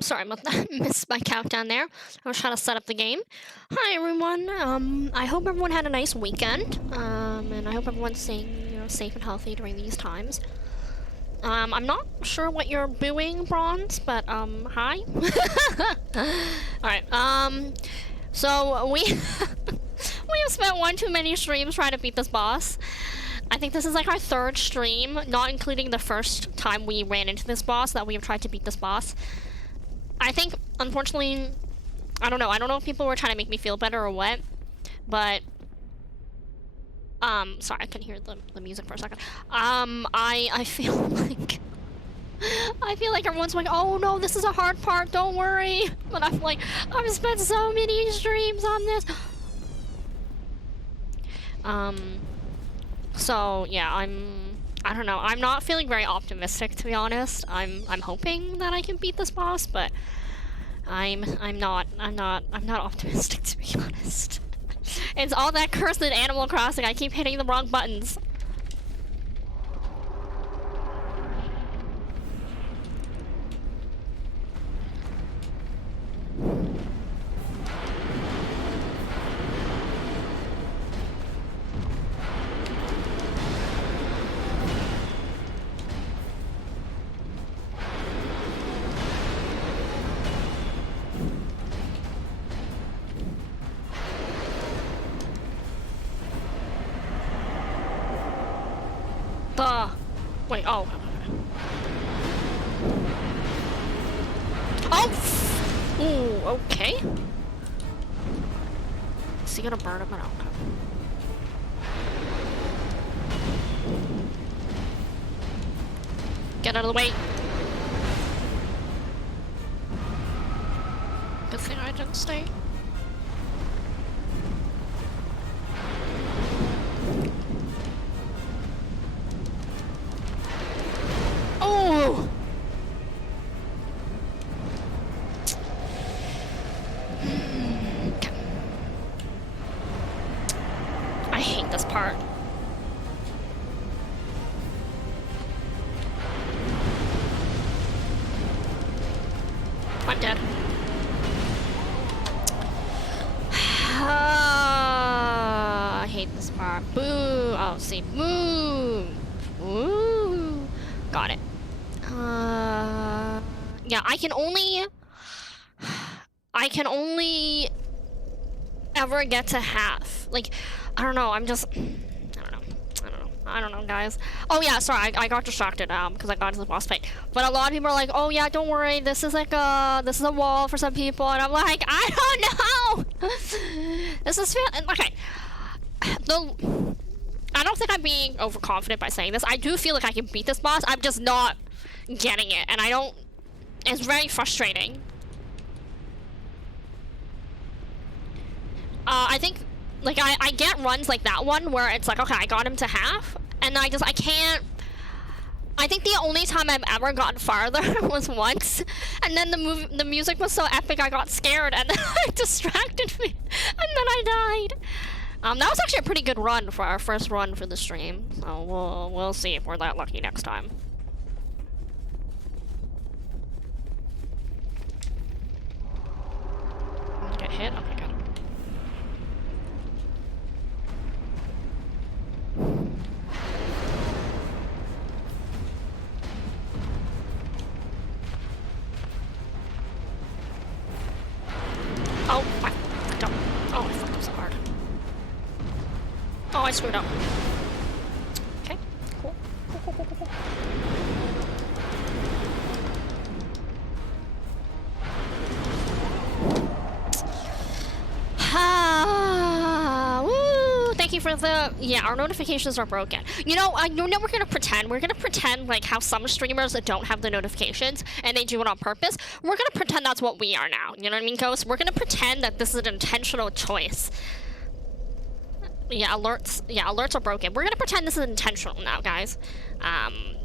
sorry about that. Missed my countdown there. I was trying to set up the game. Hi everyone. I hope everyone had a nice weekend. And I hope everyone's staying, safe and healthy during these times. I'm not sure what you're booing, Bronze, but hi. Alright, so we we have spent one too many streams trying to beat this boss. I think this is like our third stream, not including the first time we ran into this boss, that we have tried to beat this boss. I think, unfortunately, I don't know if people were trying to make me feel better or what, but, sorry, I couldn't hear the music for a second. I feel like, everyone's like, oh no, this is a hard part, don't worry. But I'm like, I've spent so many streams on this. So, yeah, I don't know, I'm not feeling very optimistic, to be honest. I'm hoping that I can beat this boss, but I'm not optimistic, to be honest. It's all that cursed Animal Crossing, I keep hitting the wrong buttons. Wait, oh. Oh! Ooh, okay. Is he gonna burn him? Okay. Get out of the way. Good thing I didn't stay. Oh! I hate this part. I'm dead. I hate this part. Boo! Oh, see, boo! Ooh, got it. Yeah, I can only ever get to half. Like, I don't know, I don't know, guys. Oh yeah, sorry, I got distracted, because I got to the boss fight. But a lot of people are like, oh yeah, don't worry, this is like this is a wall for some people, and I'm like, I don't know! This is, okay. I don't think I'm being overconfident by saying this. I do feel like I can beat this boss, I'm just not getting it, and it's very frustrating. I think, like, I get runs like that one where it's like, okay, I got him to half, and I can't. I think the only time I've ever gotten farther was once, and then the music was so epic I got scared, and then it distracted me, and then I died. That was actually a pretty good run for our first run for the stream, so we'll see if we're that lucky next time. Get hit? Okay, good. Oh, I fucked up. Oh, I fucked up so hard. Oh, I screwed up. Okay, cool. Cool. Woo! Thank you for the... Yeah, our notifications are broken. You know we're gonna pretend. We're gonna pretend like how some streamers that don't have the notifications and they do it on purpose. We're gonna pretend that's what we are now. You know what I mean, Ghost? We're gonna pretend that this is an intentional choice. Yeah, alerts are broken. We're gonna pretend this is intentional now, guys.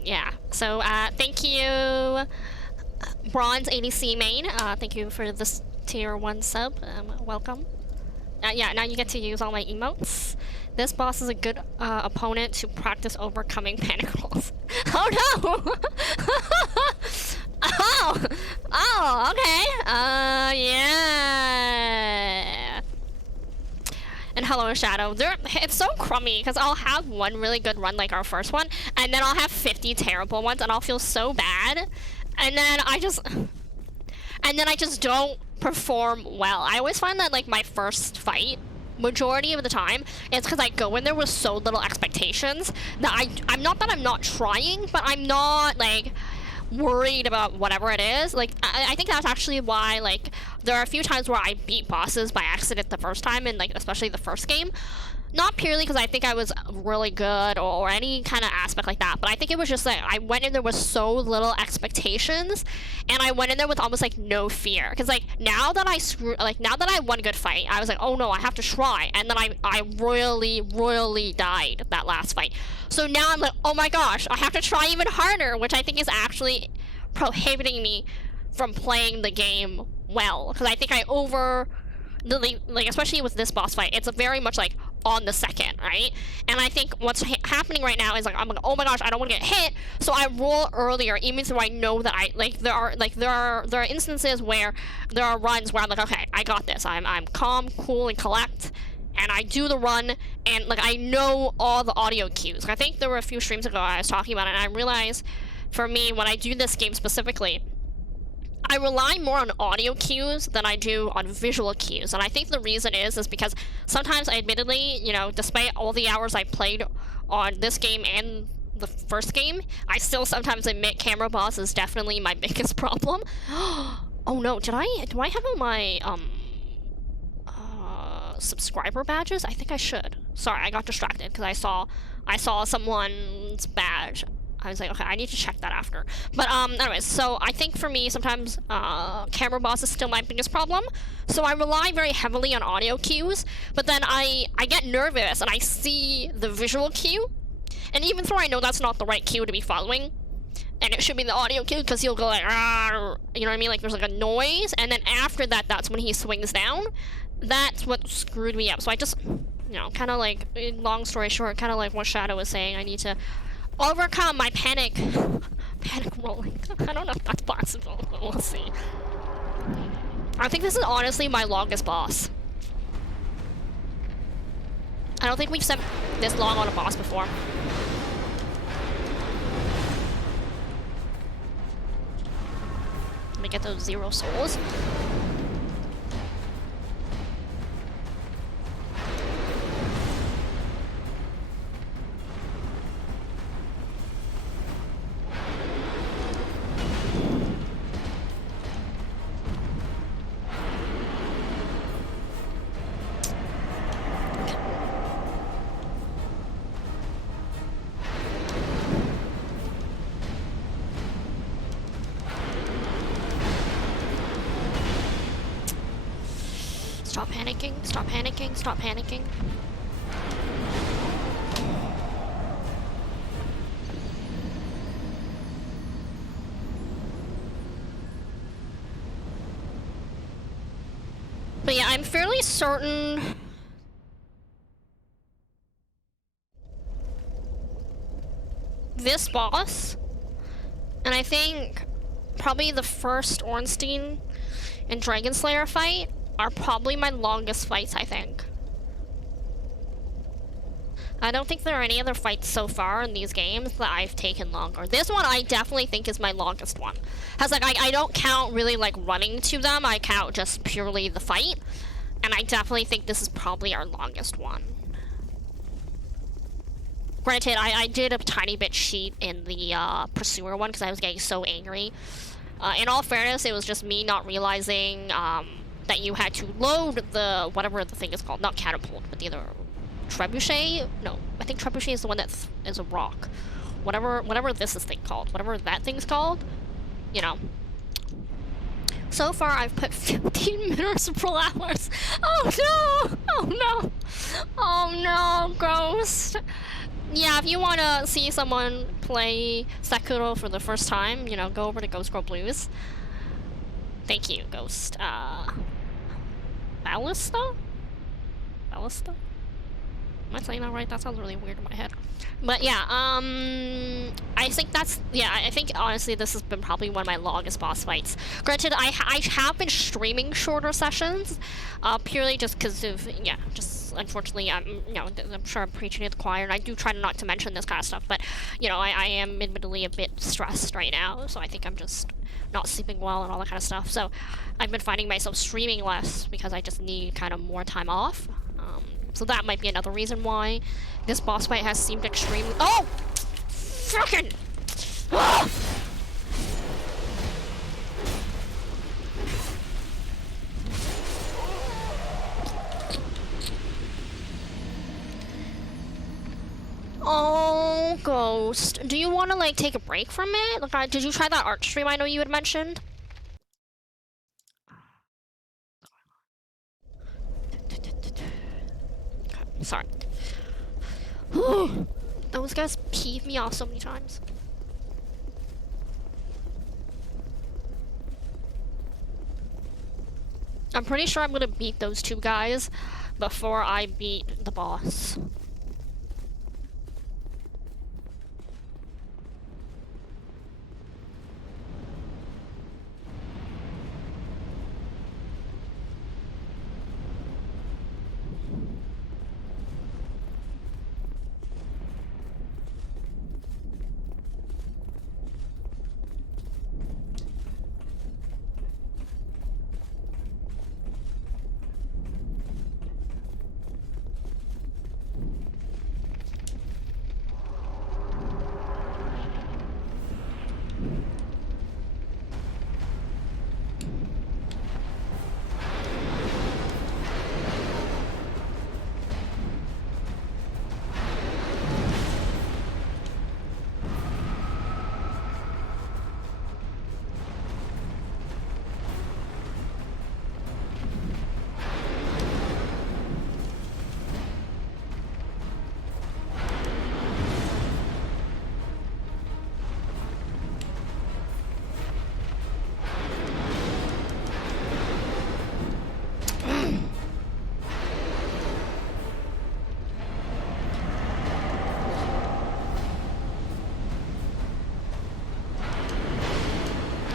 Yeah. So, thank you, Bronze ADC main. Thank you for this tier 1 sub. Welcome. Yeah, now you get to use all my emotes. This boss is a good opponent to practice overcoming panic rolls. Oh no! Oh, okay. Yeah. And hello, Shadow. It's so crummy because I'll have one really good run like our first one, and then I'll have 50 terrible ones, and I'll feel so bad, and then I just don't perform well. I always find that like my first fight, majority of the time, it's because I go in there with so little expectations that I'm not that I'm not trying, but I'm not like worried about whatever it is. Like I think that's actually why like there are a few times where I beat bosses by accident the first time, and like especially the first game, not purely because I think I was really good or any kind of aspect like that, but I think it was just like I went in there with so little expectations, and I went in there with almost like no fear, because like now that I won a good fight, I was like, oh no, I have to try, and then I royally died that last fight. So now I'm like, oh my gosh, I have to try even harder, which I think is actually prohibiting me from playing the game well, because I think I like especially with this boss fight, it's a very much like on the second, right? And I think what's happening right now is like I'm like, oh my gosh, I don't want to get hit, so I roll earlier, even though I know that there are instances where there are runs where I'm like, okay, I got this. I'm calm, cool, and collect, and I do the run, and like I know all the audio cues. I think there were a few streams ago I was talking about it, and I realized for me when I do this game specifically, I rely more on audio cues than I do on visual cues, and I think the reason is because sometimes I admittedly, you know, despite all the hours I played on this game and the first game, I still sometimes admit camera boss is definitely my biggest problem. Oh no, do I have all my subscriber badges? I think I should. Sorry, I got distracted because I saw someone's badge. I was like, okay, I need to check that after. But anyways, so I think for me, sometimes camera boss is still my biggest problem. So I rely very heavily on audio cues, but then I get nervous and I see the visual cue. And even though I know that's not the right cue to be following, and it should be the audio cue, because he'll go like, "Arr," you know what I mean? Like there's like a noise, and then after that, that's when he swings down. That's what screwed me up. So I just, you know, kind of like, long story short, kind of like what Shadow was saying, I need to overcome my panic rolling. I don't know if that's possible, but we'll see. I think this is honestly my longest boss. I don't think we've spent this long on a boss before. Let me get those 0 souls. Stop panicking, stop panicking, stop panicking. But yeah, I'm fairly certain this boss, and I think probably the first Ornstein and Dragon Slayer fight are probably my longest fights, I think. I don't think there are any other fights so far in these games that I've taken longer. This one I definitely think is my longest one. Cause like I don't count really like running to them, I count just purely the fight. And I definitely think this is probably our longest one. Granted, I did a tiny bit cheat in the Pursuer one because I was getting so angry. In all fairness, it was just me not realizing that you had to load the, whatever the thing is called, not catapult, but the other, trebuchet? No, I think trebuchet is the one that is a rock. Whatever this is thing called, whatever that thing's called, you know. So far, I've put 15 miserable hours. Oh no! Oh no! Oh no, Ghost! Yeah, if you want to see someone play Sekiro for the first time, you know, go over to Ghost Girl Blues. Thank you, Ghost. Ballista? Ballista? Am I saying that right? That sounds really weird in my head. But yeah, I think that's, yeah, I think honestly this has been probably one of my longest boss fights. Granted, I have been streaming shorter sessions, purely just because of, yeah, just unfortunately, you know, I'm sure I'm preaching to the choir, and I do try not to mention this kind of stuff, but, you know, I am admittedly a bit stressed right now, so I think I'm just not sleeping well and all that kind of stuff. So I've been finding myself streaming less because I just need kind of more time off. So that might be another reason why this boss fight has seemed extremely— oh! Frickin'! Ah! Oh, Ghost. Do you want to, like, take a break from it? Like, did you try that art stream I know you had mentioned? Sorry. Those guys peeve me off so many times. I'm pretty sure I'm gonna beat those two guys before I beat the boss.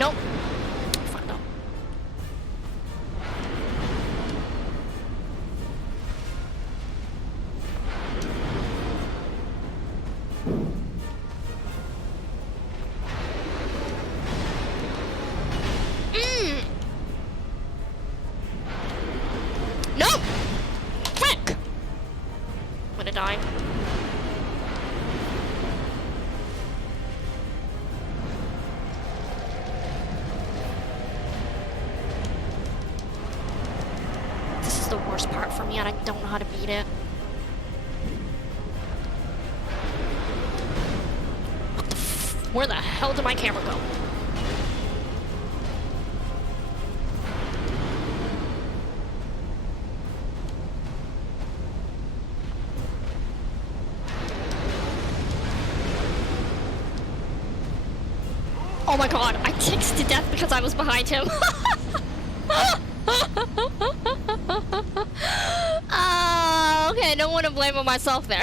Nope. Fuck no. No! Frick! I'm gonna die. This is the worst part for me, and I don't know how to beat it. What the f— where the hell did my camera go? Oh my god, I ticked to death because I was behind him. Okay, no one to blame on myself there.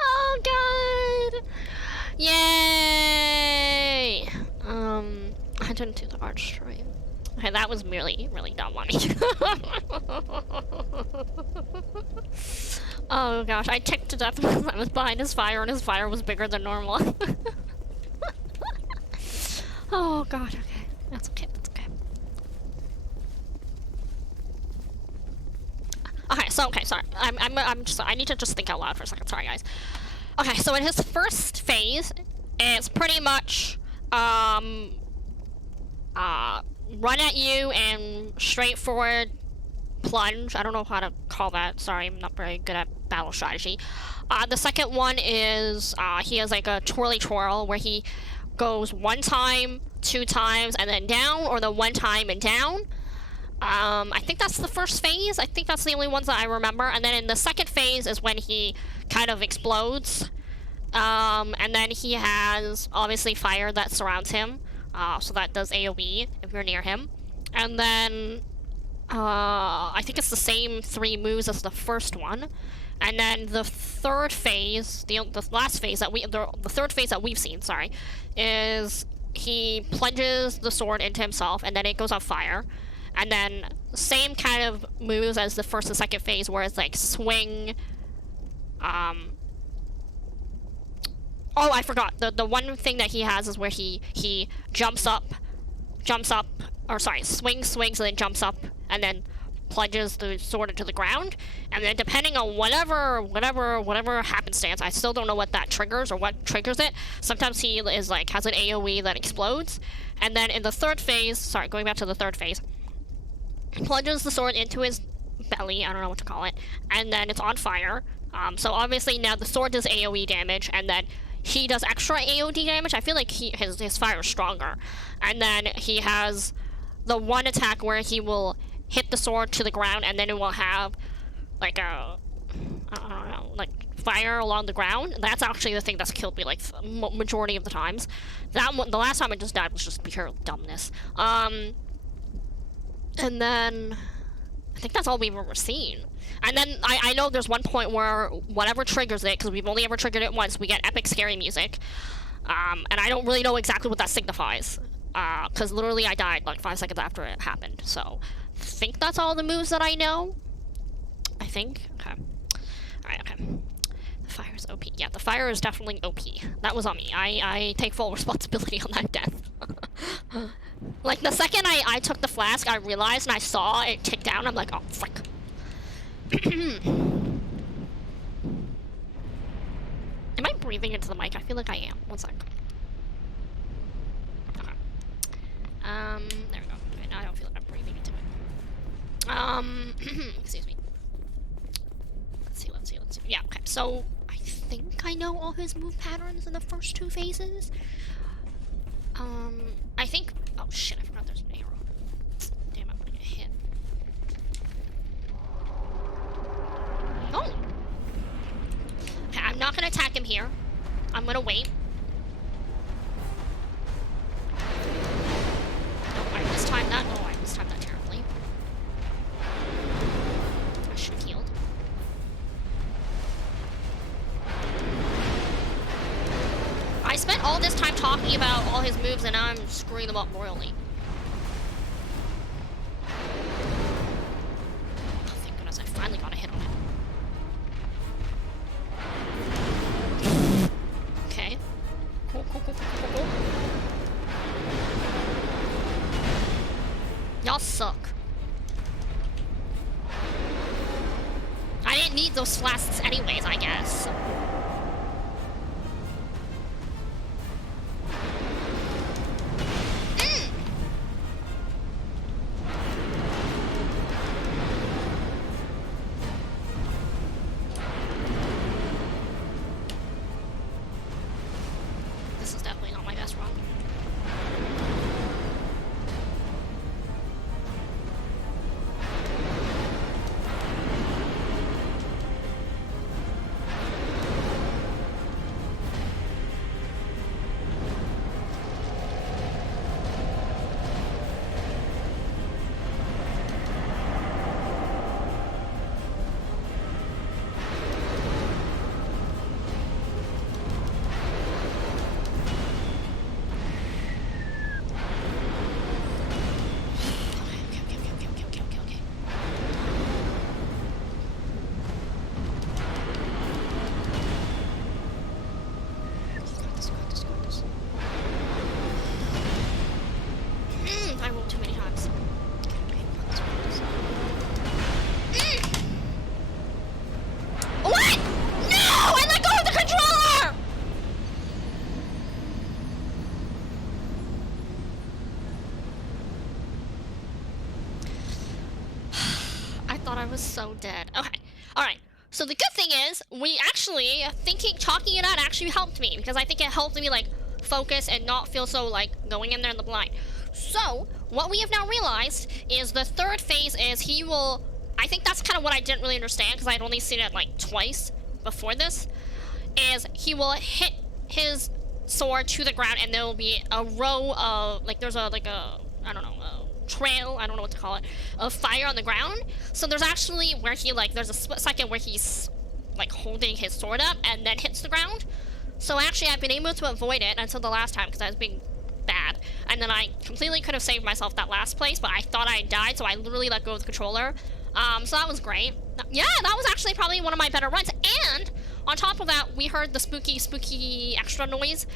Oh god. Yay. I didn't do the art stream. Okay, that was merely really dumb on me. Oh gosh, I ticked to death because I was behind his fire and his fire was bigger than normal. Oh god, okay. That's okay, that's okay. Okay, so, okay, sorry. I need to just think out loud for a second. Sorry, guys. Okay, so in his first phase, it's pretty much, run at you and straightforward plunge. I don't know how to call that. Sorry, I'm not very good at battle strategy. The second one is, he has like a twirly twirl where he goes one time, two times, and then down, or the one time and down. I think that's the first phase. I think that's the only ones that I remember. And then in the second phase is when he kind of explodes. And then he has, obviously, fire that surrounds him. So that does AoE if you're near him. And then I think it's the same 3 moves as the first one. And then the third phase, the last phase that the third phase that we've seen, sorry, is he plunges the sword into himself and then it goes on fire. And then same kind of moves as the first and second phase, where it's like swing. Oh, I forgot. The one thing that he has is where he jumps up, or sorry, swings, and then jumps up, and then plunges the sword into the ground. And then depending on whatever happenstance, I still don't know what that triggers or what triggers it. Sometimes he is like has an AoE that explodes. And then in the third phase, sorry, going back to the third phase, plunges the sword into his belly, I don't know what to call it, and then it's on fire. So obviously now the sword does AoE damage, and then he does extra AoD damage. I feel like his fire is stronger. And then he has the one attack where he will hit the sword to the ground, and then it will have like I don't know, like fire along the ground. That's actually the thing that's killed me like majority of the times. That one, the last time I just died was just pure dumbness. And then I think that's all we've ever seen. And then I know there's one point where whatever triggers it, because we've only ever triggered it once, we get epic scary music. And I don't really know exactly what that signifies. Because literally I died like 5 seconds after it happened. So I think that's all the moves that I know. I think. Okay. Alright, okay. The fire is OP. Yeah, the fire is definitely OP. That was on me. I take full responsibility on that death. Like, the second I took the flask, I realized and I saw it tick down. I'm like, oh, frick. Am I breathing into the mic? I feel like I am. One sec. Okay. There we go. Okay, now I don't feel like I'm breathing into it. Excuse me. Let's see. Yeah, okay. So, I think I know all his move patterns in the first 2 phases. I think... Oh, shit, I forgot there's an arrow. Damn, I'm gonna get hit. Oh! Okay, I'm not gonna attack him here. I'm gonna wait. Oh, I mistimed that. Oh, I mistimed that terribly. I should have healed. I spent all this time talking about all his moves, and now I'm screwing them up royally. Oh, thank goodness, I finally got a hit on it. Okay. Cool. Y'all suck. I didn't need those flasks anyways, I guess. This is definitely not my best run. I rolled too many times. What? No! I let go of the controller! I thought I was so dead. Okay. Alright. So the good thing is, we actually, talking it out actually helped me, because I think it helped me, like, focus and not feel so, like, going in there in the blind. So, what we have now realized is the third phase is he will... I think that's kind of what I didn't really understand, because I'd only seen it, like, twice before this, is he will hit his sword to the ground, and there will be a row of... Like, there's a, like a... I don't know, trail, I don't know what to call it, of fire on the ground. So there's actually where he like, there's a split second where he's like holding his sword up and then hits the ground. So actually I've been able to avoid it until the last time because I was being bad. And then I completely could have saved myself that last place, but I thought I died, so I literally let go of the controller. So that was great. Yeah, that was actually probably one of my better runs. And on top of that, we heard the spooky extra noise.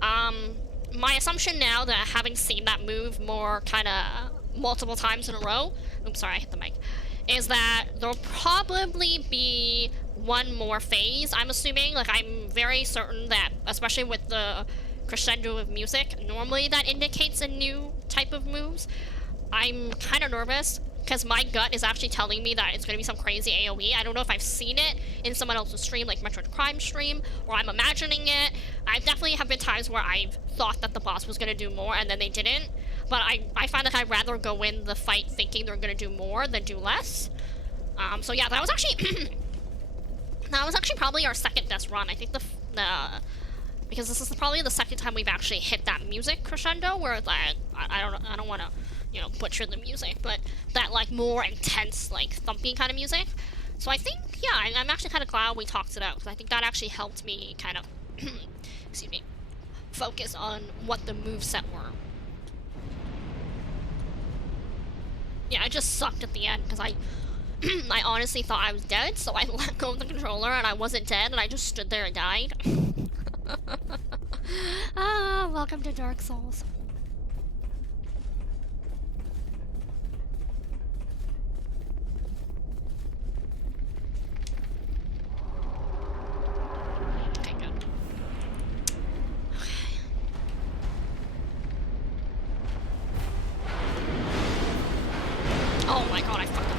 My assumption now that having seen that move more kind of multiple times in a row, oops, sorry, I hit the mic, is that there'll probably be one more phase, I'm assuming. Like, I'm very certain that, especially with the crescendo of music, normally that indicates a new type of moves. I'm kind of nervous because my gut is actually telling me that it's going to be some crazy AoE. I don't know if I've seen it in someone else's stream, like Metroid Prime stream, or I'm imagining it. I definitely have been times where I've thought that the boss was going to do more and then they didn't. But I find that I'd rather go in the fight thinking they're going to do more than do less. So yeah, that was actually probably our second best run. I think because this is probably the second time we've actually hit that music crescendo where it's like, I don't want to, you know, butcher the music, but that like more intense, like thumping kind of music. So I think, yeah, I'm actually kind of glad we talked it out because I think that actually helped me kind of, excuse me, focus on what the moveset were. Yeah, I just sucked at the end because I honestly thought I was dead, so I let go of the controller and I wasn't dead and I just stood there and died. Ah, welcome to Dark Souls. Okay, good. Okay. Oh my god, I fucked up.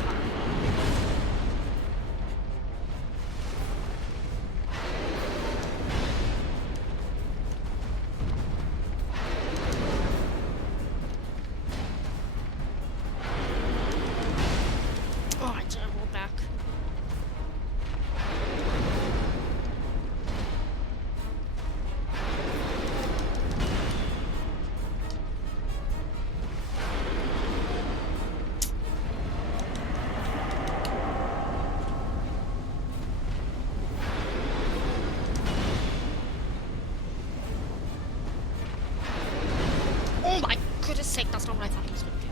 That's not what I thought he was going to do.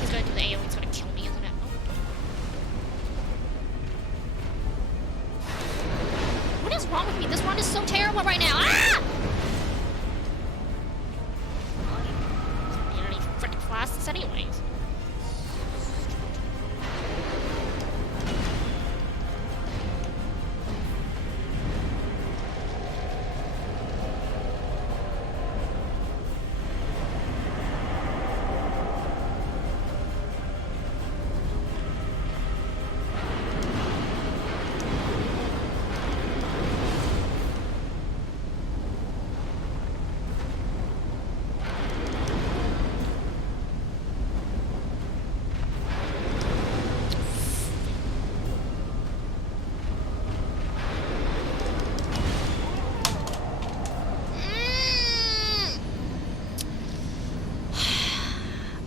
He's going to do the AoE, he's going to kill me, isn't it? Oh. What is wrong with me? This run is so terrible right now. Ah! I don't need any freaking flasks anyways.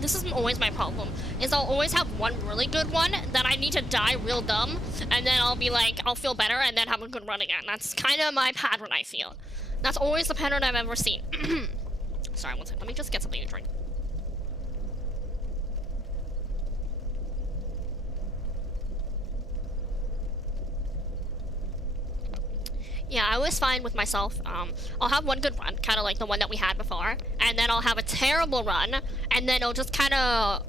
This is always my problem, is I'll always have one really good one that I need to die real dumb, and then I'll be like, I'll feel better, and then have a good run again. That's kind of my pattern, I feel. That's always the pattern I've ever seen. Sorry, one second. Let me just get something to drink. Yeah, I always find with myself, I'll have one good run, kind of like the one that we had before, and then I'll have a terrible run, and then it'll just kind of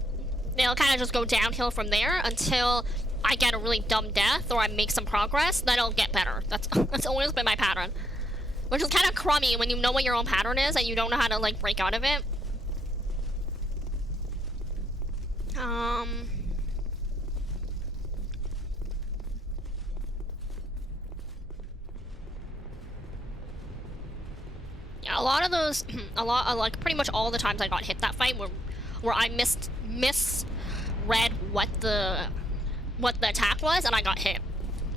just go downhill from there until I get a really dumb death or I make some progress, then it'll get better. That's always been my pattern. Which is kind of crummy when you know what your own pattern is and you don't know how to, like, break out of it. Yeah, a lot of those, like pretty much all the times I got hit that fight where I misread what the attack was and I got hit.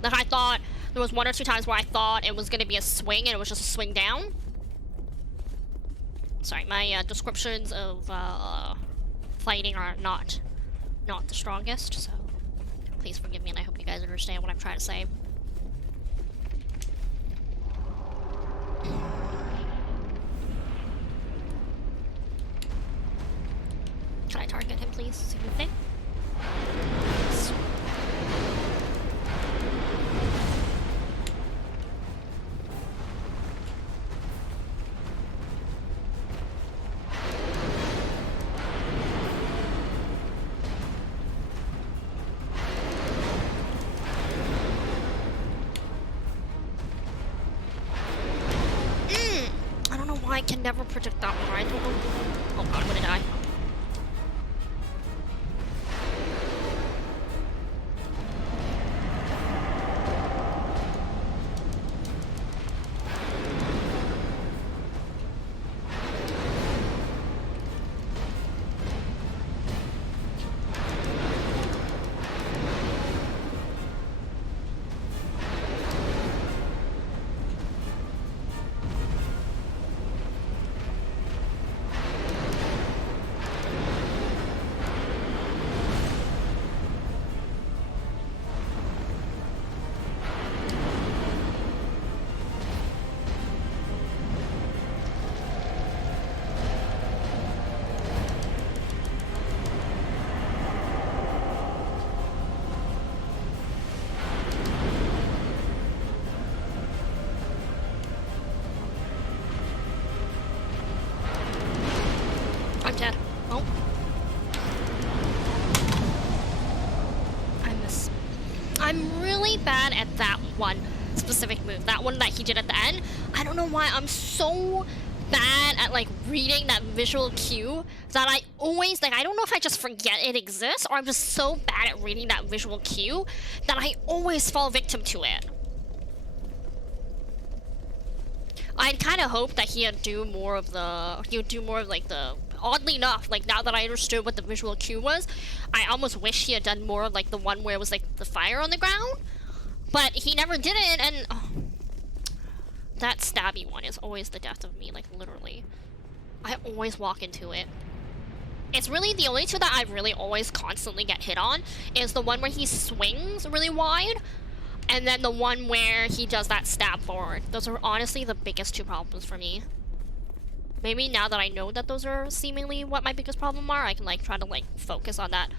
Like I thought there was one or two times where I thought it was gonna be a swing and it was just a swing down. Sorry, my descriptions of fighting are not the strongest, so please forgive me, and I hope you guys understand what I'm trying to say. Can I target him, please? S'il vous plaît? I don't know why I can never predict that one. I don't know. Oh god, I'm gonna die. I'm dead. Oh. I miss. I'm really bad at that one specific move. That one that he did at the end. I don't know why I'm so bad at like reading that visual cue that I always like. I don't know if I just forget it exists or I'm just so bad at reading that visual cue that I always fall victim to it. I'd kind of hoped that he'd do more of like the, oddly enough, like now that I understood what the visual cue was, I almost wish he had done more of like the one where it was like the fire on the ground, but he never did it, and oh, that stabby one is always the death of me, like literally. I always walk into it. It's really the only two that I really always constantly get hit on is the one where he swings really wide, and then the one where he does that stab forward. Those are honestly the biggest two problems for me. Maybe now that I know that those are seemingly what my biggest problem are, I can like try to like focus on that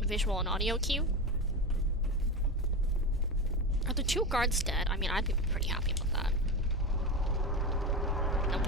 visual and audio cue. Are the two guards dead? I mean, I'd be pretty happy with that. Nope.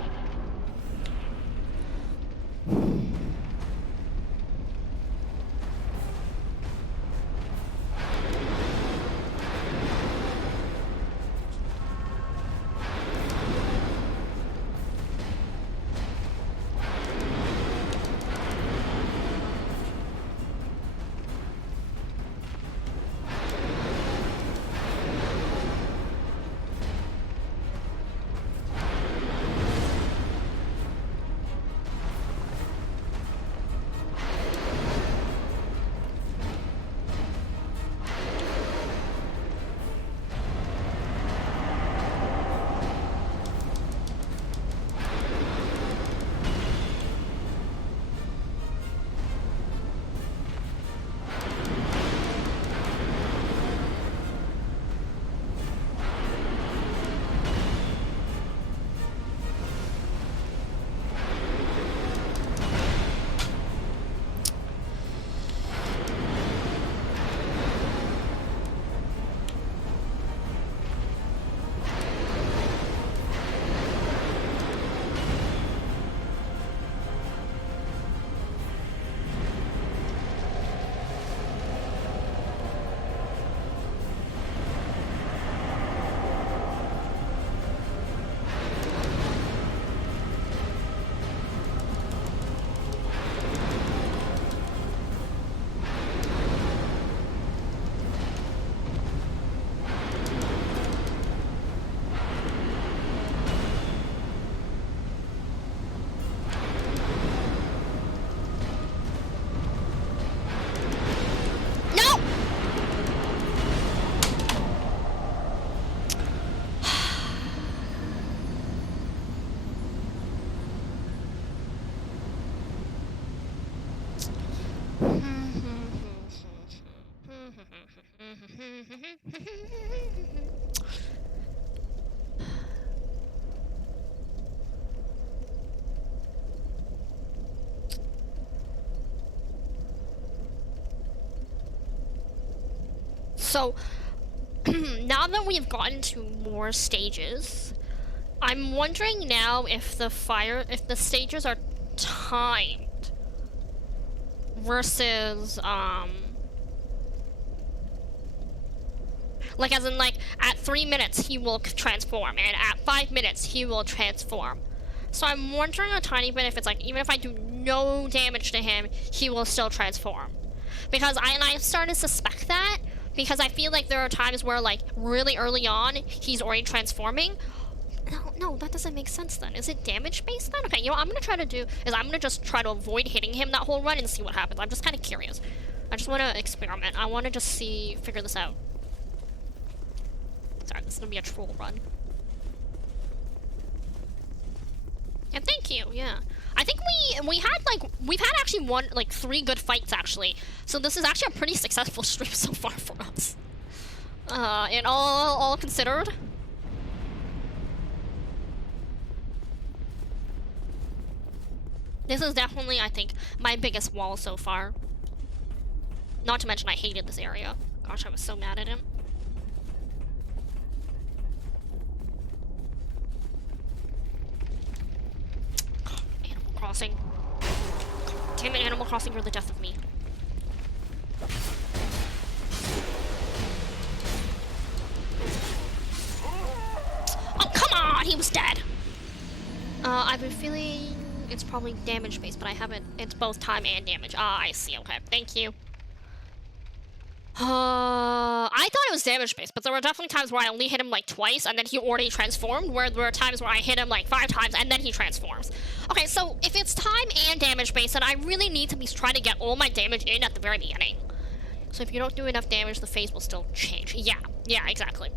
So, now that we've gotten to more stages, I'm wondering now if the stages are timed versus, like as in like at 3 minutes he will transform and at 5 minutes he will transform. So I'm wondering a tiny bit if it's like, even if I do no damage to him, he will still transform. Because I started to suspect that, because I feel like there are times where like really early on, he's already transforming. No, that doesn't make sense then. Is it damage based then? Okay, you know what I'm gonna try to do is I'm gonna just try to avoid hitting him that whole run and see what happens. I'm just kind of curious. I just want to experiment. I want to just figure this out. Sorry, this is gonna be a troll run. And thank you, yeah. I think we've had actually like 3 good fights actually. So this is actually a pretty successful stream so far for us. In all considered. This is definitely, I think, my biggest wall so far. Not to mention I hated this area. Gosh, I was so mad at him. Animal Crossing. Damn it, Animal Crossing, you're the death of me. Oh, come on! He was dead! I've been feeling it's probably damage based, but I haven't. It's both time and damage. Ah, I see. Okay, thank you. I thought it was damage based, but there were definitely times where I only hit him like twice and then he already transformed, where there were times where I hit him like 5 times and then he transforms. Okay, so if it's time and damage based, then I really need to be trying to get all my damage in at the very beginning. So if you don't do enough damage, the phase will still change. Yeah, exactly.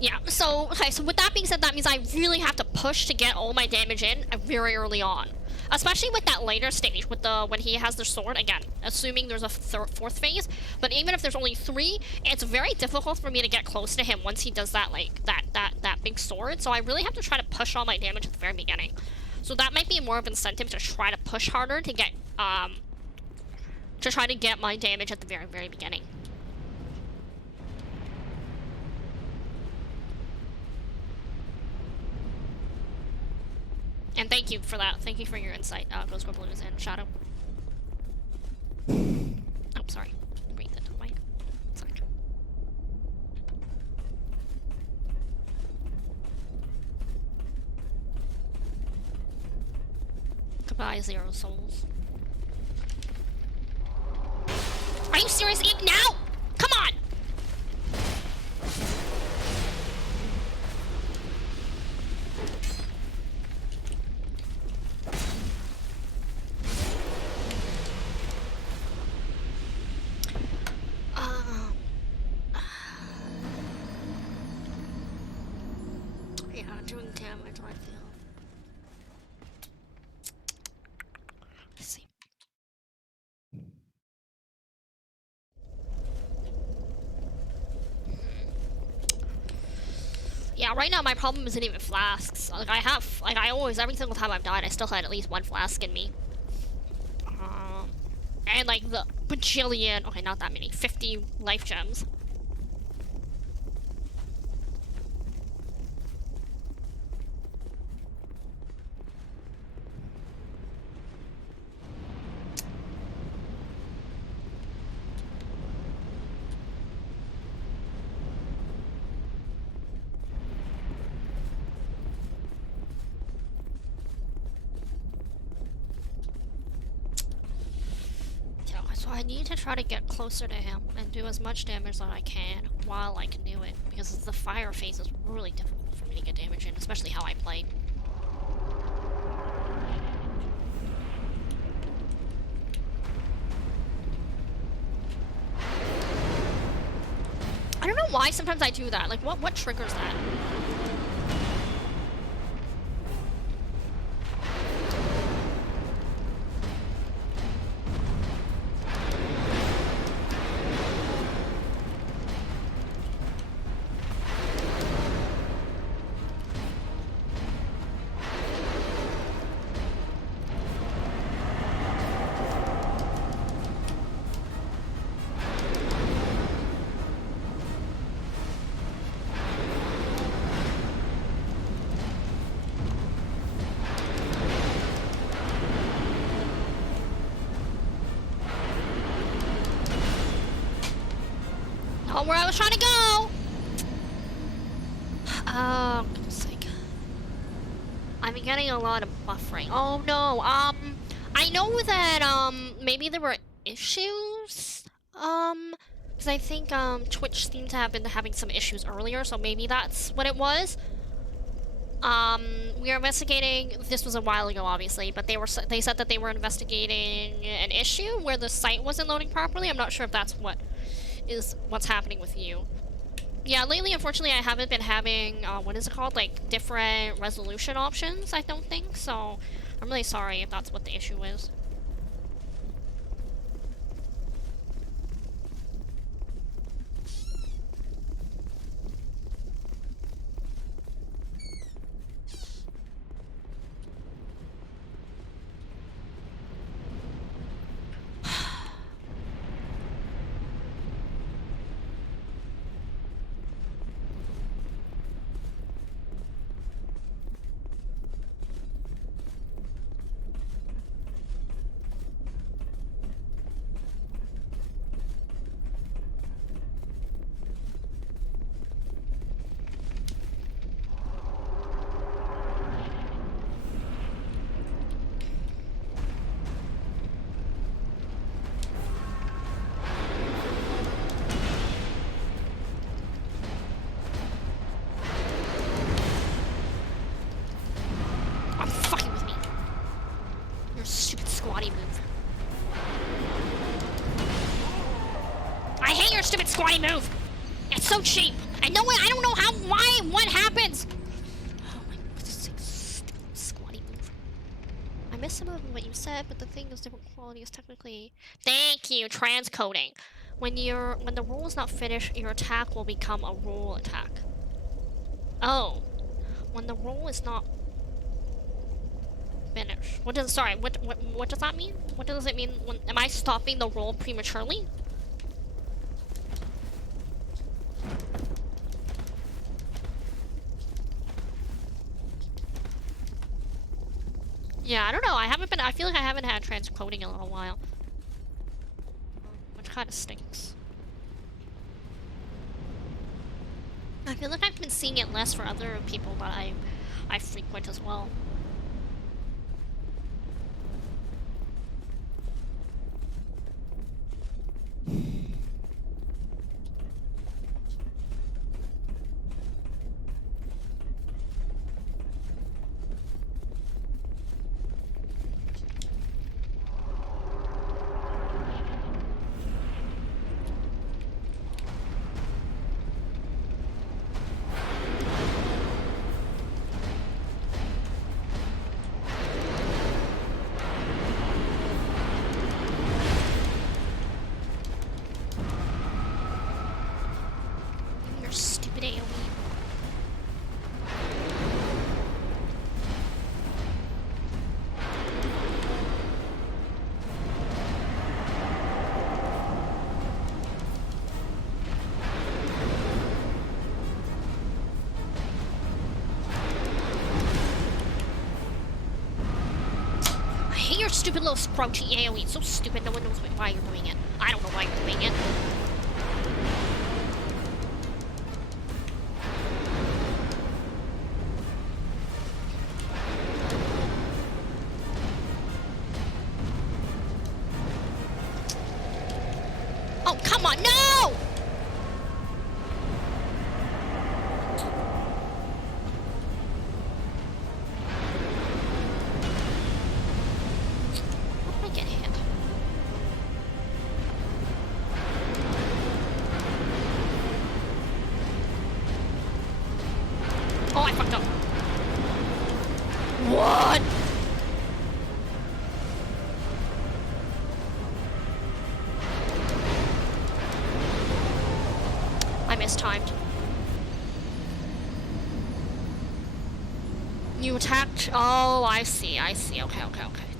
Yeah, so, okay, so with that being said, that means I really have to push to get all my damage in very early on. Especially with that later stage, with when he has the sword, again, assuming there's a 4th phase, but even if there's only 3, it's very difficult for me to get close to him once he does that, like, that big sword, so I really have to try to push all my damage at the very beginning. So that might be more of an incentive to try to push harder to get my damage at the very, very beginning. And thank you for that. Thank you for your insight, Ghost Blues and Shadow. Oh, sorry. Breathe into the mic. Sorry. Goodbye, Zero Souls. Are you serious? Eat now? Come on! Yeah, doing damage, I feel. Let's see. Yeah, right now my problem isn't even flasks. Like I always, every single time I've died, I still had at least 1 flask in me. And like the bajillion, okay, not that many, 50 life gems. So I need to try to get closer to him and do as much damage as I can while I can do it, because the fire phase is really difficult for me to get damage in, especially how I play. I don't know why sometimes I do that. Like, what triggers that? Not where I was trying to go! Oh, for goodness sake. I'm getting a lot of buffering. Oh no, I know that, maybe there were issues, because I think, Twitch seemed to have been having some issues earlier, so maybe that's what it was. We are investigating, this was a while ago obviously, but they said that they were investigating an issue where the site wasn't loading properly. I'm not sure if that's what's happening with you. Yeah, lately unfortunately I haven't been having, what is it called, like different resolution options, I don't think, so I'm really sorry if that's what the issue is. Squatty move! It's so cheap! And no way, I don't know what happens! Oh my goodness, squatty move. I missed some of what you said, but the thing is different quality is technically... Thank you, transcoding. When the roll is not finished, your attack will become a roll attack. Oh. When the roll is not finished. What does that mean? What does it mean am I stopping the roll prematurely? Yeah, I don't know. I feel like I haven't had transcoding in a little while. Which kind of stinks. I feel like I've been seeing it less for other people that I frequent as well. Stupid little sprouchy AoE. It's so stupid. No one knows why you're doing it. I don't know why you're doing it. Oh, come on. No! Oh, I see. Okay.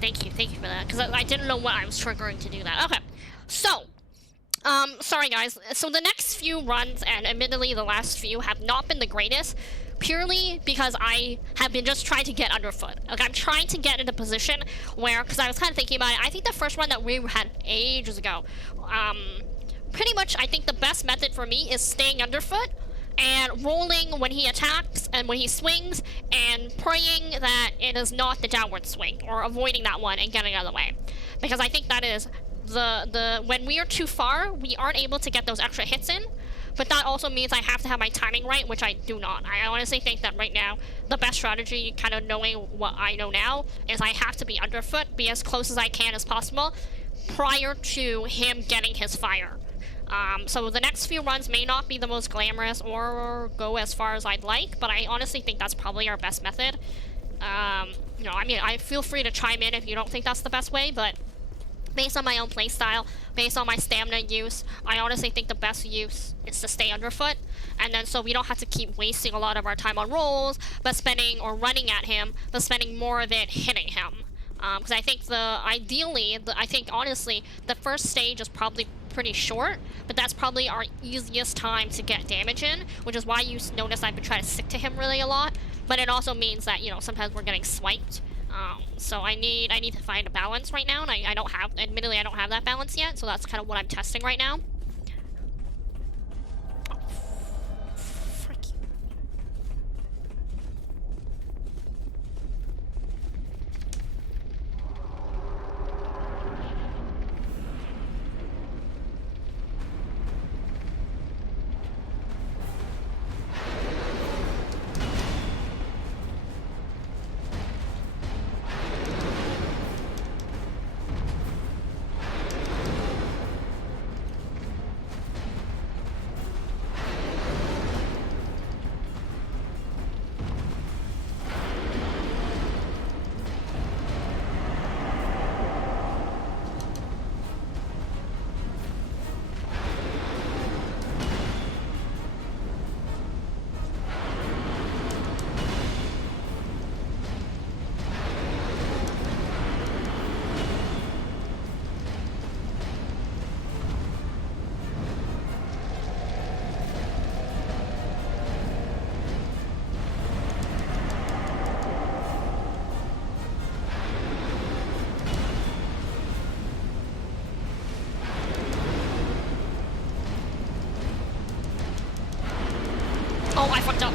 Thank you for that. Because I didn't know what I was triggering to do that. Okay. So, sorry guys. So the next few runs, and admittedly the last few, have not been the greatest. Purely because I have been just trying to get underfoot. Like, I'm trying to get in a position where, because I was kind of thinking about it, I think the first one that we had ages ago, pretty much, I think the best method for me is staying underfoot and rolling when he attacks and when he swings, and praying that it is not the downward swing, or avoiding that one and getting out of the way. Because I think that is when we are too far, we aren't able to get those extra hits in, but that also means I have to have my timing right, which I do not. I honestly think that right now, the best strategy, kind of knowing what I know now, is I have to be underfoot, be as close as I can as possible, prior to him getting his fire. So the next few runs may not be the most glamorous or go as far as I'd like, but I honestly think that's probably our best method. You know, I mean, I feel free to chime in if you don't think that's the best way, but based on my own playstyle, based on my stamina use, I honestly think the best use is to stay underfoot, and then so we don't have to keep wasting a lot of our time on rolls, or running at him, but spending more of it hitting him. Because I think I think honestly, the first stage is probably pretty short, but that's probably our easiest time to get damage in, which is why you notice I've been trying to stick to him really a lot. But it also means that, you know, sometimes we're getting swiped. So I need to find a balance right now, and admittedly I don't have that balance yet, so that's kind of what I'm testing right now. Oh, I fucked up.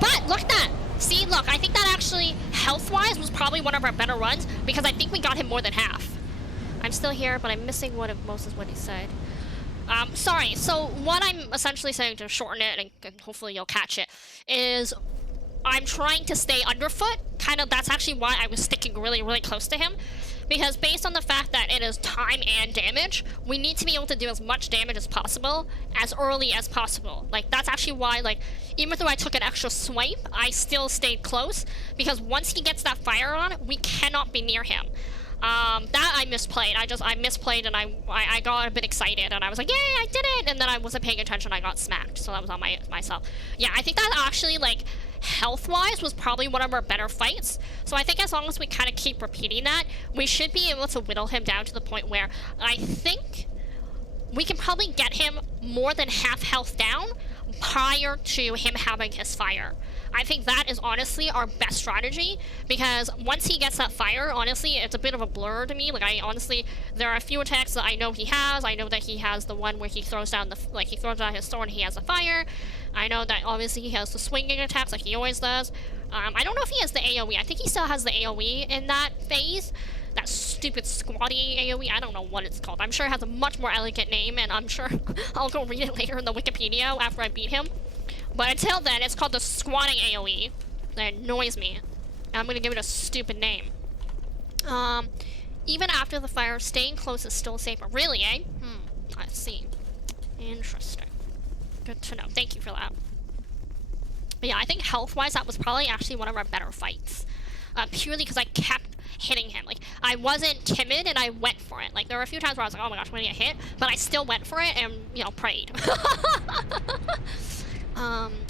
But look at that. See, look, I think that actually, health-wise, was probably one of our better runs, because I think we got him more than half. I'm still here, but I'm missing one of most of what he said. Sorry, so what I'm essentially saying, to shorten it, and hopefully you'll catch it, is I'm trying to stay underfoot. Kind of, that's actually why I was sticking really, really close to him. Because based on the fact that it is time and damage, we need to be able to do as much damage as possible, as early as possible. Like, that's actually why, like, even though I took an extra swipe, I still stayed close, because once he gets that fire on, we cannot be near him. That I misplayed. I misplayed, and I got a bit excited, and I was like, yay, I did it! And then I wasn't paying attention, I got smacked, so that was on myself. Yeah, I think that actually, like, health-wise was probably one of our better fights. So I think as long as we kind of keep repeating that, we should be able to whittle him down to the point where I think we can probably get him more than half health down prior to him having his fire. I think that is honestly our best strategy, because once he gets that fire, honestly, it's a bit of a blur to me. Like, there are a few attacks that I know he has. I know that he has the one where he throws down he throws down his sword and he has a fire. I know that obviously he has the swinging attacks like he always does. I don't know if he has the AoE. I think he still has the AoE in that phase. That stupid squatty AoE, I don't know what it's called. I'm sure it has a much more elegant name, and I'm sure I'll go read it later in the Wikipedia after I beat him. But until then, it's called the squatting AoE. That annoys me. I'm gonna give it a stupid name. Even after the fire, staying close is still safer. Really, eh? I see. Interesting. Good to know. Thank you for that. But yeah, I think health-wise, that was probably actually one of our better fights. Purely because I kept hitting him. Like, I wasn't timid and I went for it. Like, there were a few times where I was like, oh my gosh, I'm gonna get hit, but I still went for it and, you know, prayed.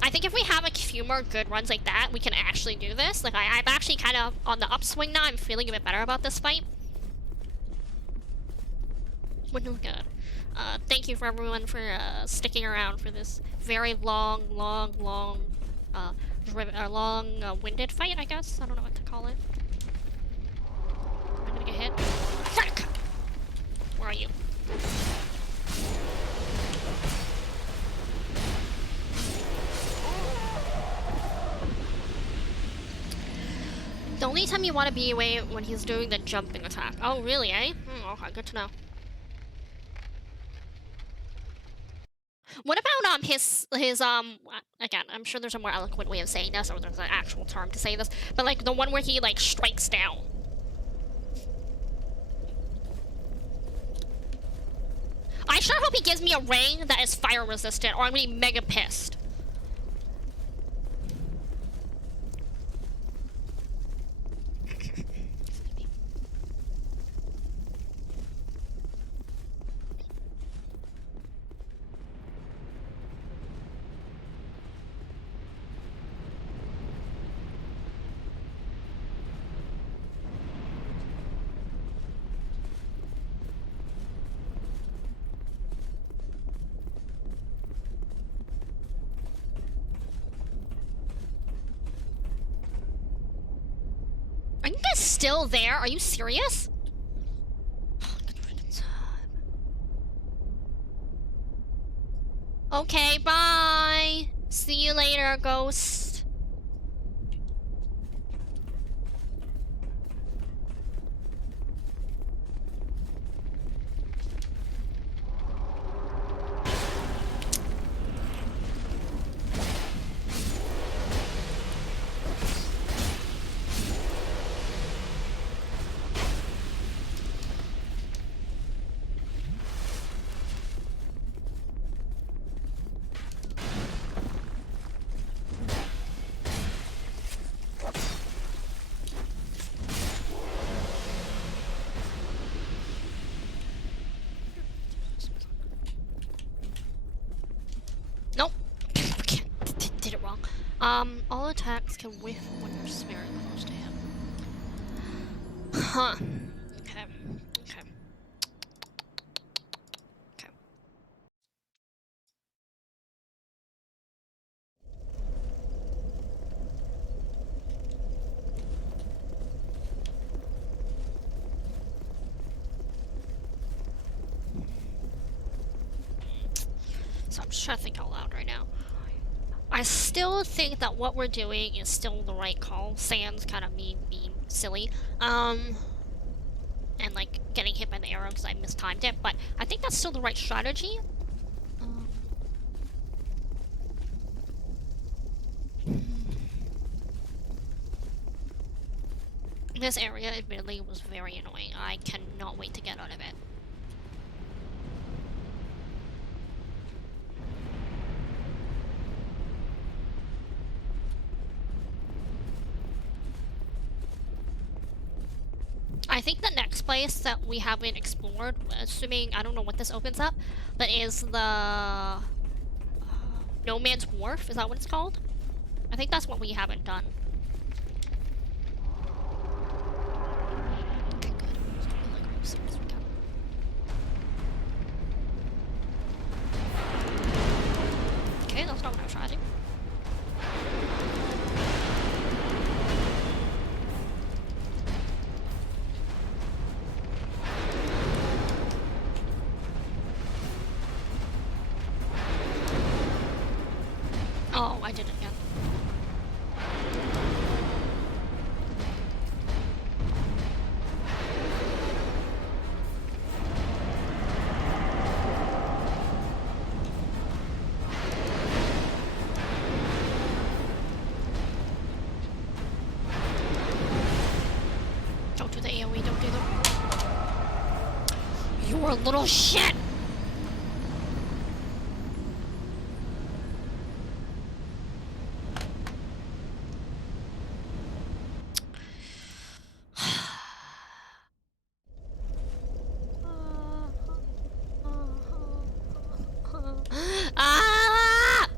I think if we have a few more good runs like that, we can actually do this. Like, I'm actually kind of on the upswing now. I'm feeling a bit better about this fight. We're doing good. Thank you for everyone for sticking around for this very long, winded fight, I guess. I don't know what to call it. I'm gonna get hit. Frick! Where are you? only time you want to be away when he's doing the jumping attack. Oh, really, eh? Okay, good to know. What about his again, I'm sure there's a more eloquent way of saying this, or there's an actual term to say this, but like the one where he like strikes down. I sure hope he gives me a ring that is fire resistant, or I'm gonna be mega pissed. Are you guys still there? Are you serious? Okay, bye. See you later, ghost. Nope. Did it wrong. All attacks can whiff when your spirit close to him. Huh. Okay. Okay. Okay. So I'm just trying to think out loud right now. I still think that what we're doing is still the right call. Sans kind of me being silly. And like getting hit by the arrow because I mistimed it, but I think that's still the right strategy. This area admittedly was very annoying. I cannot wait to get out of it. I think the next place that we haven't explored, assuming, I don't know what this opens up, but is the No Man's Wharf, is that what it's called? I think that's what we haven't done. Okay, good. Okay, that's not what I was trying to do. Oh, I did it again. Don't do the AoE, don't do the... You're a little shit! Ah!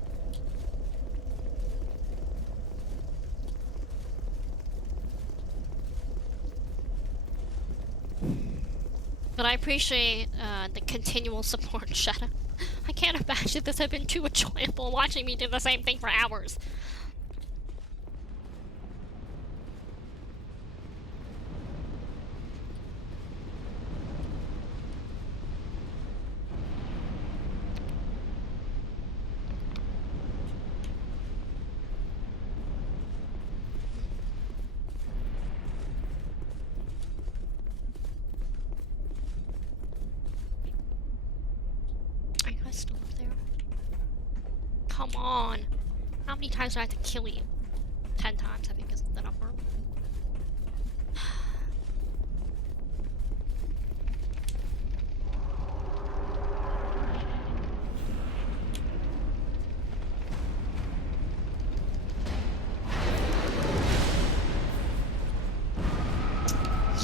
But I appreciate the continual support, Shadow. I can't imagine this had been too enjoyable watching me do the same thing for hours. come on. How many times do I have to kill you? 10 times, I think, is the number.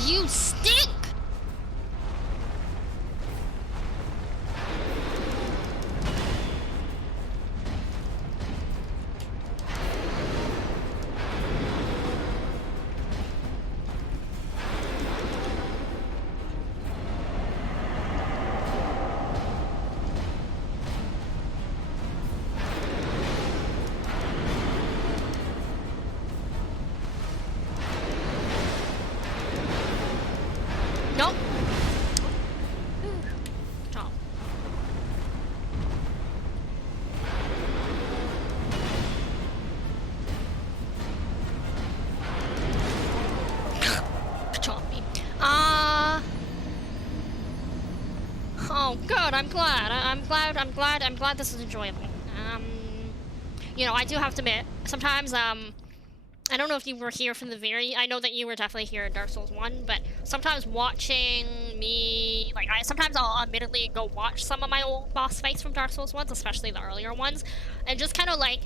You stink! Nope. Good job. Good job, me. Oh, good. I'm glad. I'm glad this is enjoyable. You know, I do have to admit, sometimes, I don't know if you were here from the I know that you were definitely here in Dark Souls 1, but sometimes watching me, like, sometimes I'll admittedly go watch some of my old boss fights from Dark Souls 1s, especially the earlier ones, and just kind of like,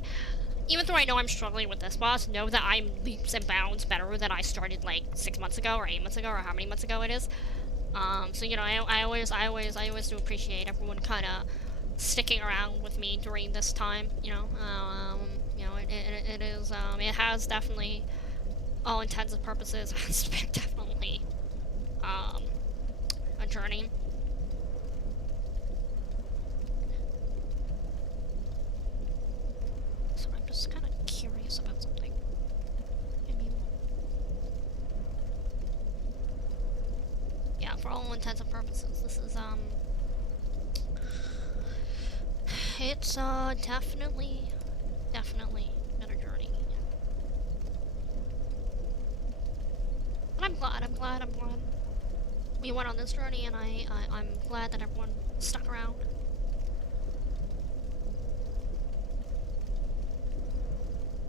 even though I know I'm struggling with this boss, know that I'm leaps and bounds better than I started like 6 months ago, or 8 months ago, or how many months ago it is. So, you know, I always do appreciate everyone kind of sticking around with me during this time, you know. You know, it is, it has definitely, all intents and purposes, has been definitely, a journey. So I'm just kind of curious about something. I mean, yeah, for all intents and purposes, this is, it's, definitely been a journey. But I'm glad we went on this journey, and I'm glad that everyone stuck around.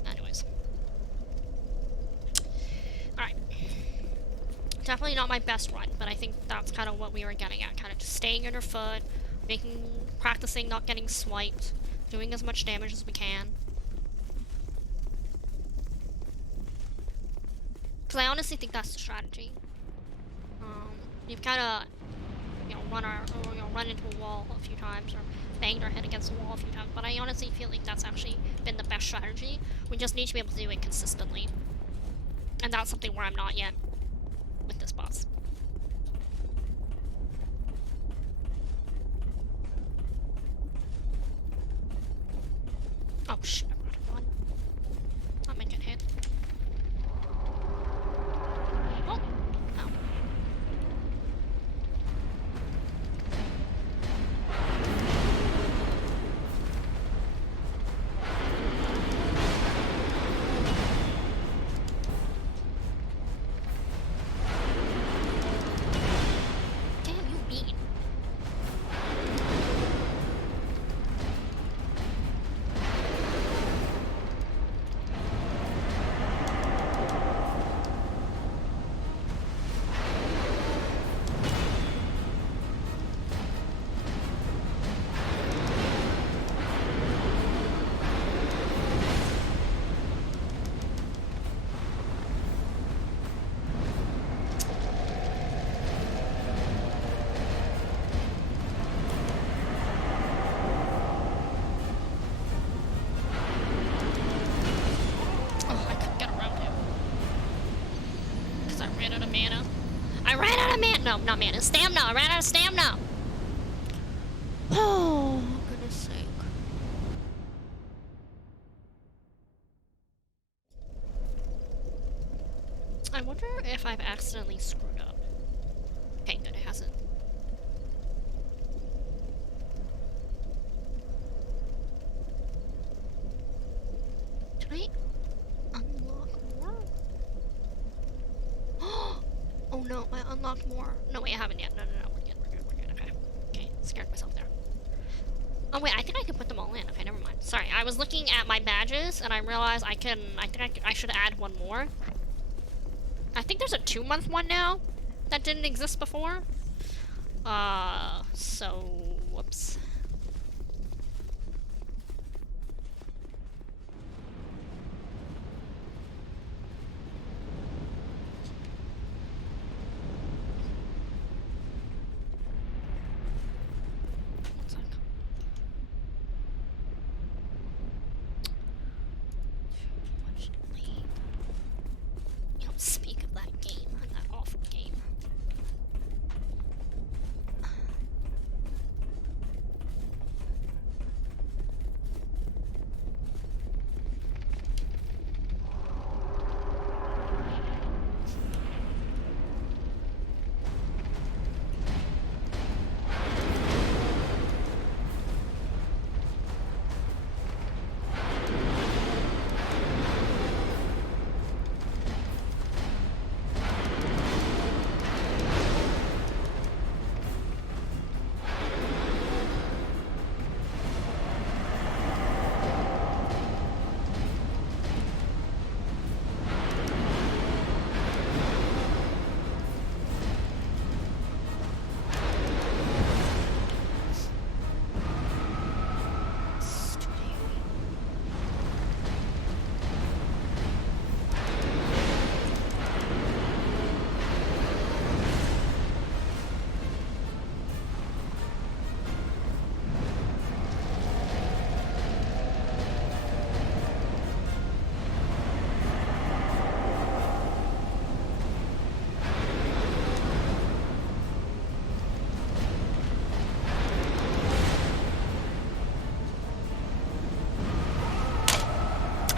Anyways. Alright. Definitely not my best run, but I think that's kind of what we were getting at. Kind of just staying underfoot, practicing not getting swiped, doing as much damage as we can. Because I honestly think that's the strategy. We've kind of, you know, run into a wall a few times, or banged our head against the wall a few times, but I honestly feel like that's actually been the best strategy. We just need to be able to do it consistently. And that's something where I'm not yet with this boss. Oh shit, I'm out of run. I might get hit. Oh, no. Damn, you mean. No, not mana. Stamina! I ran out of stamina! Oh, goodness sake. I wonder if I've accidentally screwed up. Okay, good, it hasn't. Did I unlock more? Oh no, I unlocked more. No, wait, I haven't yet. No, we're good, okay. Okay, scared myself there. Oh wait, I think I can put them all in. Okay, never mind. Sorry, I was looking at my badges and I realized I think I should add one more. I think there's a 2-month one now that didn't exist before. So, whoops. One sec. Unfortunately, you don't speak of that game, that awful game.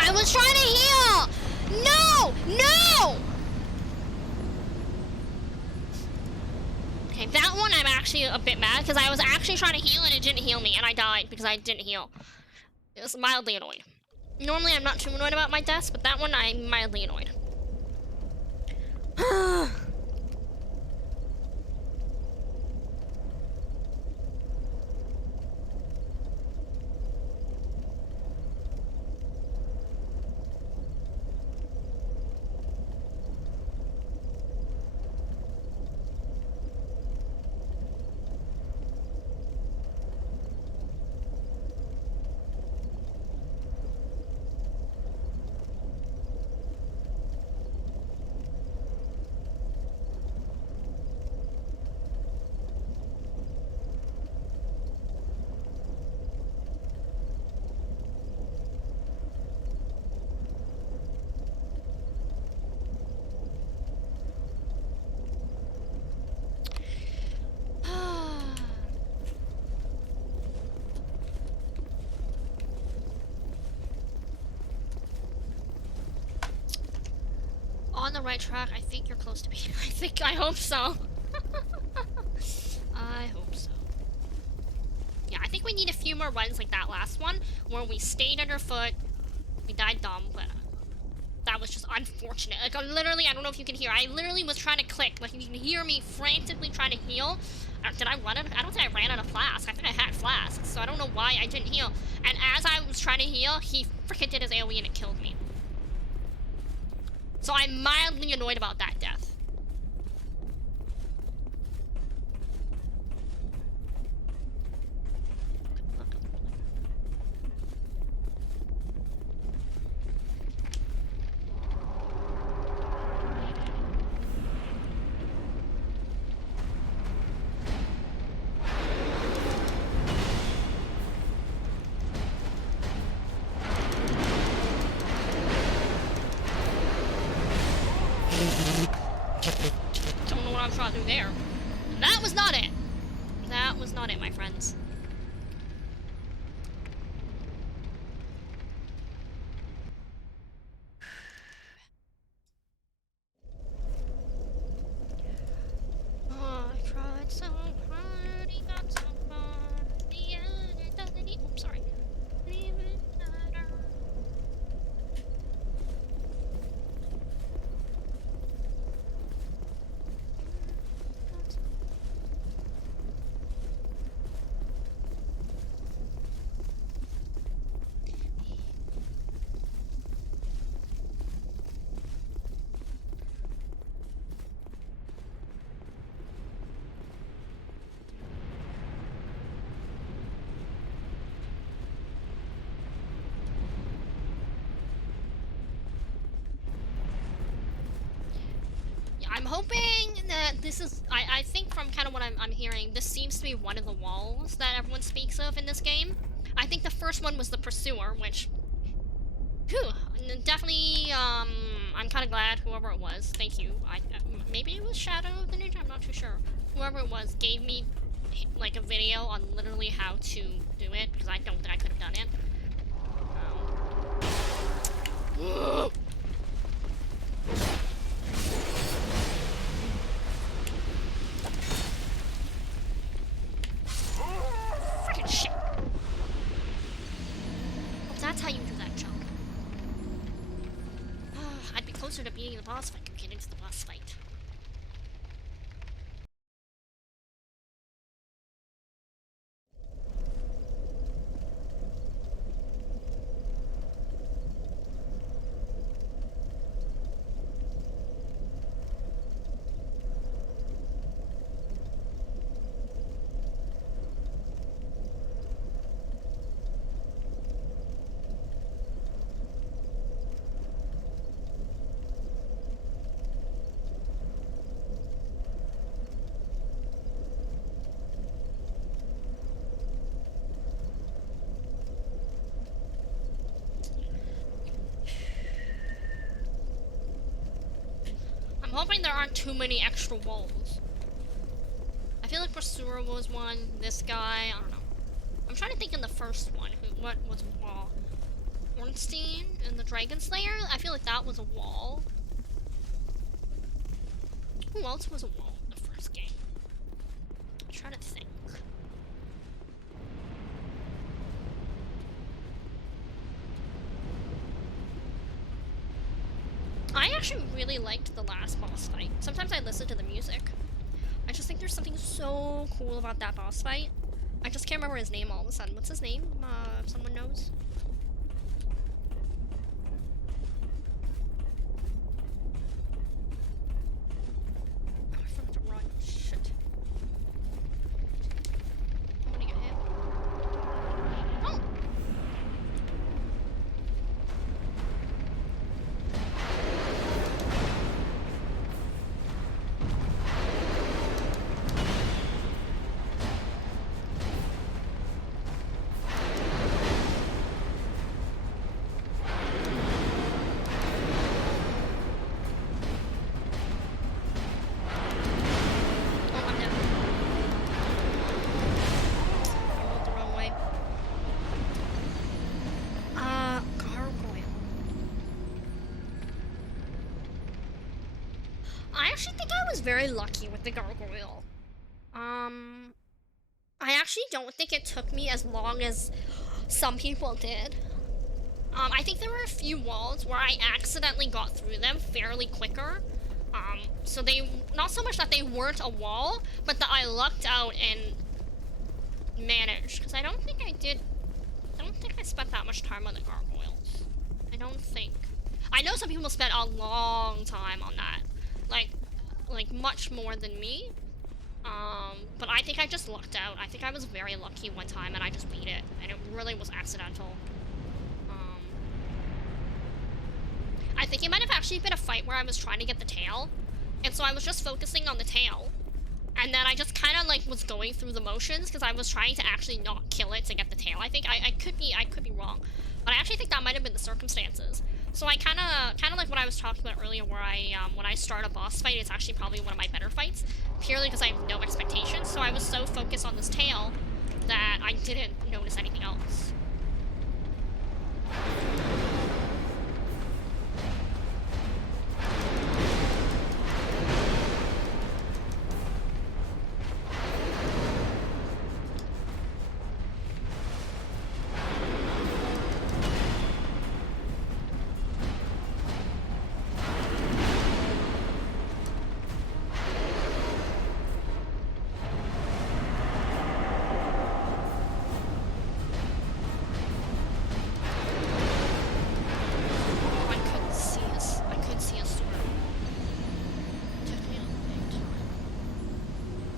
I was trying to heal! No! No! Okay, that one I'm actually a bit mad because I was actually trying to heal and it didn't heal me and I died because I didn't heal. It was mildly annoyed. Normally I'm not too annoyed about my deaths, but that one I'm mildly annoyed. On the right track. I think you're close to me. I hope so. I hope so. Yeah, I think we need a few more runs like that last one, where we stayed underfoot. We died dumb, but that was just unfortunate. Like, literally, I don't know if you can hear. I literally was trying to click. Like, you can hear me frantically trying to heal. Did I run out? I don't think I ran out of flasks. I think I had flasks, so I don't know why I didn't heal. And as I was trying to heal, he freaking did his AoE and it killed me. So I'm mildly annoyed about that death. Don't know what I'm trying to do there. That was not it. That was not it, my friends. Oh, I tried so hard, he got so far. In the end, it doesn't even. Oops, sorry. Even matter. hoping that this is... I think from kind of what I'm hearing, this seems to be one of the walls that everyone speaks of in this game. I think the first one was the Pursuer, which... Whew, definitely, I'm kind of glad whoever it was, thank you. Maybe it was Shadow the Ninja, I'm not too sure. Whoever it was gave me, like, a video on literally how to do it, because I don't think I could have done it. Freaking shit. Well, that's how you do that, Chuck. I'd be closer to beating the boss fight, getting to the boss fight. I'm hoping there aren't too many extra walls. I feel like Pursuer was one, this guy, I don't know. I'm trying to think in the first one, what was a wall? Ornstein and the Dragon Slayer? I feel like that was a wall. Who else was a wall in the first game? I'm trying to think. I actually really liked the last boss fight. Sometimes I listen to the music. I just think there's something so cool about that boss fight. I just can't remember his name all of a sudden. What's his name? If someone knows. Oh, I forgot to run. Shit. I'm gonna get hit. Oh! Very lucky with the gargoyle. I actually don't think it took me as long as some people did. I think there were a few walls where I accidentally got through them fairly quicker. So they, not so much that they weren't a wall, but that I lucked out and managed. Because I don't think I spent that much time on the gargoyles. I don't think. I know some people spent a long time on that. Like much more than me. But I think I just lucked out. I think I was very lucky one time and I just beat it. And it really was accidental. I think it might have actually been a fight where I was trying to get the tail. And so I was just focusing on the tail. And then I just kind of like was going through the motions because I was trying to actually not kill it to get the tail. I think I could be wrong. But I actually think that might have been the circumstances. So I kind of like what I was talking about earlier, where when I start a boss fight, it's actually probably one of my better fights, purely because I have no expectations. So I was so focused on this tail that I didn't notice anything else.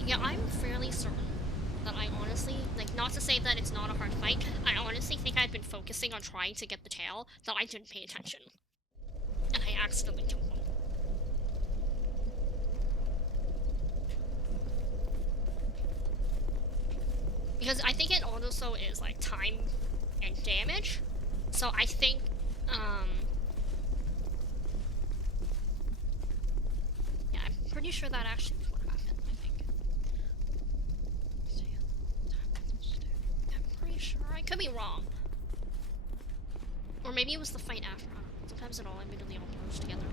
Yeah, I'm fairly certain that I honestly, like, not to say that it's not a hard fight, I honestly think I'd been focusing on trying to get the tail, that I didn't pay attention. And I accidentally killed him. Because I think it also is like time and damage. So I think, yeah, I'm pretty sure that actually was what happened, I think. I'm pretty sure. I could be wrong. Or maybe it was the fight after. I don't know. Sometimes it all immediately all blurs together.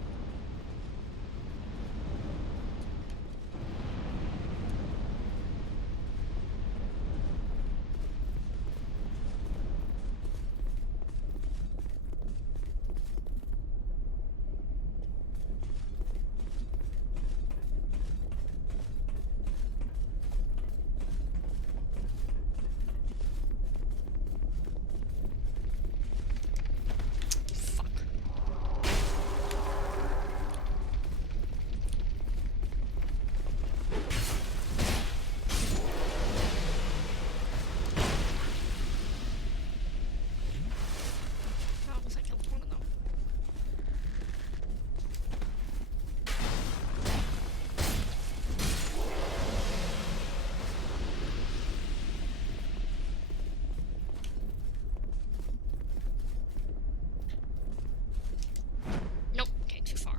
Nope. Okay, too far.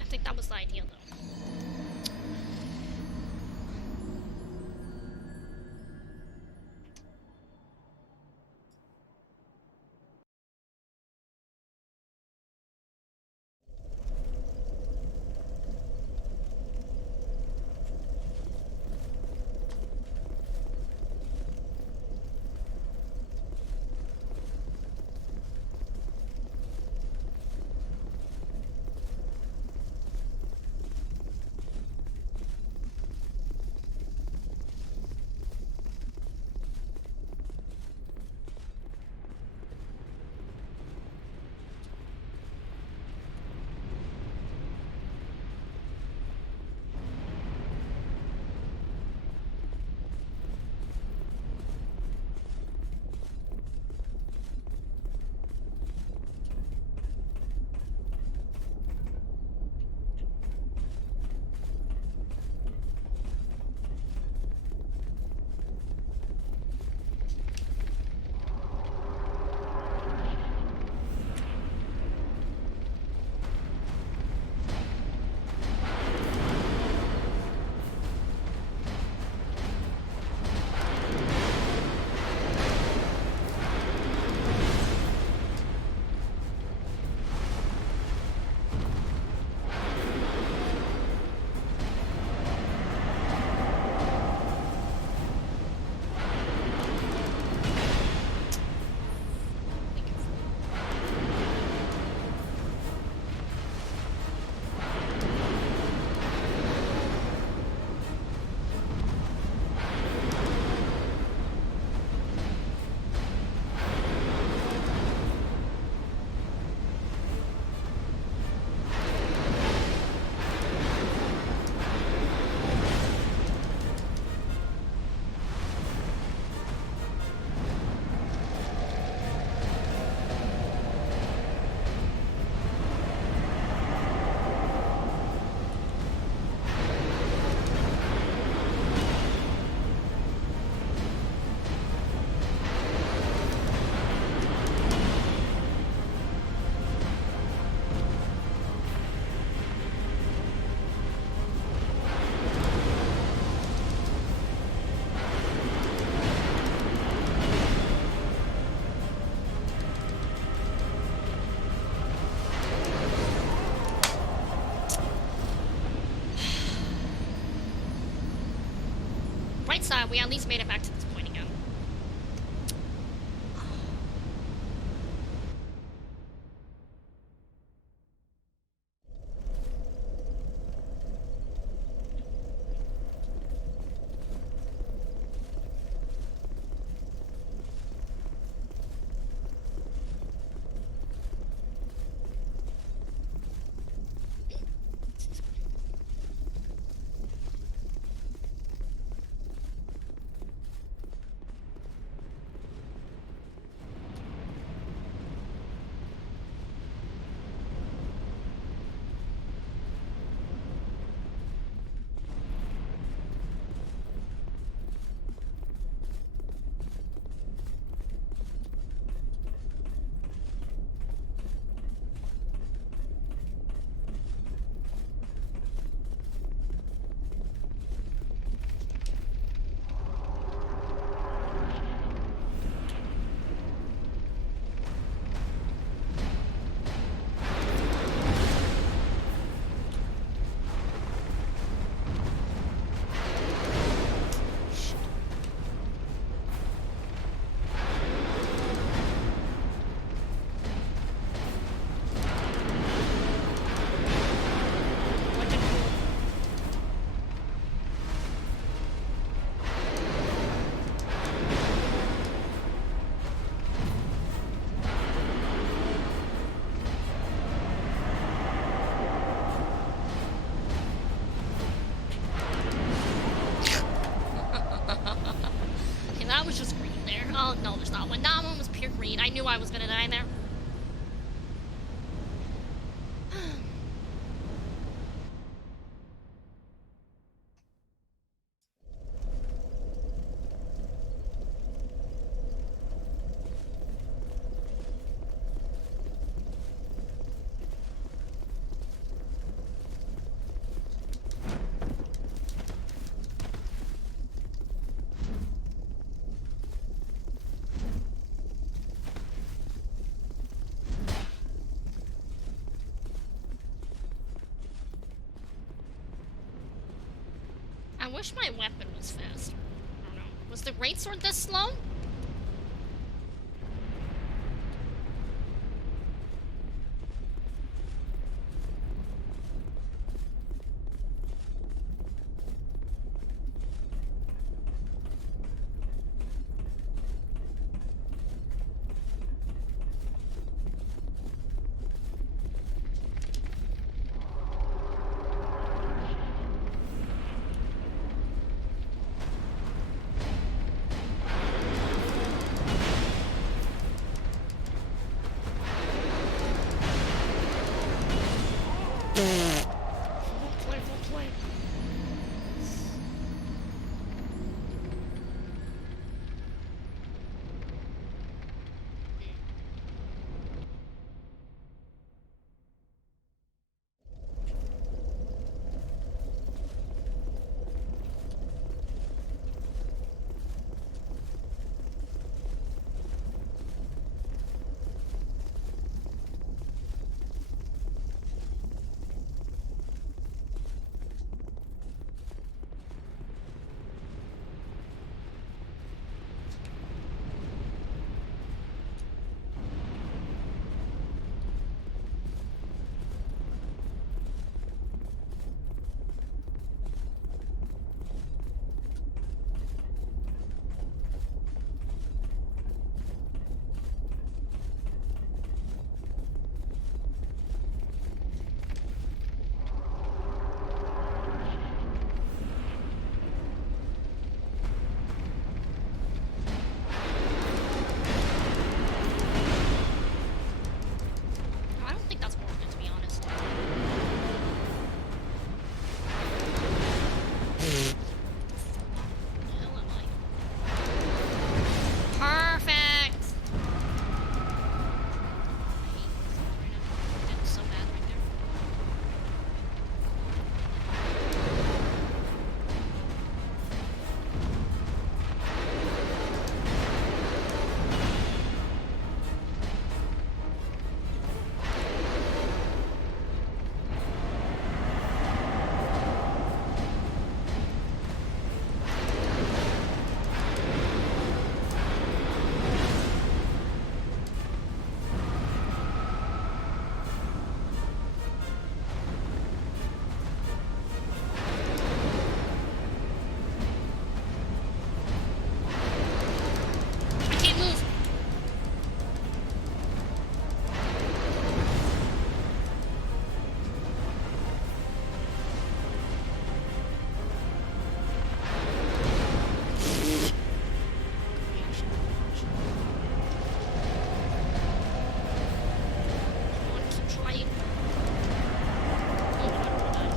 I think that was the idea, though. Bright side, we at least made it back to this point again. Agreed. I knew I was gonna die there. I wish my weapon was faster. I don't know. Was the greatsword this slow? I don't think that's worth it, to be honest. Hell am I? Perfect! I hate myself right now. Did so bad right there. I can't move! Come on, keep trying. Oh, I don't wanna die.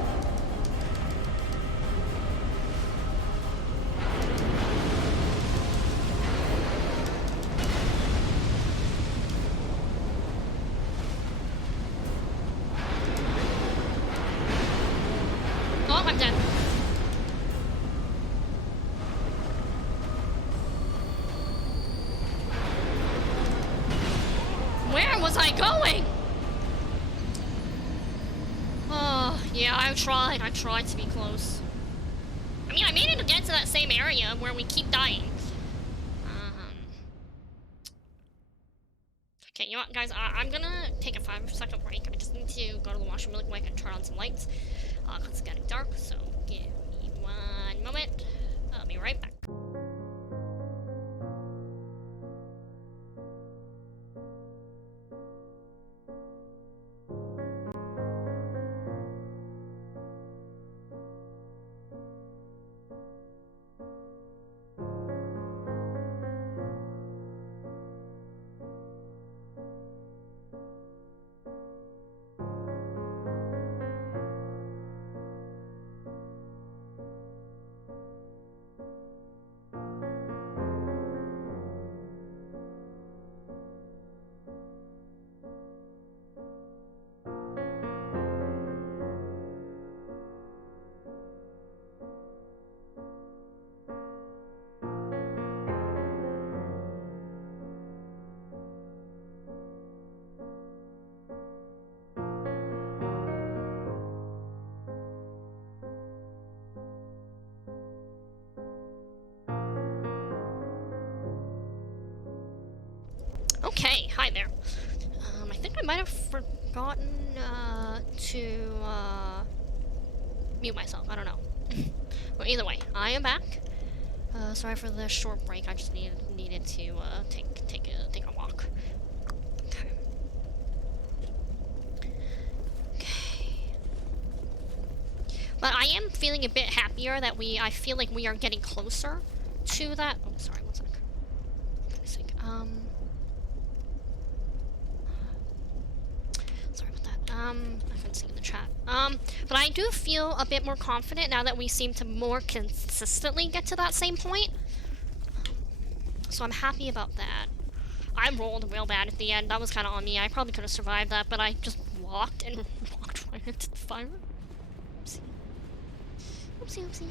Oh, I'm dead. Where was I going? Oh, yeah, I tried to be close. I mean, I made it again to that same area where we keep dying. Okay, you know what, guys? I'm gonna take a 5-second break. I just need to go to the washroom really quick and turn on some lights. Cause it's getting dark, so give me 1 moment. I'll be right back. Okay, hi there. I think I might have forgotten to mute myself. I don't know. Well, either way, I am back. Sorry for the short break. I just needed to take a walk. Okay. Okay. But I am feeling a bit happier that I feel like we are getting closer to that. Oh, sorry, one sec. Sorry about that. I couldn't see in the chat. But I do feel a bit more confident now that we seem to more consistently get to that same point. So I'm happy about that. I rolled real bad at the end. That was kind of on me. I probably could have survived that, but I just walked and walked right into the fire. Oopsie. Oopsie, oopsie.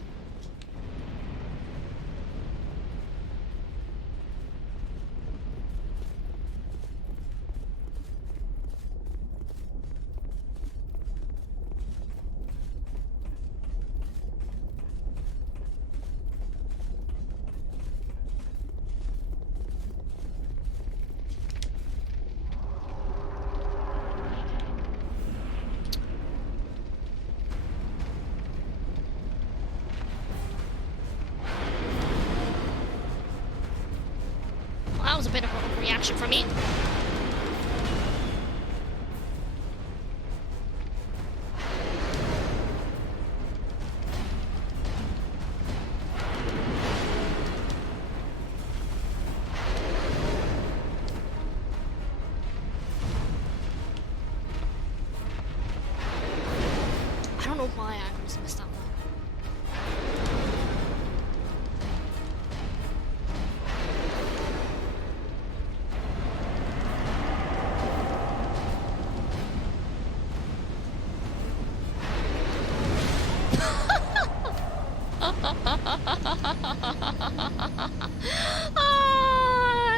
That was a bit of a reaction from me. I don't know why I almost missed that one.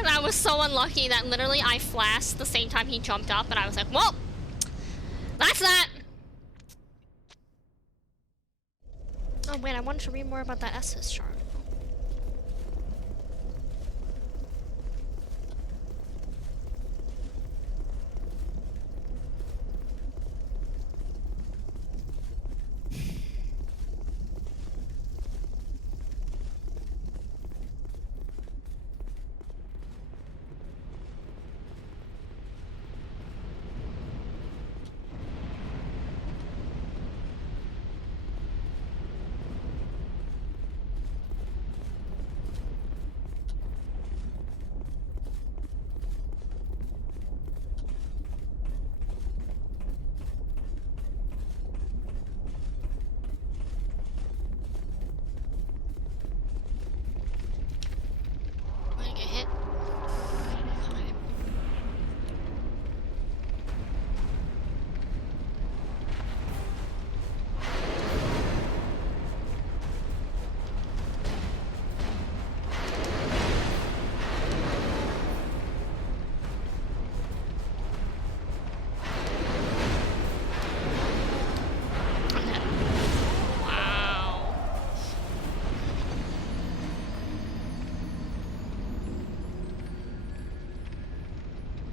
That was so unlucky that literally I flashed the same time he jumped up, and I was like, well, that's that. Oh wait, I wanted to read more about that Estus chart.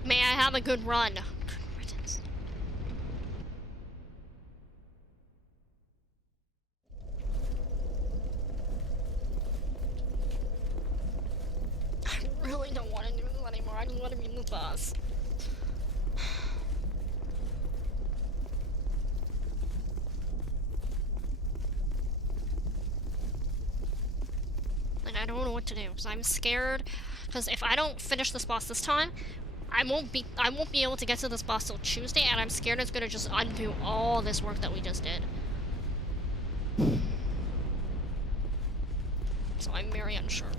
May I have a good run. Good riddance. I really don't want to do this anymore. I just want to be in the bus. Like, I don't know what to do, because I'm scared. Because if I don't finish this boss this time, I won't be able to get to this boss till Tuesday, and I'm scared it's gonna just undo all this work that we just did. So I'm very unsure.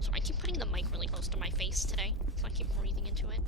So I keep putting the mic really close to my face today, so I keep breathing into it.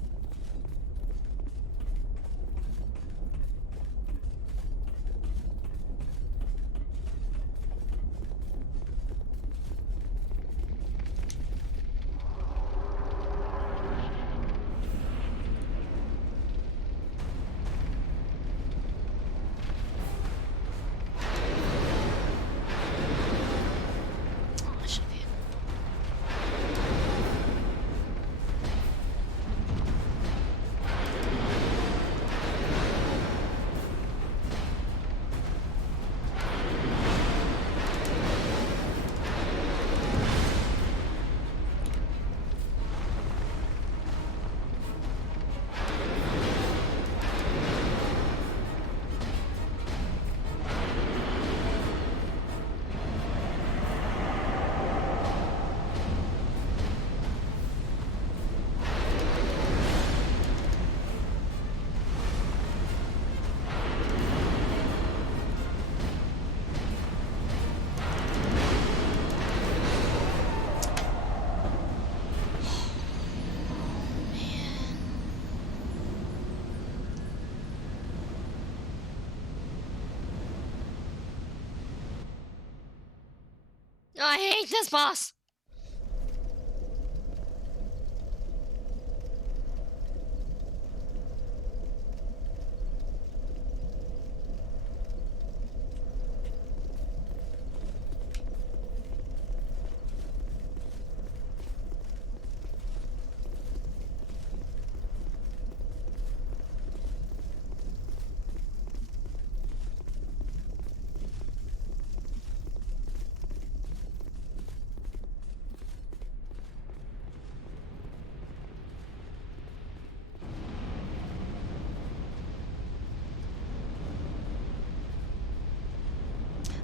I hate this boss.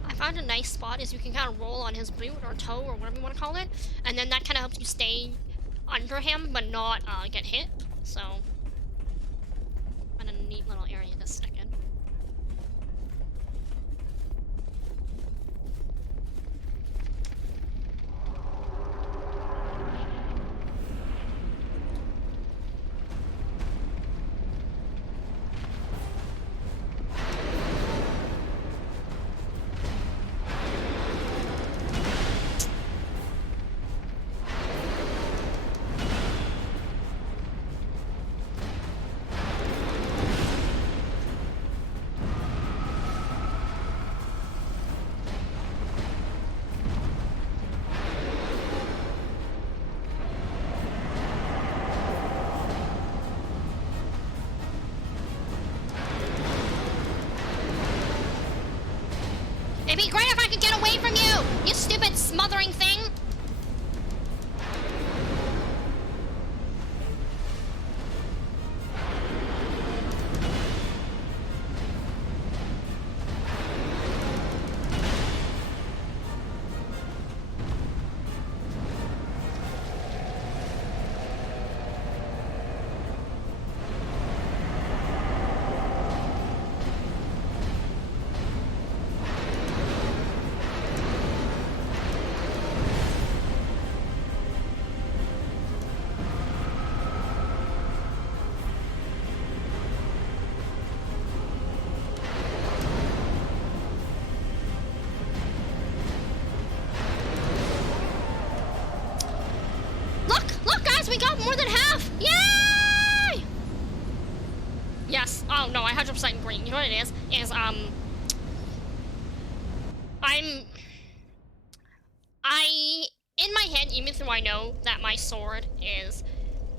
I found a nice spot is you can kind of roll on his boot or toe or whatever you want to call it, and then that kind of helps you stay under him but not get hit. So, kind of neat little area to stick in. It'd be great if I could get away from you, you stupid smothering thing! We got more than half! Yay! Yes. Oh no, I 100% agree. You know what it is? In my head, even though I know that my sword is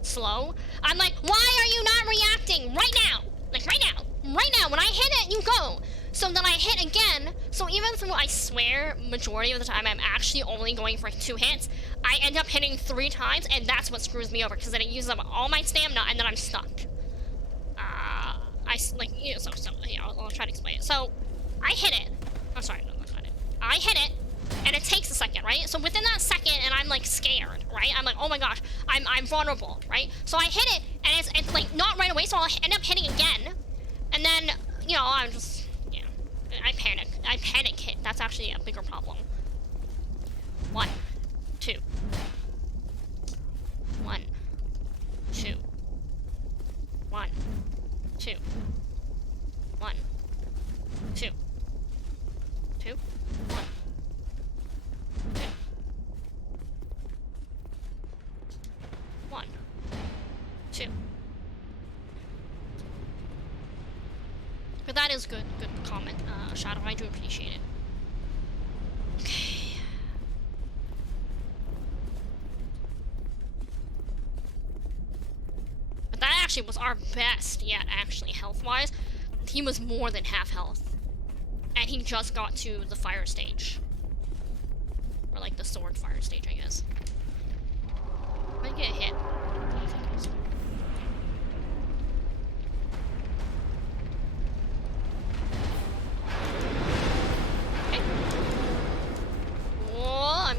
slow, I'm like, why are you not reacting right now? Like right now. Right now, when I hit it, you go. So then I hit again, so even though I swear majority of the time I'm actually only going for 2 hits, I end up hitting 3 times, and that's what screws me over, because then it uses up all my stamina, and then I'm stuck. I'll try to explain it. So, I hit it. I'm sorry, no, that's not it. I hit it, and it takes a second, right? So within that second, and I'm like scared, right? I'm like, oh my gosh, I'm vulnerable, right? So I hit it, and it's like not right away, so I'll end up hitting again, and then, you know, I'm just, yeah, I panic. I panic hit. That's actually a bigger problem. 1, 2. 1, 2. 1, 2. 1, 2. 2, 1. 2. 1, 2. But that is good comment, Shadow. I do appreciate it. Okay. But that actually was our best yet, actually, health-wise. He was more than half health. And he just got to the fire stage. Or like the sword fire stage, I guess. I get hit. Okay. Whoa,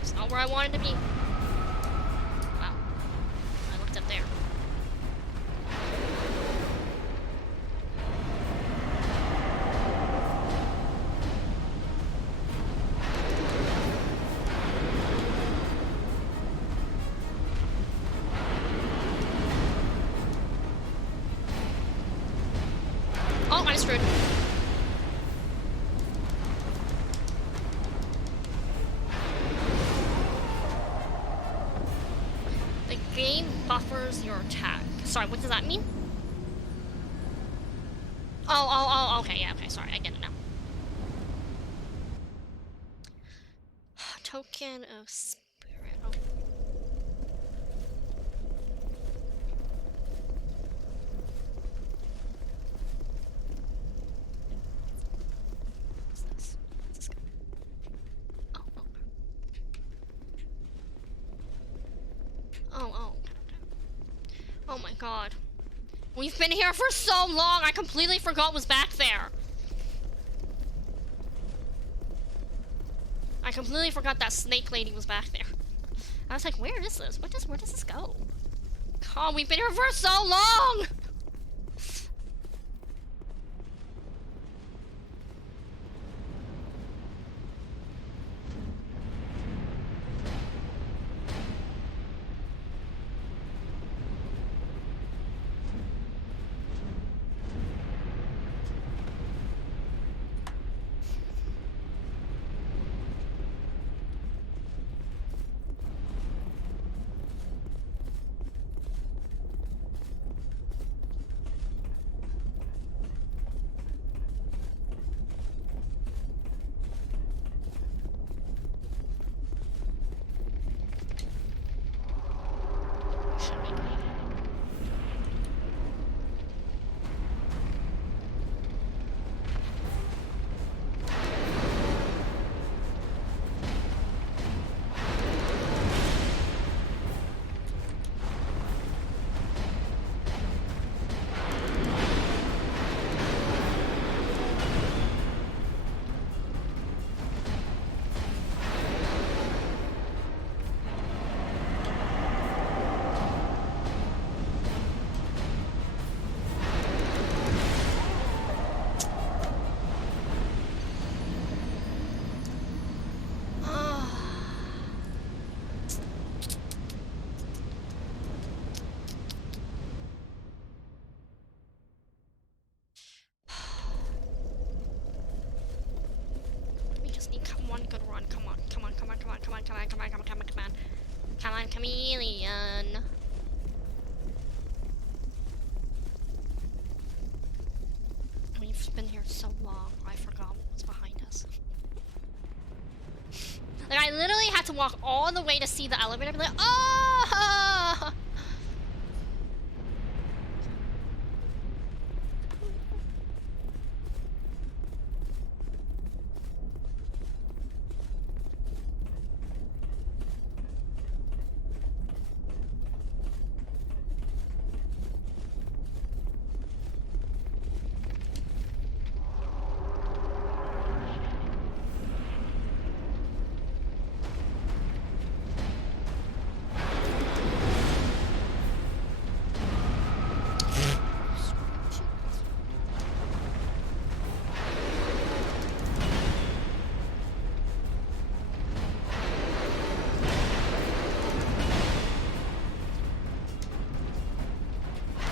It's not where I wanted to be. Wow. I looked up there. get screwed. The game buffers your attack. Sorry, what does that mean? Oh, okay, yeah, okay, sorry, I get it now. Token of spirit. Oh. What's this? What's this go? Oh. Oh my god. We've been here for so long, I completely forgot what was back there. I completely forgot that snake lady was back there. I was like, where is this? Where does this go? God, we've been here for so long! Come on, chameleon. We've been here so long, I forgot what was behind us. Like, I literally had to walk all the way to see the elevator and be like, oh!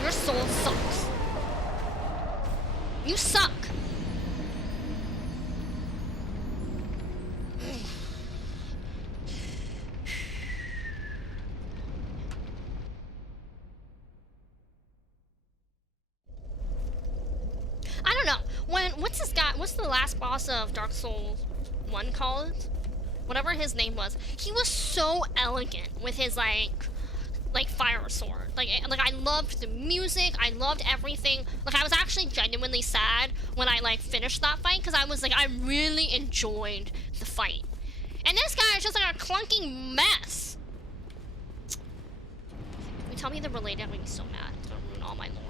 Your soul sucks. You suck. I don't know. What's this guy? What's the last boss of Dark Souls 1 called? Whatever his name was. He was so elegant with his like fire sword. Like I loved the music, I loved everything. Like I was actually genuinely sad when I like finished that fight because I was like, I really enjoyed the fight. And this guy is just like a clunky mess. If you tell me they're related, I'm gonna be so mad. It's gonna ruin all my lore.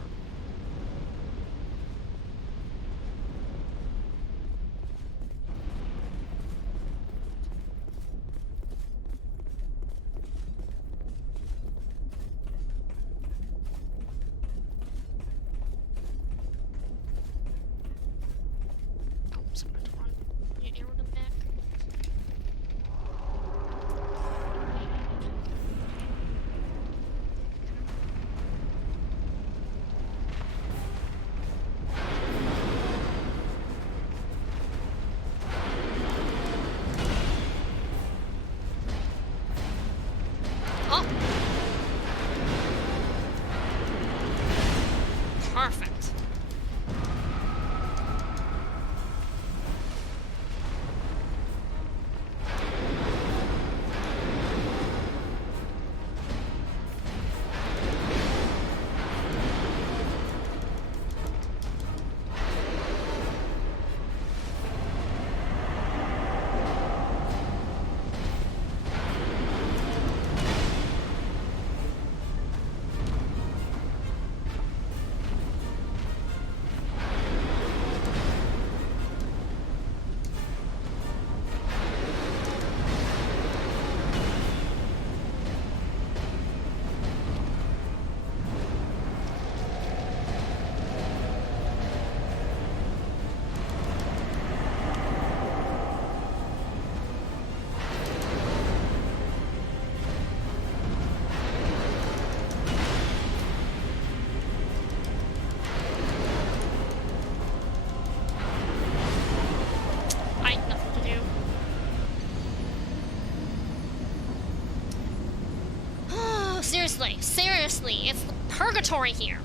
Exactly. It's purgatory here.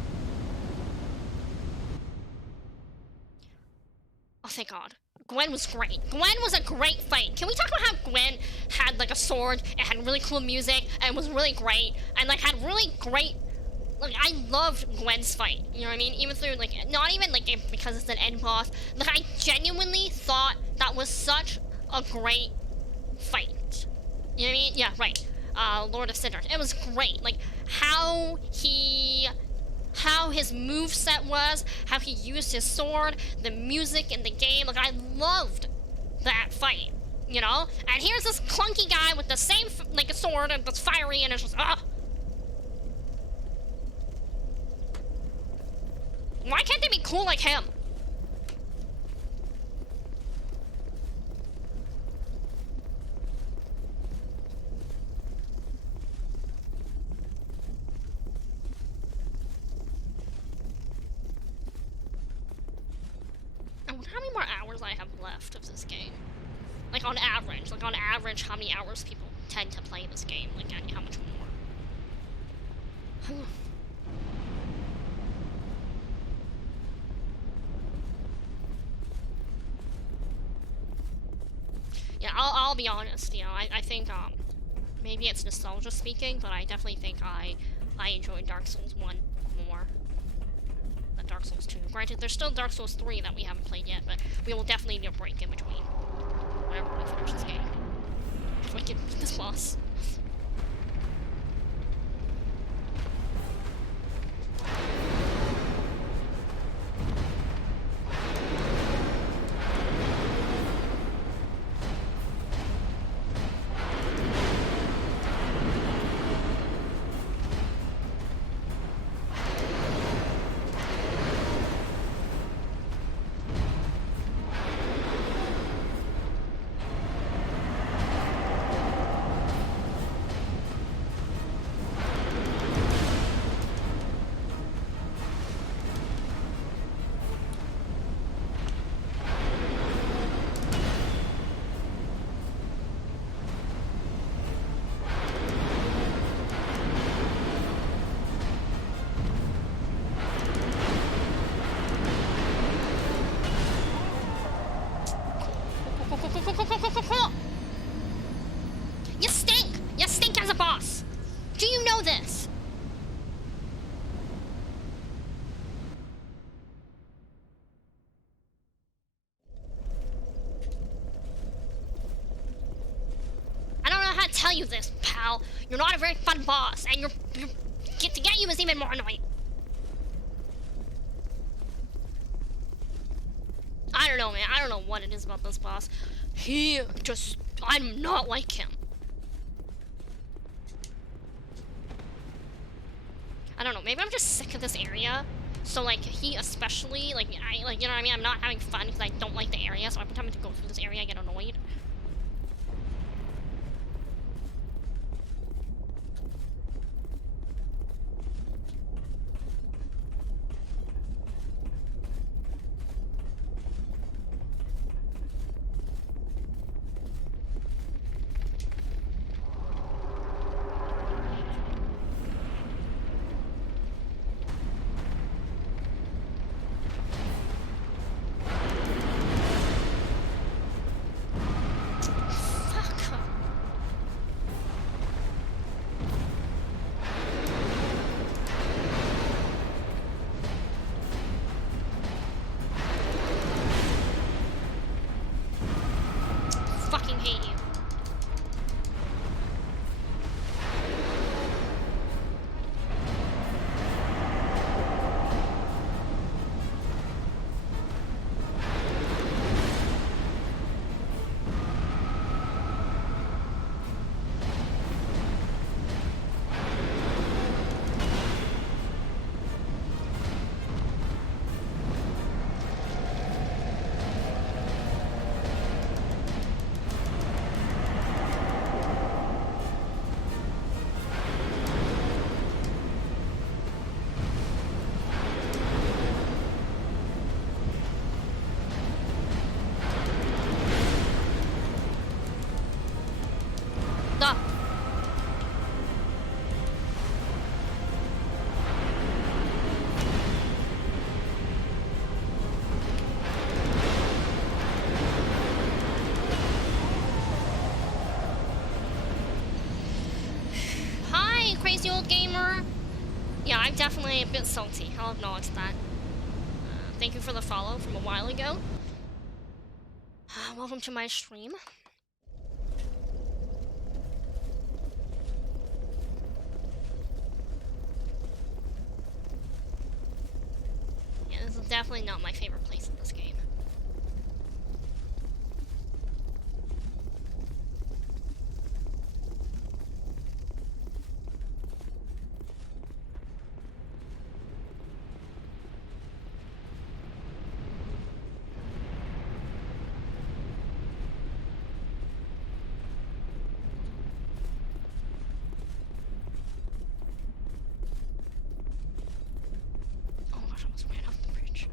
Oh, thank God. Gwen was great. Gwen was a great fight. Can we talk about how Gwen had like a sword, it had really cool music, and was really great, and like had really great, like I loved Gwen's fight, you know what I mean? Even through like, not even like because it's an end boss, like I genuinely thought that was such a great fight. You know what I mean? Yeah, right. Lord of Sinners. It was great. Like how his moveset was, how he used his sword, the music in the game. Like, I loved that fight, you know? And here's this clunky guy with the same, like, a sword and that's fiery, and it's just, ugh. Why can't they be cool like him? I wonder how many more hours I have left of this game. Like on average, how many hours people tend to play this game? Like how much more? Yeah, I'll be honest. You know, I think maybe it's nostalgia speaking, but I definitely think I enjoyed Dark Souls 1 more than Dark Souls 2. Granted, there's still Dark Souls 3 that we haven't played yet, but we will definitely need a break in between whenever we finish this game. If we can beat this boss. You stink! You stink as a boss! Do you know this? I don't know how to tell you this, pal. You're not a very fun boss, and to get you is even more annoying. I don't know, man. I don't know what it is about this boss. I'm not like him. I don't know, maybe I'm just sick of this area. So, like, he especially, like, you know what I mean? I'm not having fun because I don't like the area, so every time I go through this area, I get annoyed. Yeah, I'm definitely a bit salty. I'll acknowledge that. Thank you for the follow from a while ago. Welcome to my stream. Yeah, this is definitely not my favorite place in this game. Oh my gosh, I almost ran off the bridge.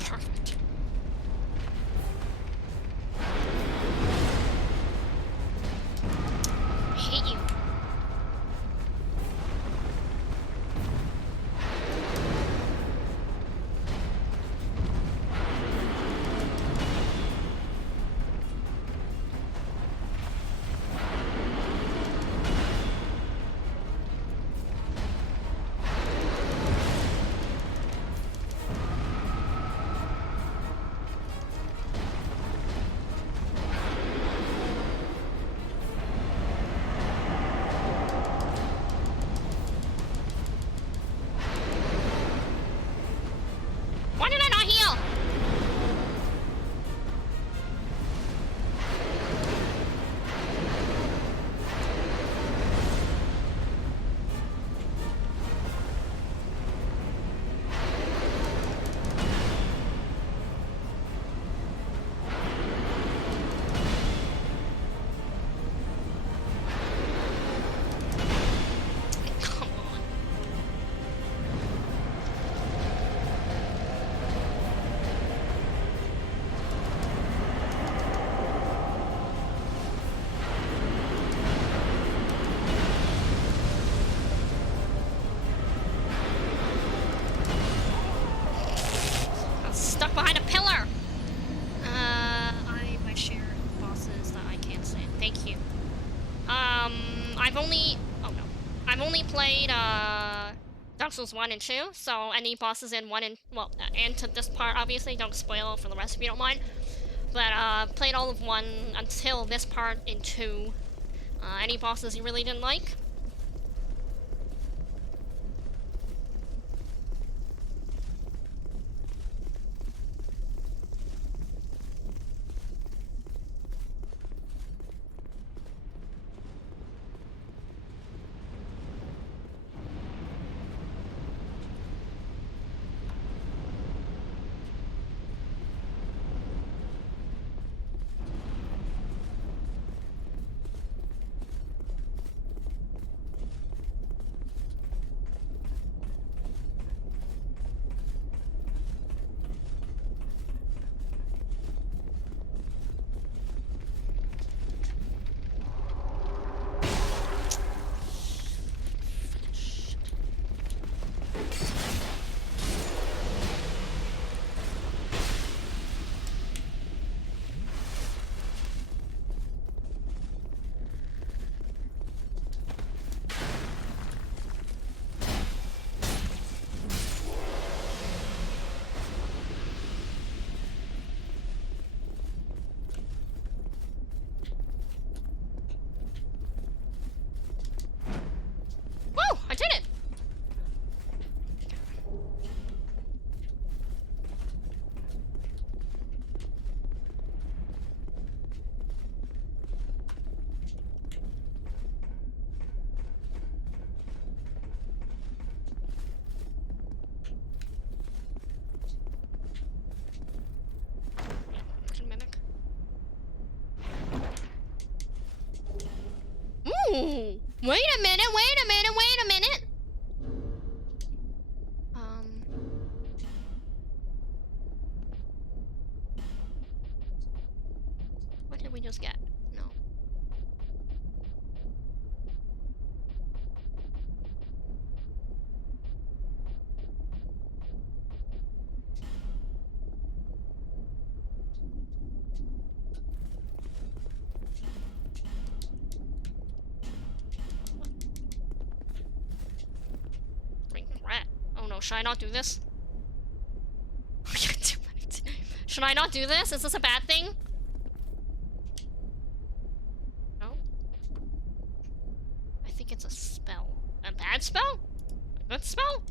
Perfect. I hate you. Why did I not heal? Come on. I'm stuck behind a pillar. I might share bosses that I can't stand. Thank you. I've only... Oh, no. I've only played, Dark Souls 1 and 2, so any bosses in 1 and... Well, and to this part, obviously, don't spoil for the rest if you don't mind. But, played all of 1 until this part in 2. Any bosses you really didn't like? Woo! I did it! Fucking mimic. Ooh! Wait a minute, wait a minute, wait a minute! What did we just get? No. should I not do this? Should I not do this? Is this a bad thing? No? I think it's a spell. A bad spell? A good spell?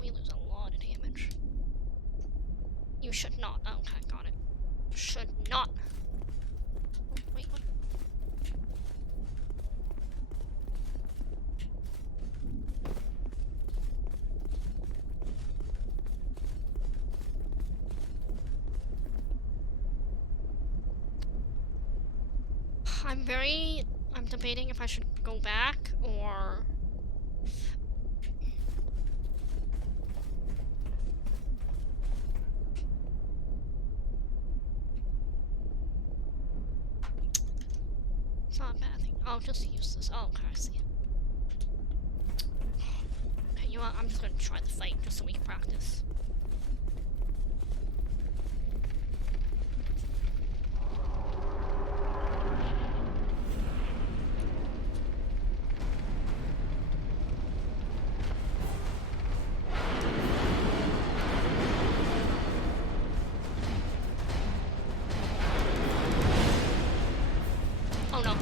We lose a lot of damage. You should not. Oh, okay, got it. Should not. Oh, wait, what? I'm debating if I should go back or... It's not a bad thing. I'll just use this. Oh, okay, I see. Okay, you know what? I'm just gonna try the fight just so we can practice. Oh no.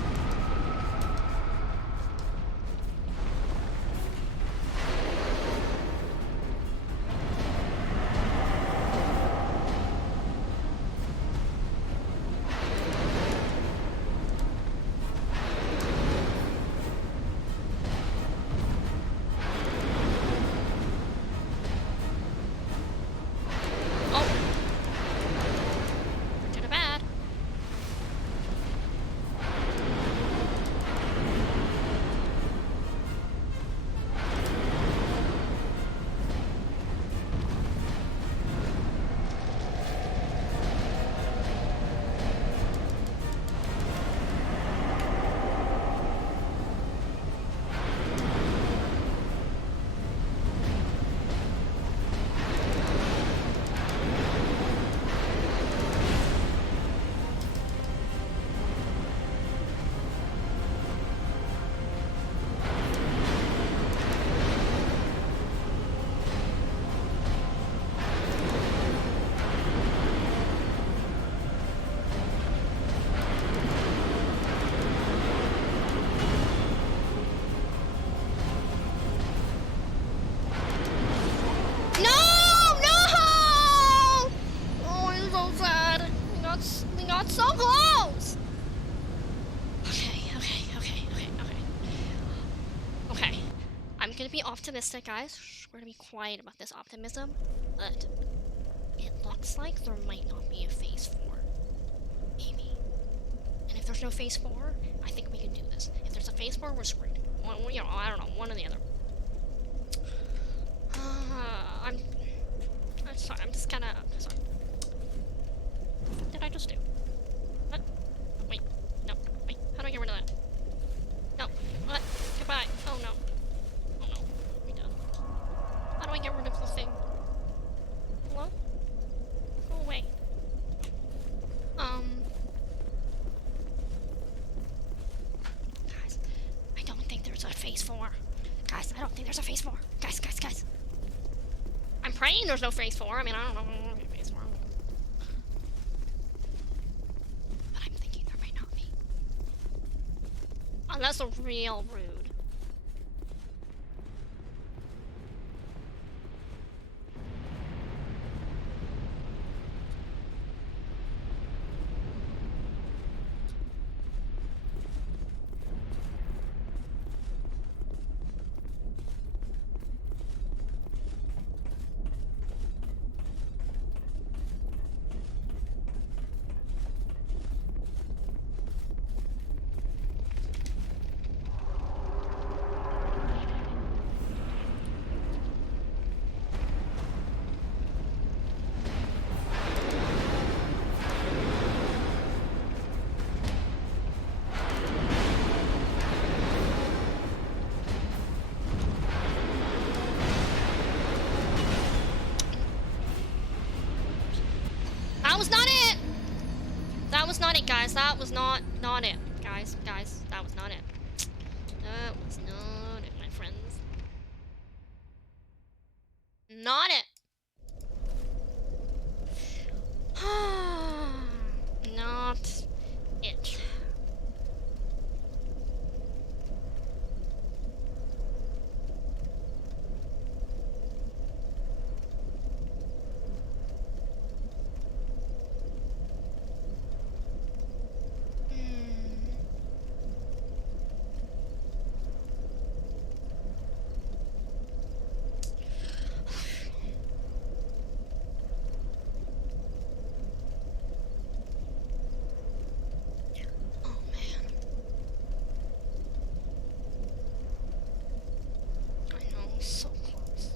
Oh. To the bad. No! No! Oh, I'm so sad. We got so close! Okay. I'm gonna be optimistic, guys. We're gonna be quiet about this optimism. But it looks like there might not be a phase 4. Maybe. And if there's no phase 4, I think we can do this. If there's a phase 4, we're screwed. Well, you know, I don't know, one or the other. I'm sorry, I'm just kinda... sorry. What did I just do? What? Wait, no, wait, how do I get rid of that? No, what? Goodbye. Oh no. Oh no, we done. How do I get rid of the thing? Hello? Go away. Guys, I don't think there's a phase 4. Guys, I don't think there's a phase 4. Guys. I'm praying there's no phase 4. I mean, I don't know phase 4. But I'm thinking there might not be. Unless they're real rude. guys. That was not it. Guys, that was not it. That was not it, my friends. Not it. Not it. So close.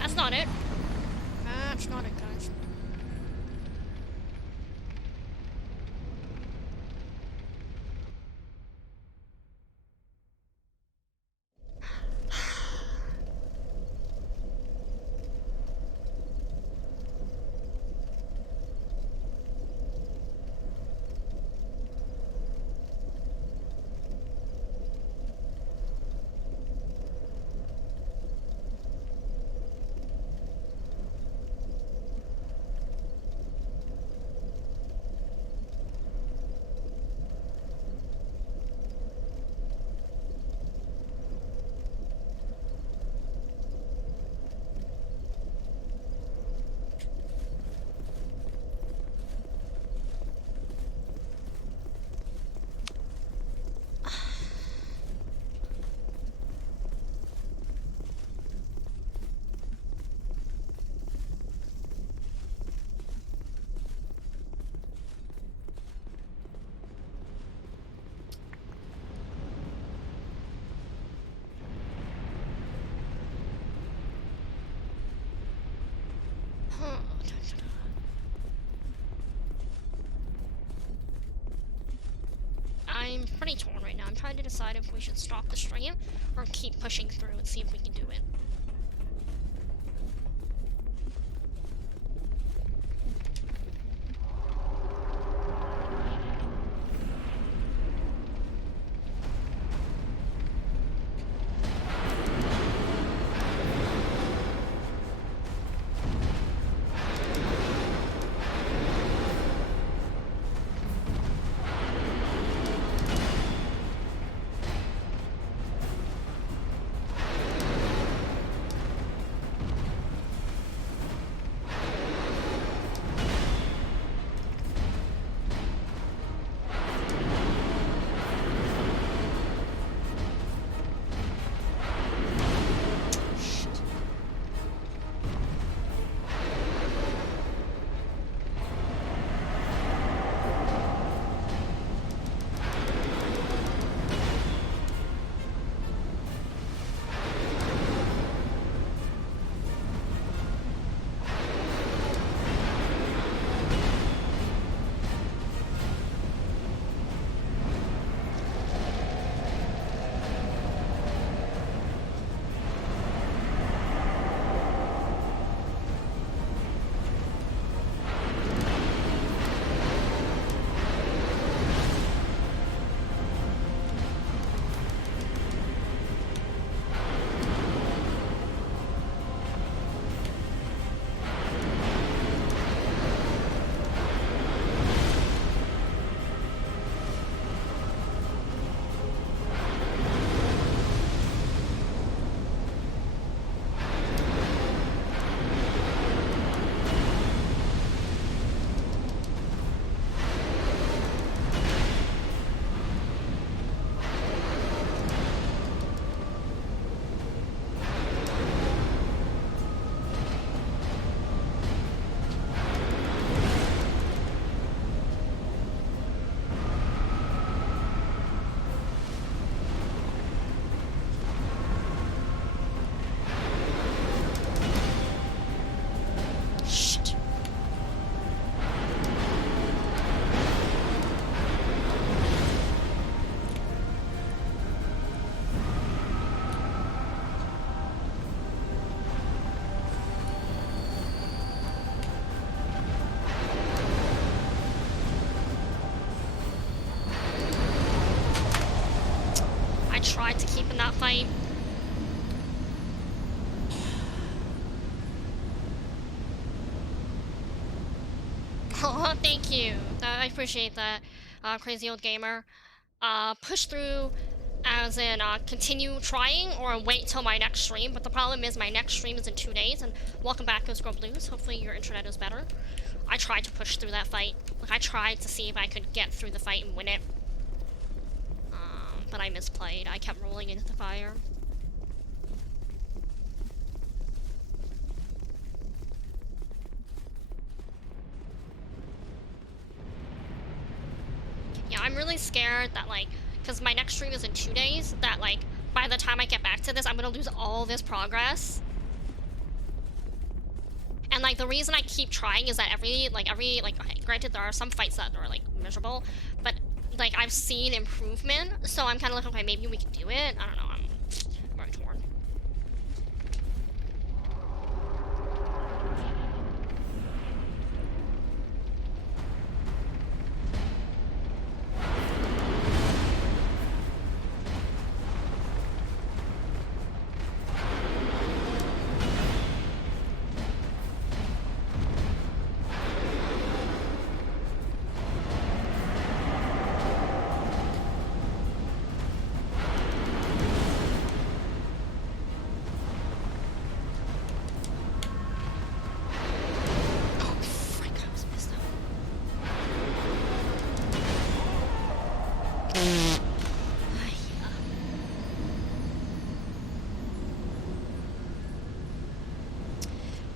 That's not it. That's not it, guys. I'm pretty torn right now. I'm trying to decide if we should stop the stream or keep pushing through and see if we can do it. fight. Oh, thank you. I appreciate that, crazy old gamer. Push through as in continue trying or wait till my next stream, but the problem is my next stream is in 2 days, and welcome back, Ghost Girl Blues. Hopefully your internet is better. I tried to push through that fight. Like, I tried to see if I could get through the fight and win it. But I misplayed. I kept rolling into the fire. Yeah, I'm really scared that, like, because my next stream is in 2 days, that, like, by the time I get back to this, I'm gonna lose all this progress. And, like, the reason I keep trying is that every, okay, granted, there are some fights that are, like, miserable, but, like, I've seen improvement, so I'm kind of like, okay, maybe we can do it. I don't know, I'm very torn.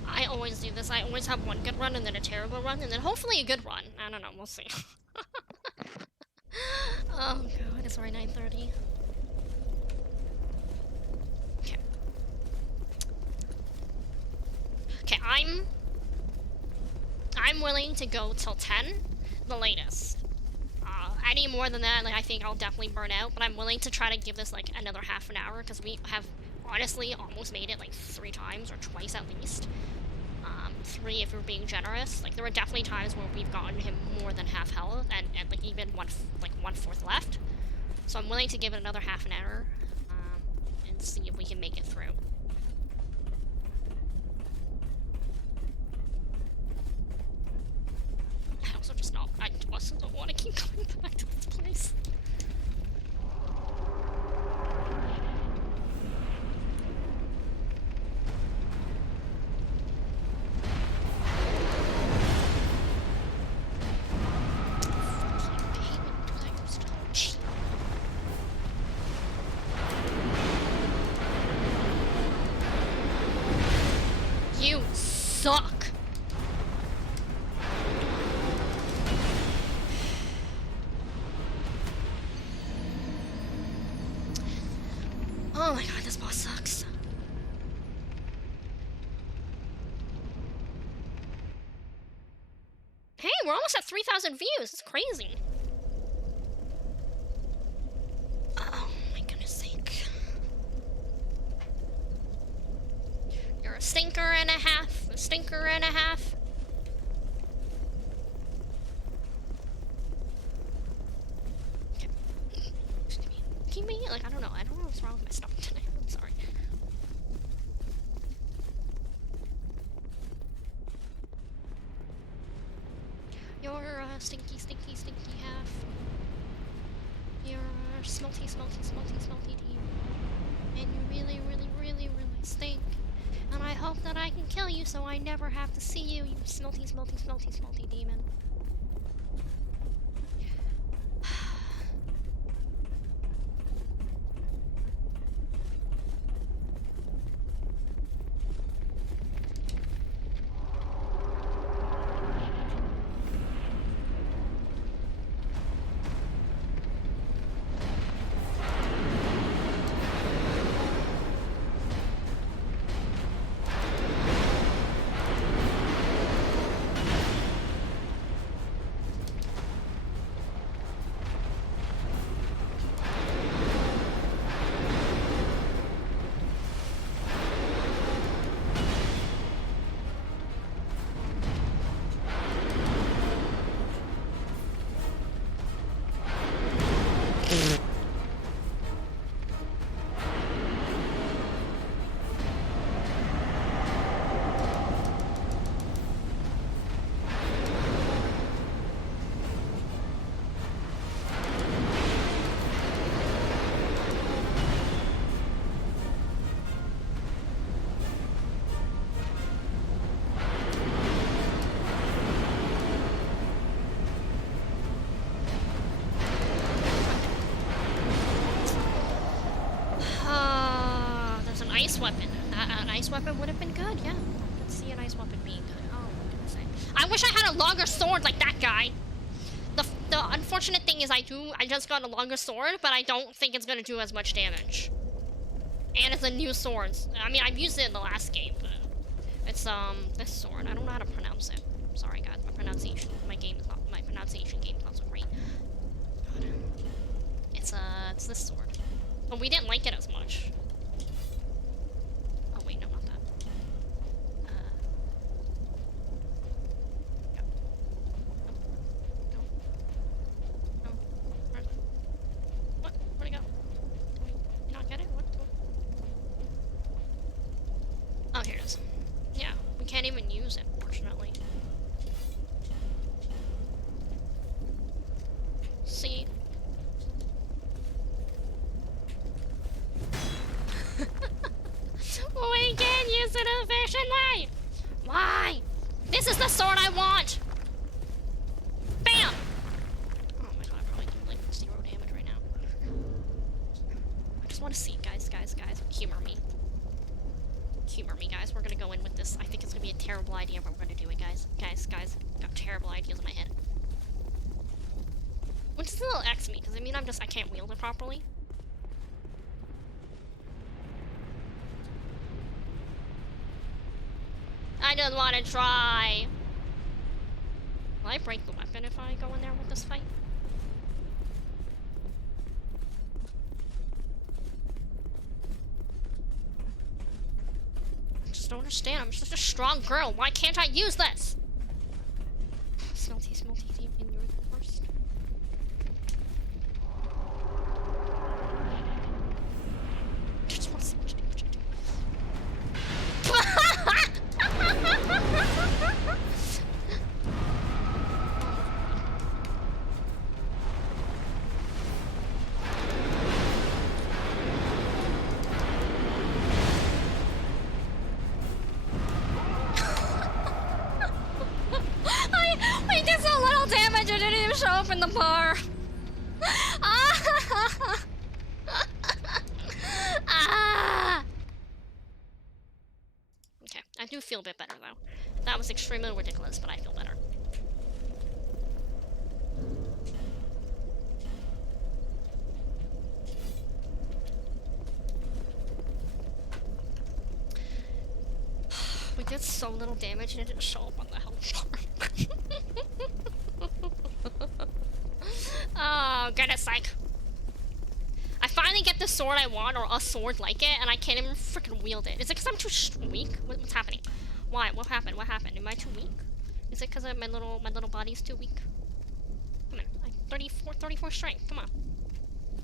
I always do this. I always have one good run and then a terrible run and then hopefully a good run. I don't know, we'll see. Oh god, it's already 9:30. Okay. Okay, I'm willing to go till 10, the latest. Any more than that, like, I think I'll definitely burn out, but I'm willing to try to give this, like, another half an hour, because we have, honestly, almost made it, like, 3 times, or twice at least. 3 if we're being generous. Like, there were definitely times where we've gotten him more than half health, and like, even 1/4 left. So I'm willing to give it another half an hour, and see if we can make it through. I also just don't want to keep coming back to this place. You suck. Oh my god, this boss sucks. Hey, we're almost at 3,000 views. It's crazy. Oh my goodness sake. You're a stinker and a half. A stinker and a half. Okay. Keep me, like, I don't know what's wrong with my stomach tonight. I'm sorry. You're a stinky, stinky, stinky half. You're a smelty, smelty, smelty, smelty demon. And you really, really, really, really stink. And I hope that I can kill you so I never have to see you, you smelty, smelty, smelty, smelty demon. ice weapon. An ice weapon would have been good, yeah. I can see an ice weapon being good. Oh, what can I say? I wish I had a longer sword like that guy. The unfortunate thing is I just got a longer sword, but I don't think it's gonna do as much damage. And it's a new sword. I mean, I've used it in the last game, but it's this sword. I don't know how to pronounce it. Sorry guys, my pronunciation game is not so great. God. It's this sword. But we didn't like it as much. Oh wait, no, not that. Where'd it go? Did we not get it? What? Oh, here it is. Yeah, we can't even use it, fortunately. See? We can't use it efficiently! Why? This is the sword I want! Bam! Oh my god, I probably do like 0 damage right now. I just want to see, guys. Humor me. Humor me, guys. We're gonna go in with this. I think it's gonna be a terrible idea, but we're gonna do it, guys. Guys, got terrible ideas in my head. What does the little X mean? Does it mean I can't wield it properly? I just want to try. Will I break the weapon if I go in there with this fight? I just don't understand. I'm such a strong girl. Why can't I use this? Smelty thief in your first. I just want to see what you do. We did so little damage, it didn't even show up in the bar. Okay, I do feel a bit better though. That was extremely ridiculous, but I feel better. We did so little damage and it didn't show up on the health bar. Oh, goodness sake. I finally get the sword I want, or a sword like it, and I can't even freaking wield it. Is it because I'm too weak? What's happening? Why? What happened? What happened? Am I too weak? Is it because my little body's too weak? Come on, like 34 strength. Come on.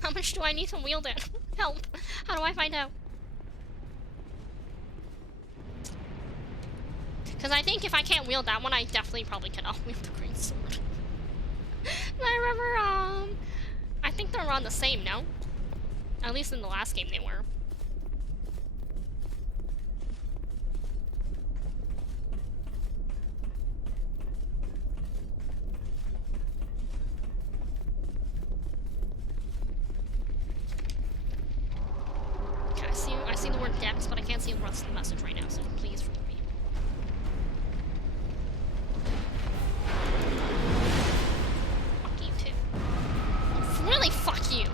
How much do I need to wield it? Help! How do I find out? Because I think if I can't wield that one, I definitely probably cannot wield the green sword. I remember, I think they're around the same, no? At least in the last game they were. Okay, I see the word depths, but I can't see the rest of the message right now, so please forgive me. Fuck you too. Really, fuck you.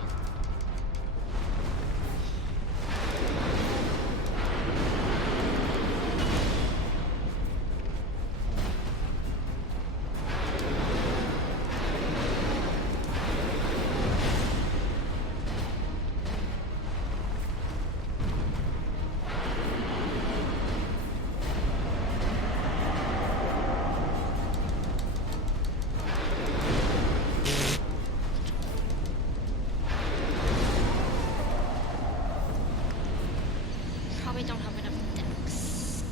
Probably don't have enough decks.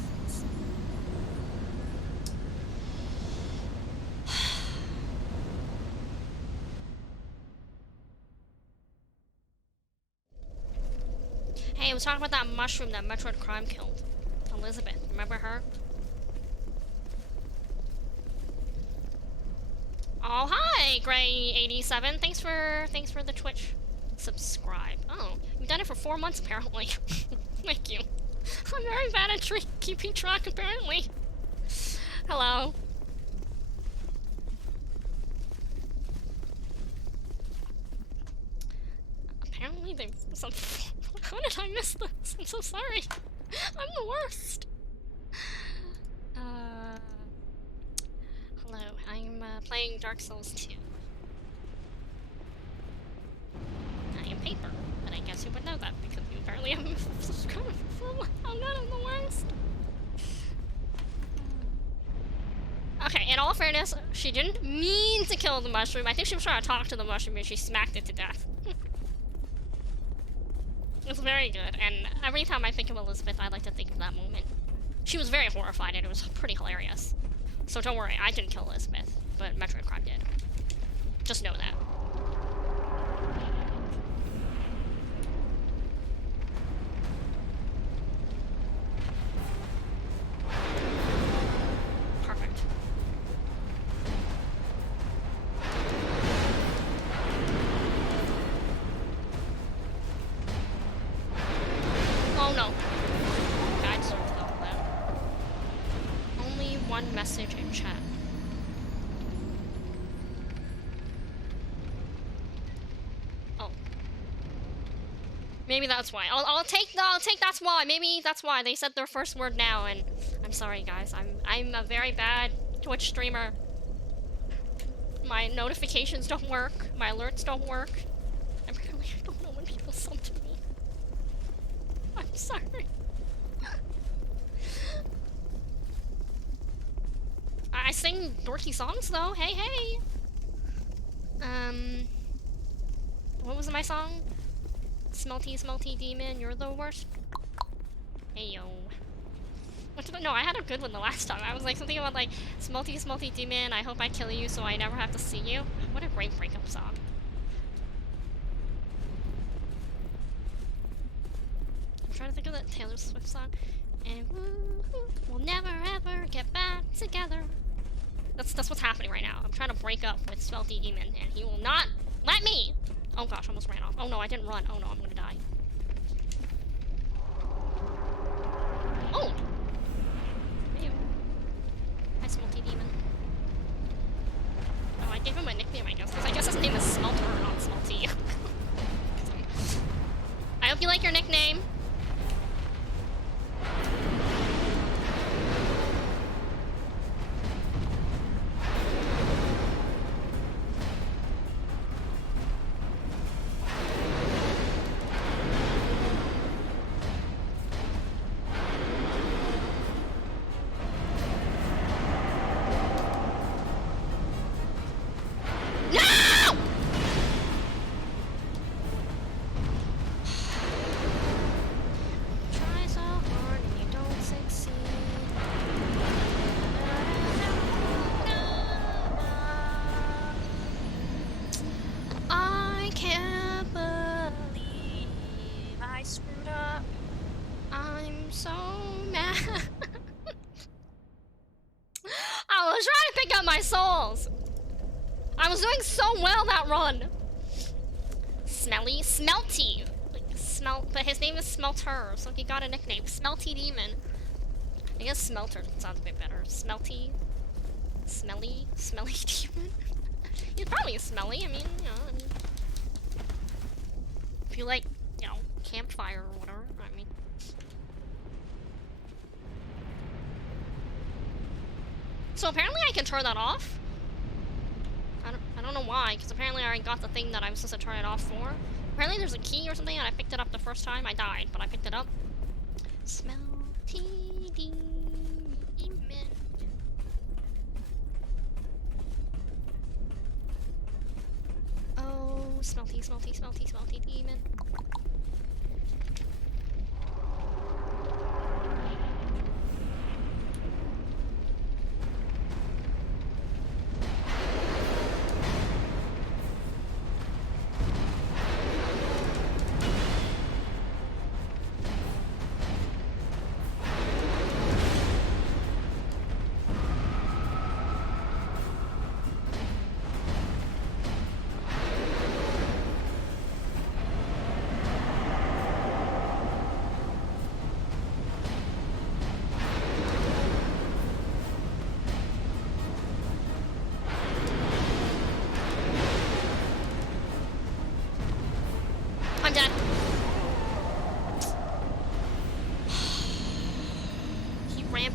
Hey, I was talking about that mushroom that Metroid Prime killed. Elizabeth, remember her? Oh, hi, Gray87. Thanks for the Twitch subscribe. Oh, you've done it for 4 months apparently. Thank you. I'm very bad at keeping track, apparently. Hello. Apparently there's some... How did I miss this? I'm so sorry. I'm the worst. Hello, I'm playing Dark Souls 2. I am Paper, but I guess you would know that because you apparently haven't subscribed for a while. Oh god, I'm the worst. Okay, in all fairness, she didn't mean to kill the mushroom. I think she was trying to talk to the mushroom and she smacked it to death. It's very good, and every time I think of Elizabeth, I like to think of that moment. She was very horrified and it was pretty hilarious. So don't worry, I didn't kill Elizabeth, but Metroid Prime did. Just know that. Perfect. Oh no. Guide sort of fell out. Only one message in chat. Oh. Maybe that's why. I'll take that's why. Maybe that's why they said their first word now, and I'm sorry guys. I'm a very bad Twitch streamer. My notifications don't work. My alerts don't work. I really don't know when people sub to me. I'm sorry. I sing dorky songs though. Hey, hey. What was my song? Smelty, smelty demon, you're the worst. Hey yo. No, I had a good one the last time. I was like something about like smelty, smelty demon. I hope I kill you so I never have to see you. What a great breakup song. I'm trying to think of that Taylor Swift song. And we'll never ever get back together. That's what's happening right now. I'm trying to break up with Smelty Demon, and he will not let me. Oh gosh, I almost ran off. Oh no, I didn't run. Oh no, I'm gonna die. Oh. Hey. Hi, Smelty Demon. Oh, I gave him a nickname, I guess, because I guess his name is Smelter, not Smelty. I hope you like your nickname. I was doing so well that run. Smelty. Like, but his name is Smelter, so he got a nickname. Smelty Demon. I guess Smelter sounds a bit better. Smelty. Smelly Demon. He's probably smelly, I mean, you know. If you like, you know, campfire or whatever, I mean. So apparently I can turn that off. I don't know why, because apparently I already got the thing that I was supposed to turn it off for. Apparently there's a key or something, and I picked it up the first time. I died, but I picked it up. Smelty Demon. Oh, smelty demon.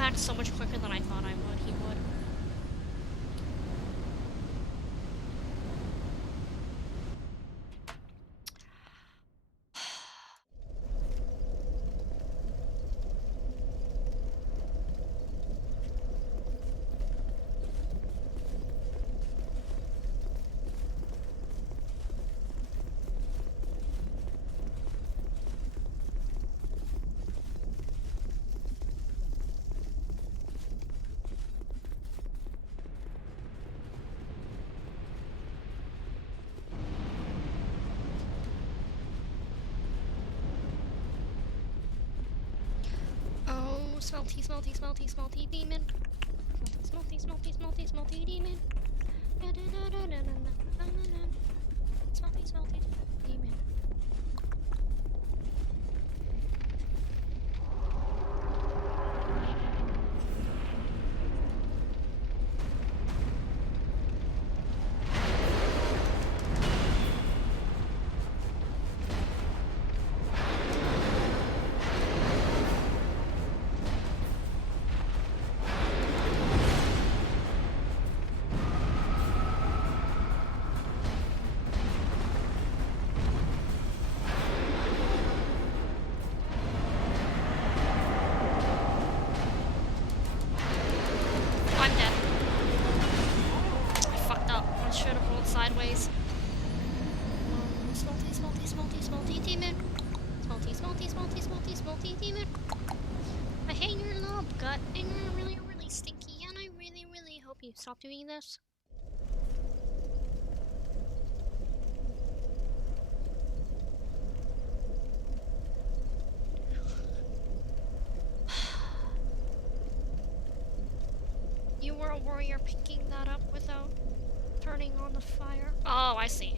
back so much quicker than I thought he would. Smelty, smelty, smelty, smelty demon. Smelty, smelty, smelty, smelty demon. Smelty, smelty demon. Sideways. Smelty, smelty, smelty, smelty demon. Smelty, smelty, smelty, smelty, smelty demon. I hate your little gut, and you're really, really stinky, and I really, really hope you stop doing this. You were a warrior picking that up without turning on the fire. Oh, I see.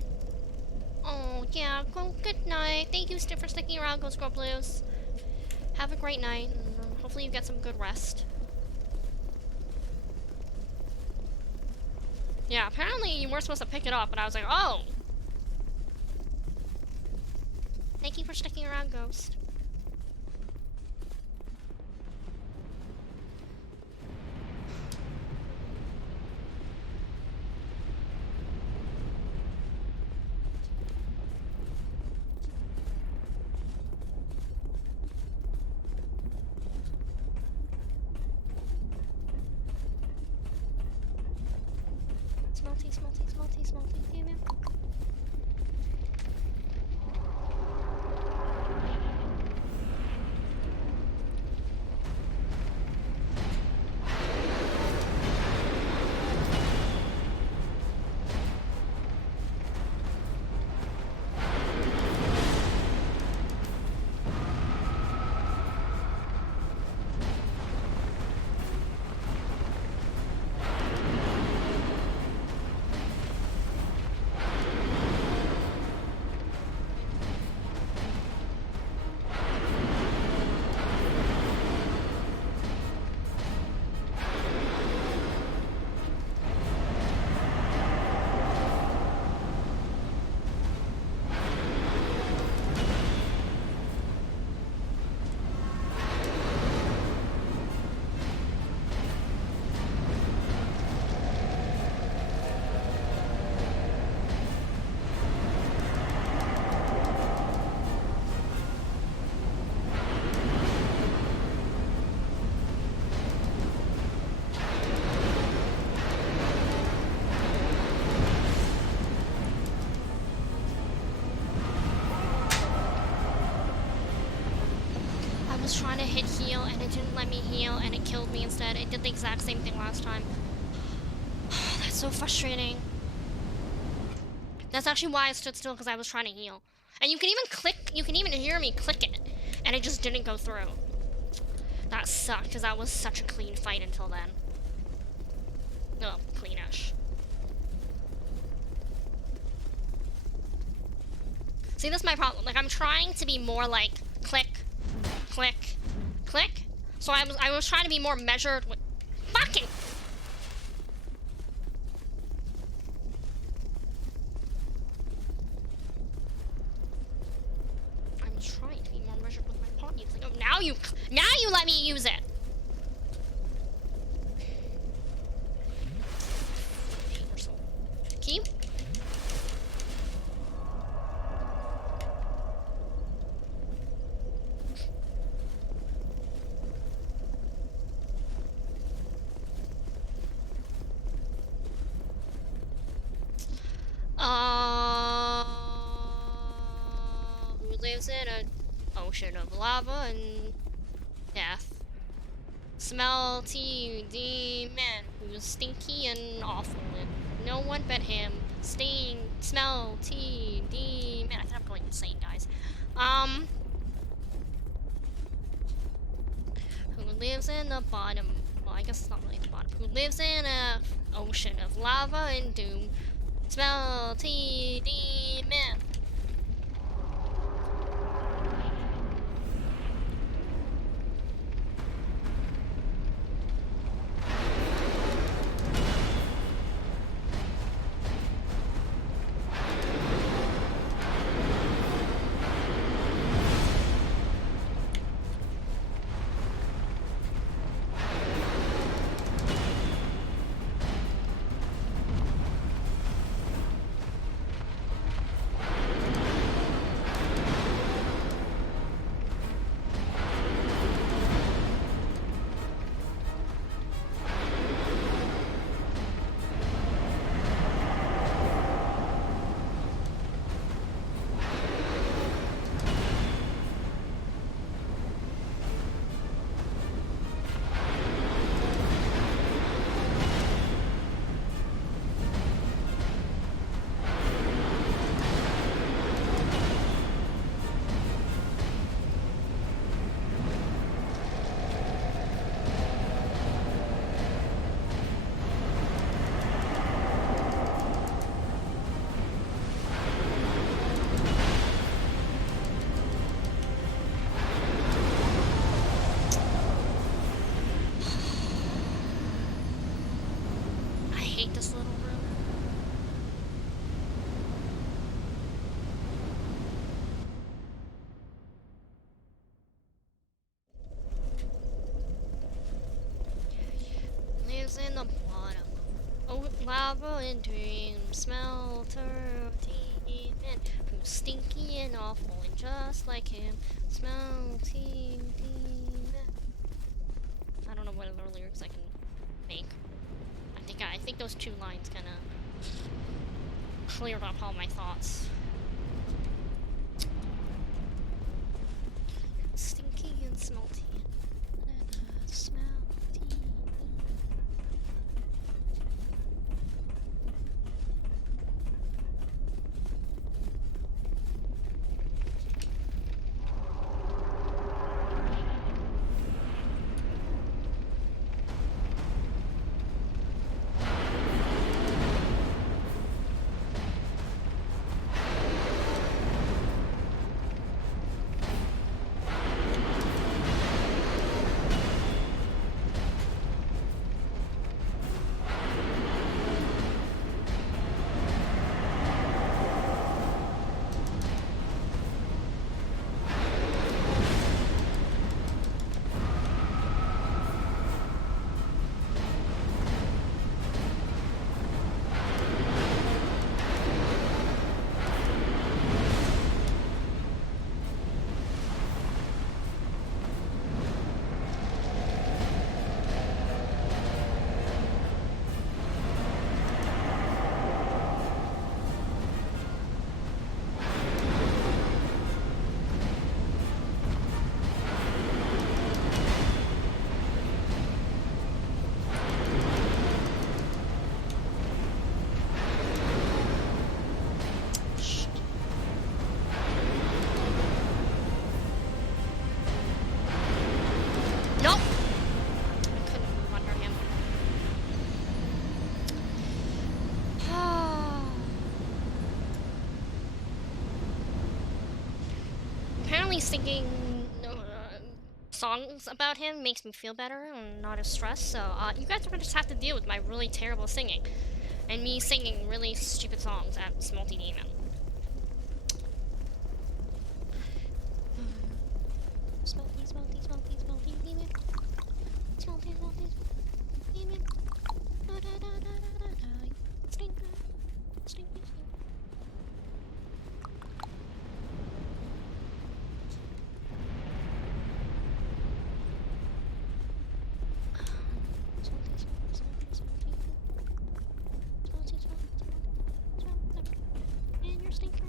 Oh, yeah. Go. Good night. Thank you, for sticking around, Ghost Girl Blues. Have a great night, and hopefully you get some good rest. Yeah, apparently you were supposed to pick it up, and I was like, oh! Thank you for sticking around, Ghost. Smelty, smelty, smelty, smelty, demon. was trying to hit heal and it didn't let me heal and it killed me instead. It did the exact same thing last time. That's so frustrating. That's actually why I stood still, because I was trying to heal. And you can even click, you can even hear me click it, and it just didn't go through. That sucked, because that was such a clean fight until then. Oh, cleanish. See, that's my problem. Like, I'm trying to be more like click, click, click. So I was trying to be more measured with fucking. I was trying to be more measured with my body. It's like, oh, now you let me use it. lives in an ocean of lava and death. Smelty demon who's stinky and awful, and no one but him. Smelty demon. I think I'm going insane, guys. Who lives in the bottom? Well, I guess it's not really the bottom. Who lives in a ocean of lava and doom? Smelty demon. This little room. Lives in the bottom. Oh, lava and dream smelter demon who's stinky and awful and just like him. Smelty demon. I don't know what other lyrics I can make. I think those two lines kind of cleared up all my thoughts. Stinky and smelty. Smelty. Singing songs about him makes me feel better and not as stressed, so you guys are gonna just have to deal with my really terrible singing and me singing really stupid songs at Smelty Demon. Smelty, smelty, smelty, smelty demon. Smelty, smelty, smelty demon. Da da da da da da. Stinker, stinker, stinker. And your stinker.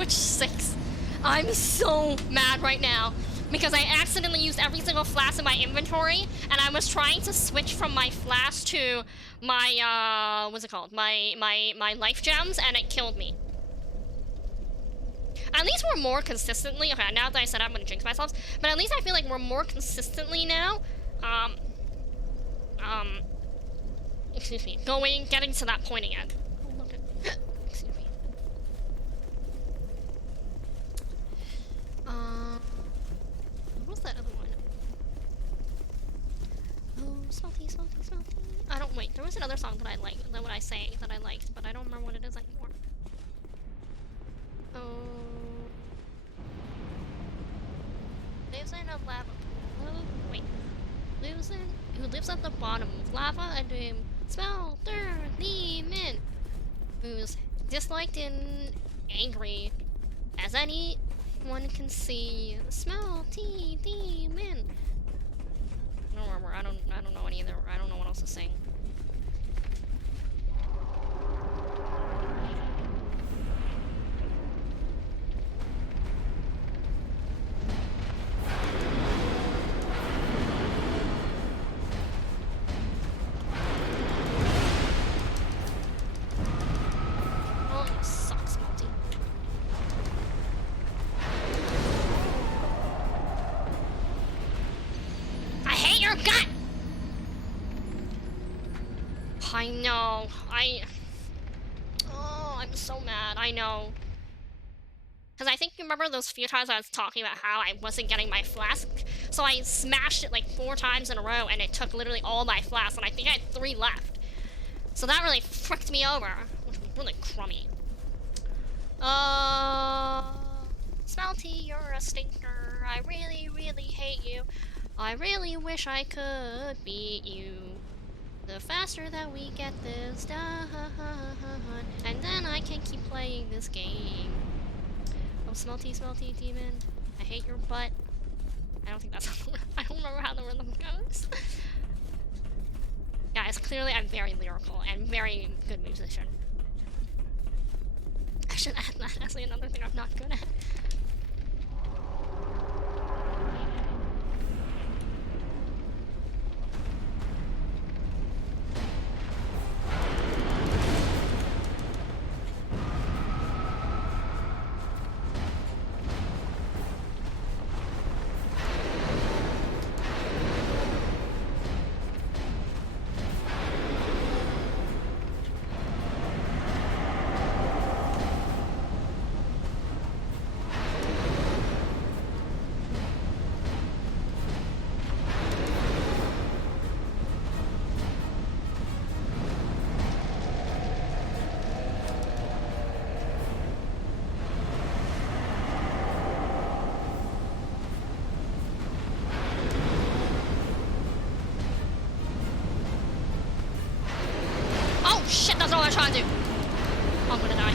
Twitch 6. I'm so mad right now because I accidentally used every single flask in my inventory, and I was trying to switch from my flask to my what's it called? My life gems, and it killed me. At least we're more consistently, okay, now that I said I'm gonna jinx myself, but at least I feel like we're more consistently now, excuse me, getting to that point again. Oh, look at, excuse me. What was that other one? Oh, salty, salty, salty. I don't, wait, there was another song that I liked, that what I sang that I liked, but I don't remember what it is anymore. Oh. Lives in a lava pool. Wait. Who lives at the bottom of lava and smelter demon. Who's disliked and angry as anyone can see. Smelty demon. I don't remember. I don't know any other. I don't know what else to sing. I know. Oh, I'm so mad. I know. Because I think you remember those few times I was talking about how I wasn't getting my flask? So I smashed it like 4 times in a row, and it took literally all my flasks, and I think I had 3 left. So that really fricked me over, which was really crummy. Smelty, you're a stinker. I really, really hate you. I really wish I could beat you. The faster that we get this done, and then I can keep playing this game. Oh, smelty, smelty demon, I hate your butt. I don't think that's I don't remember how the rhythm goes. Guys, clearly I'm very lyrical and very good musician. I should add that. That's another thing I'm not good at. Shit, that's not what I was trying to do. Oh, I'm gonna die.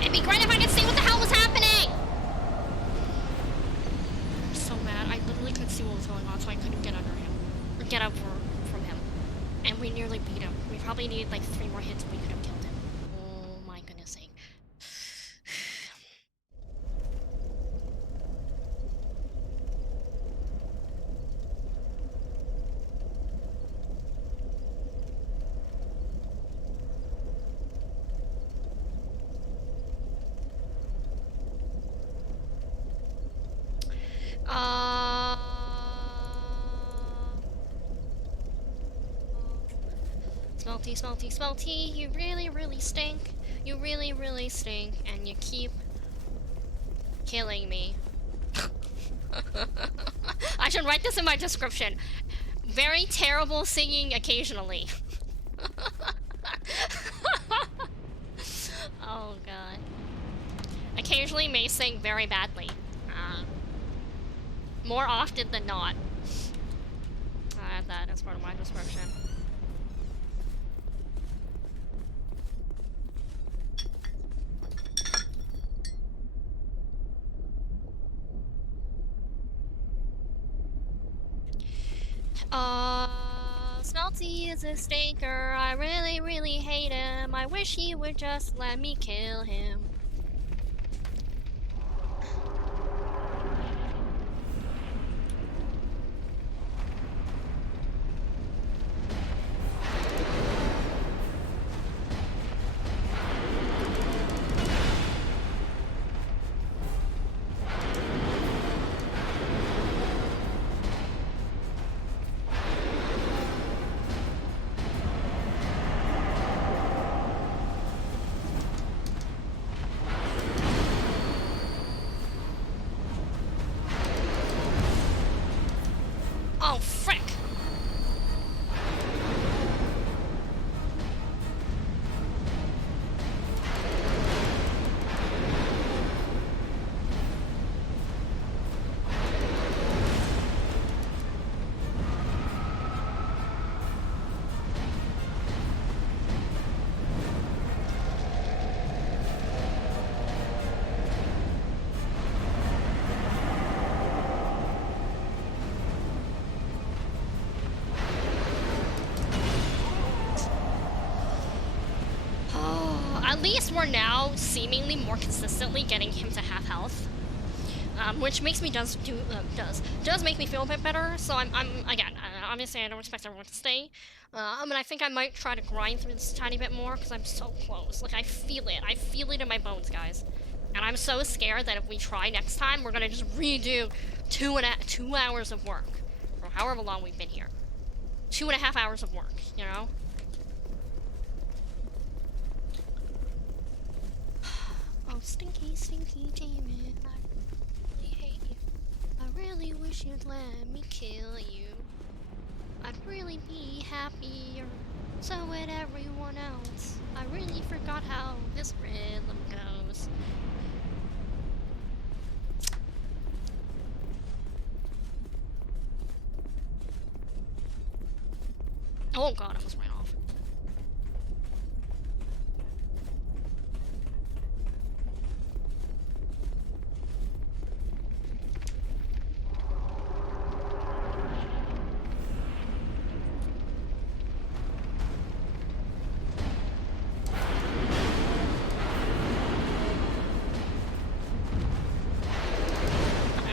It'd be great if I could see what the hell was happening! I'm so mad. I literally couldn't see what was going on, so I couldn't get under him. Or get up from him. And we nearly beat him. We probably needed like 3 more hits and we could have killed him. Oh my goodness sake. Uh... Smelty, smelty, smelty, you really, really stink. You really, really stink, and you keep killing me. I should write this in my description. Very terrible singing occasionally. Oh god. Occasionally may sing very badly. More often than not. I have that as part of my description. Smelty is a stinker. I really, really hate him. I wish he would just let me kill him. Oh, frick! At least we're now seemingly more consistently getting him to half health, which makes me does make me feel a bit better. So I'm again, obviously I don't expect everyone to stay, and I think I might try to grind through this a tiny bit more because I'm so close. Like I feel it in my bones, guys, and I'm so scared that if we try next time, we're gonna just redo 2 hours of work, or however long we've been here, 2.5 hours of work, you know. Oh, stinky, stinky Damon, I really hate you. I really wish you'd let me kill you. I'd really be happier, so would everyone else. I really forgot how this rhythm goes. Oh god, I almost ran off.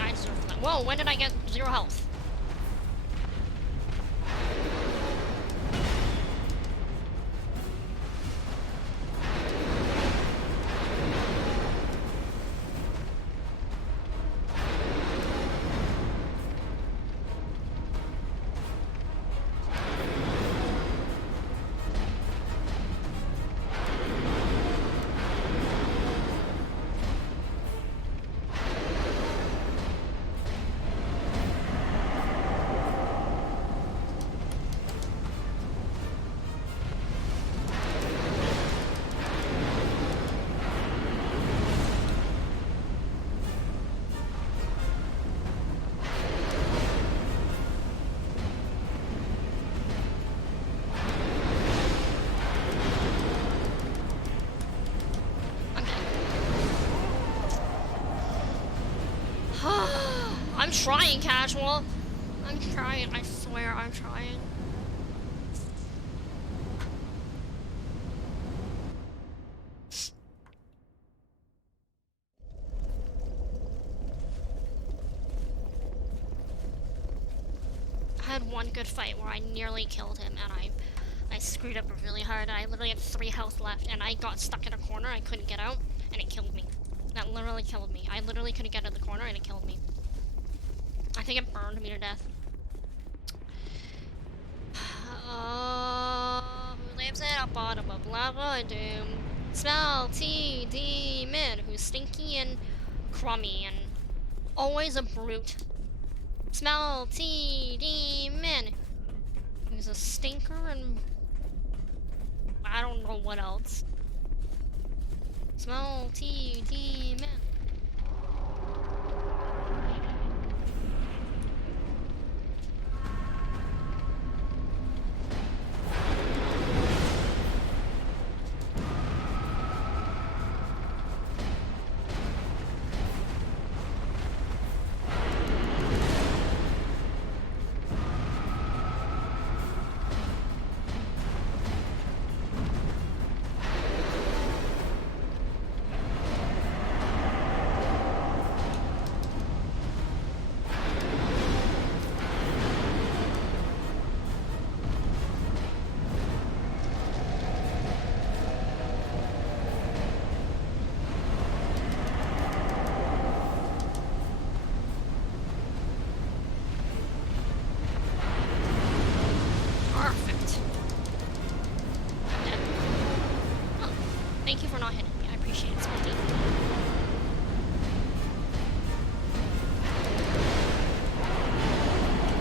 I deserve that. Whoa, when did I get 0 health? I'm trying, Casual. I'm trying, I swear I'm trying. I had one good fight where I nearly killed him and I screwed up really hard. I literally had 3 health left and I got stuck in a corner. I couldn't get out and it killed me. That literally killed me. I literally couldn't get out of the corner and it killed me. think it burned me to death. Who lives at the bottom of lava doom? Smelty demon who's stinky and crummy and always a brute. Smelty demon who's a stinker and I don't know what else. Smelty demon. Perfect. I'm dead. Oh, thank you for not hitting me. I appreciate it, Smelty.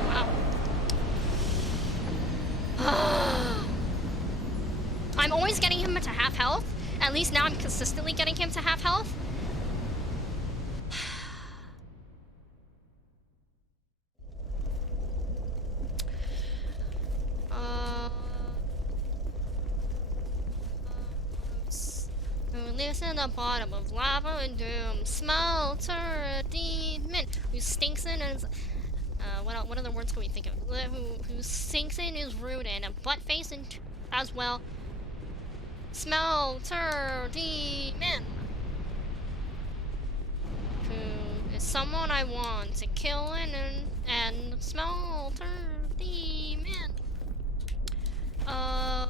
Wow. I'm always getting him to half health. At least now I'm consistently getting him to half health. Who lives in the bottom of lava and doom? Smelter demon who stinks in and what other words can we think of? Who stinks in is rude and a butt face and as well. Smelter demon who is someone I want to kill and smelter demon.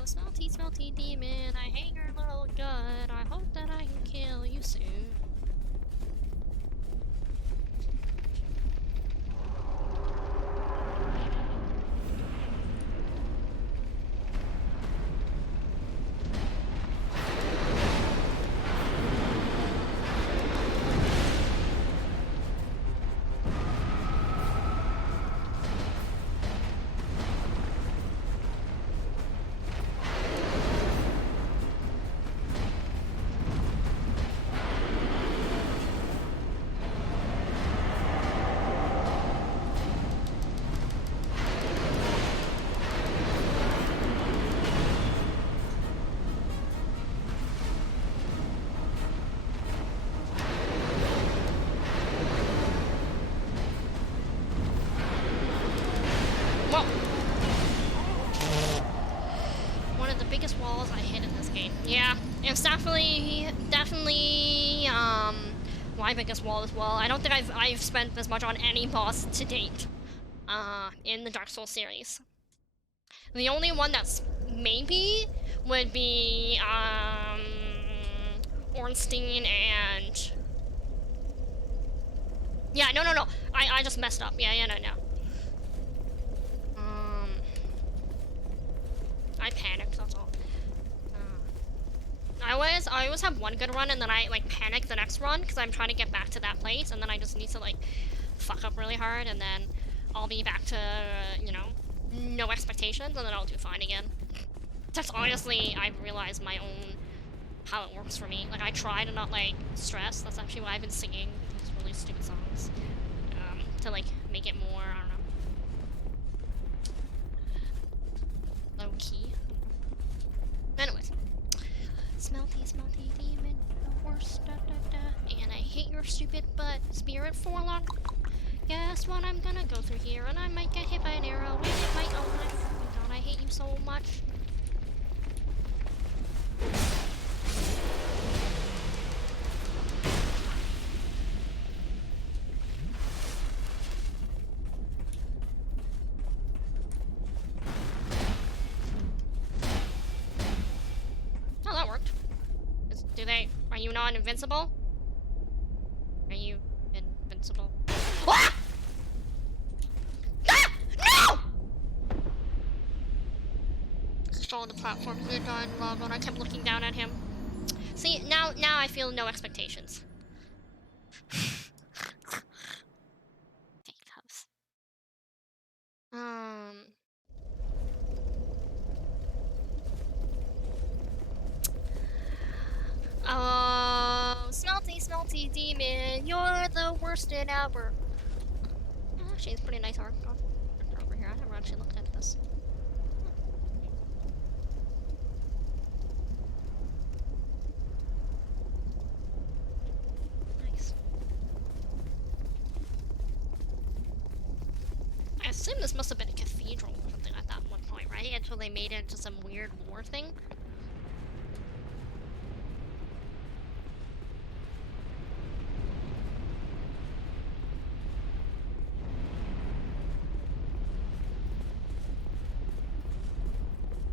Smelty, smelty demon, I hate your little gut. I hope that I can kill you soon. Whoa! One of the biggest walls I hit in this game. Yeah, it's definitely my biggest wall as well. I don't think I've spent this much on any boss to date in the Dark Souls series. The only one that's maybe would be Ornstein and yeah, no. I just messed up. Yeah, no. I panicked, that's all. I always have one good run and then I like panic the next run because I'm trying to get back to that place and then I just need to like fuck up really hard and then I'll be back to, you know, no expectations and then I'll do fine again. That's honestly, I've realized my own, how it works for me. Like I try to not like stress, that's actually why I've been singing these really stupid songs. To like make it more, I don't know, low key. Anyways, smelty demon, the worst, and I hate your stupid butt, spirit forlorn. Guess what I'm gonna go through here, and I might get hit by an arrow, and it might, oh my god, I hate you so much. Are you not invincible? Are you invincible? Ah! followed the platform. He died and logged on. I kept looking down at him. See, now I feel no expectations. Fake Tubbs. Oh, Smelty Demon, you're the worst in ever. Actually, it's pretty nice art over here. I never actually looked at this. Nice. I assume this must have been a cathedral or something like that at one point, right? Until they made it into some weird war thing.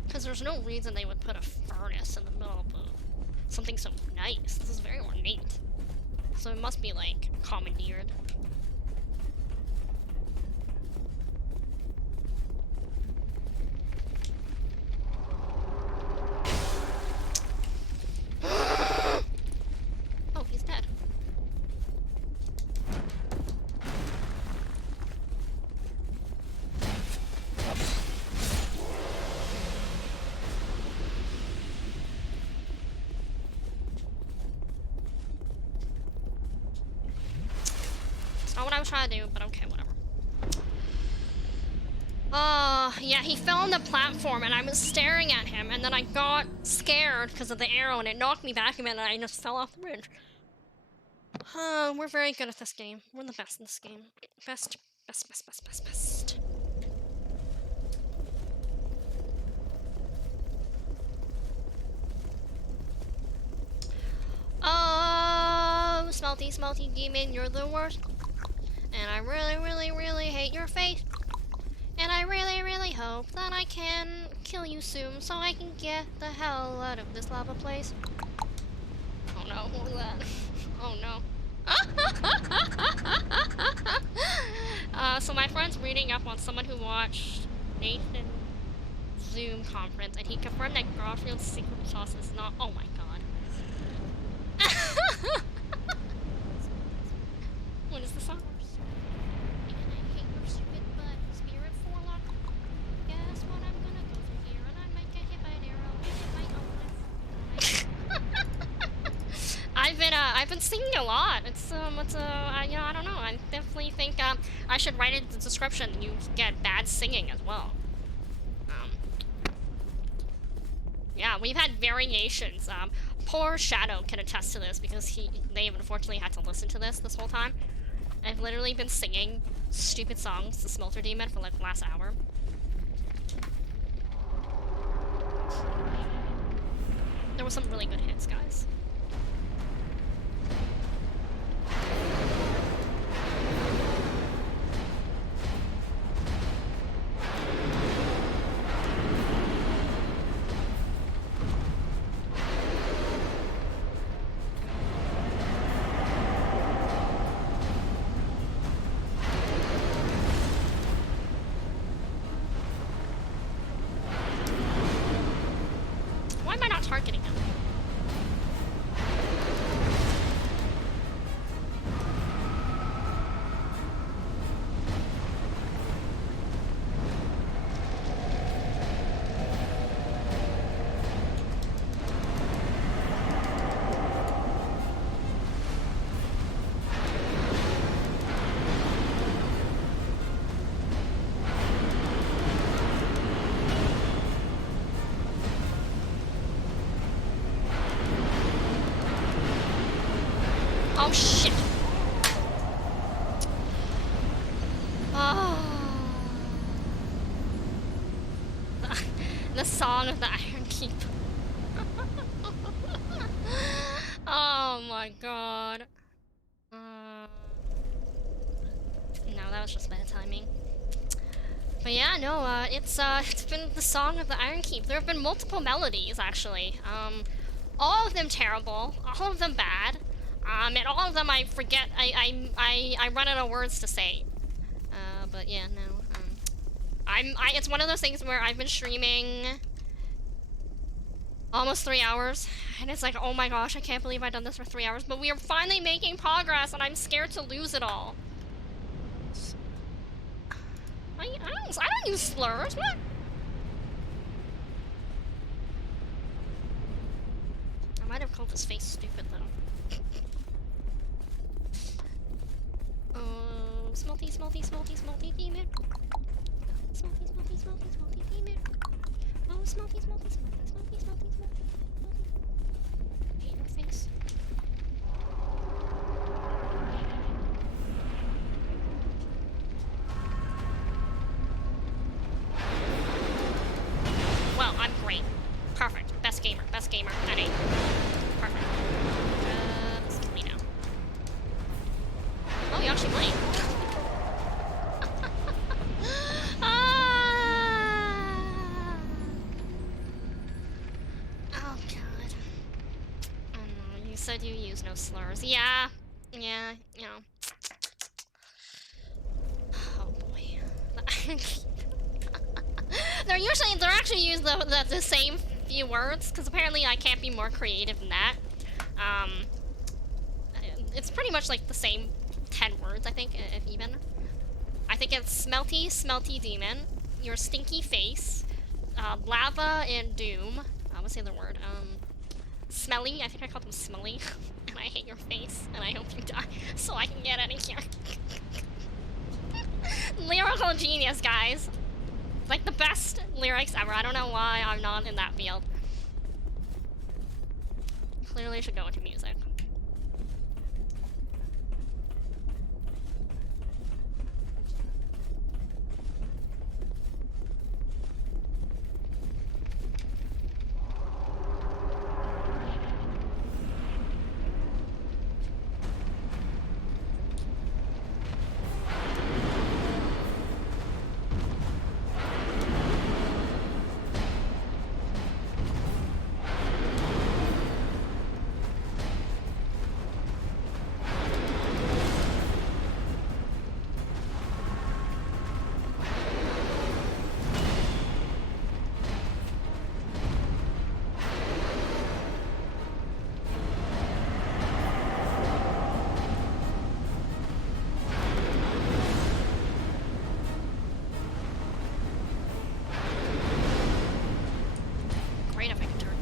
Because there's no reason they would put a furnace in the middle of something so nice. This is very ornate. So it must be, like, commandeered. Oh, he's dead. Not what I was trying to do, but okay, whatever. Yeah, he fell on the platform and I was staring at him and then I got scared because of the arrow and it knocked me back a minute and I just fell off the bridge. We're very good at this game. We're the best in this game. Best. Oh, Smelty Demon, you're the worst. And I really hate your face. And I really hope that I can kill you soon so I can get the hell out of this lava place. Oh no, what was that? Oh no. So my friend's reading up on someone who watched Nathan's Zoom conference and he confirmed that Garfield's secret sauce is not— oh my god. What is the song? I've been singing a lot. It's you know, I don't know. I definitely think I should write it in the description. You get bad singing as well. Yeah, we've had variations. Poor Shadow can attest to this because they unfortunately had to listen to this whole time. I've literally been singing stupid songs to Smelter Demon for like the last hour. There were some really good hits, guys. Why am I not targeting him? Oh shit. Oh. The song of the Iron Keep. Oh my god. No, that was just bad timing. But yeah, no, it's been the song of the Iron Keep. There have been multiple melodies, actually. All of them terrible, all of them bad. And all of them I forget, I run out of words to say. But yeah, no, it's one of those things where I've been streaming Almost 3 hours. And it's like, oh my gosh, I can't believe I've done this for 3 hours. But we are finally making progress, and I'm scared to lose it all. I don't use slurs. What? I might have called his face stupid, though. Oh, smelty, smelty, smelty, smelty demon. Smelty, smelty, smelty, smelty demon. Oh, smelty, smelty, smelty, smelty, smelty, smelty. Hate your face. Well, I'm great. Perfect. Best gamer. Best gamer. At 8. Perfect. Just kill me now. Oh, you actually played. Oh, God. Oh, no. You said you use no slurs. Yeah. Yeah, you know. Oh, boy. They're actually use the same few words, because apparently I can't be more creative than that. It's pretty much like the same 10 words, I think, if even. I think it's smelty, smelty demon, your stinky face, lava and doom. What's the other word? Smelly. I think I called them smelly. And I hate your face, and I hope you die, so I can get out of here. Lyrical genius, guys. Like the best lyrics ever. I don't know why I'm not in that field. Clearly should go into music. Great if I can turn.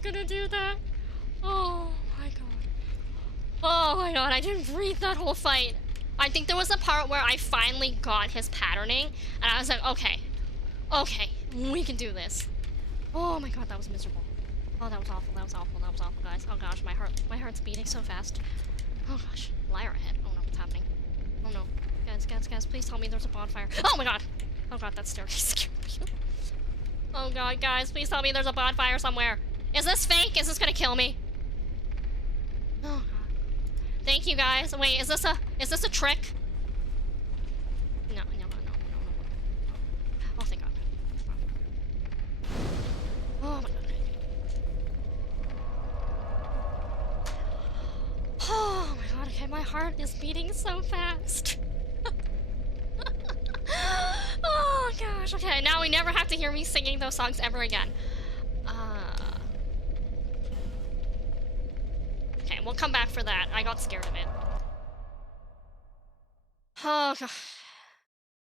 Gonna do that. Oh my god. Oh my god, I didn't breathe that whole fight. I think there was a part where I finally got his patterning, and I was like, okay, we can do this. Oh my god, that was miserable. Oh, that was awful, guys. Oh gosh, my heart's beating so fast. Oh gosh, Lyra ahead. Oh no, what's happening? Oh no. Guys, please tell me there's a bonfire. Oh my god! Oh god, that staircase scared me. Oh god, guys, please tell me there's a bonfire somewhere. Is this fake? Is this gonna kill me? Oh god. Thank you, guys. Wait, is this a trick? No. Oh, thank god. Oh my god. Oh my god, okay, my heart is beating so fast. Oh gosh, okay, now we never have to hear me singing those songs ever again. Okay, we'll come back for that. I got scared of it. Oh god.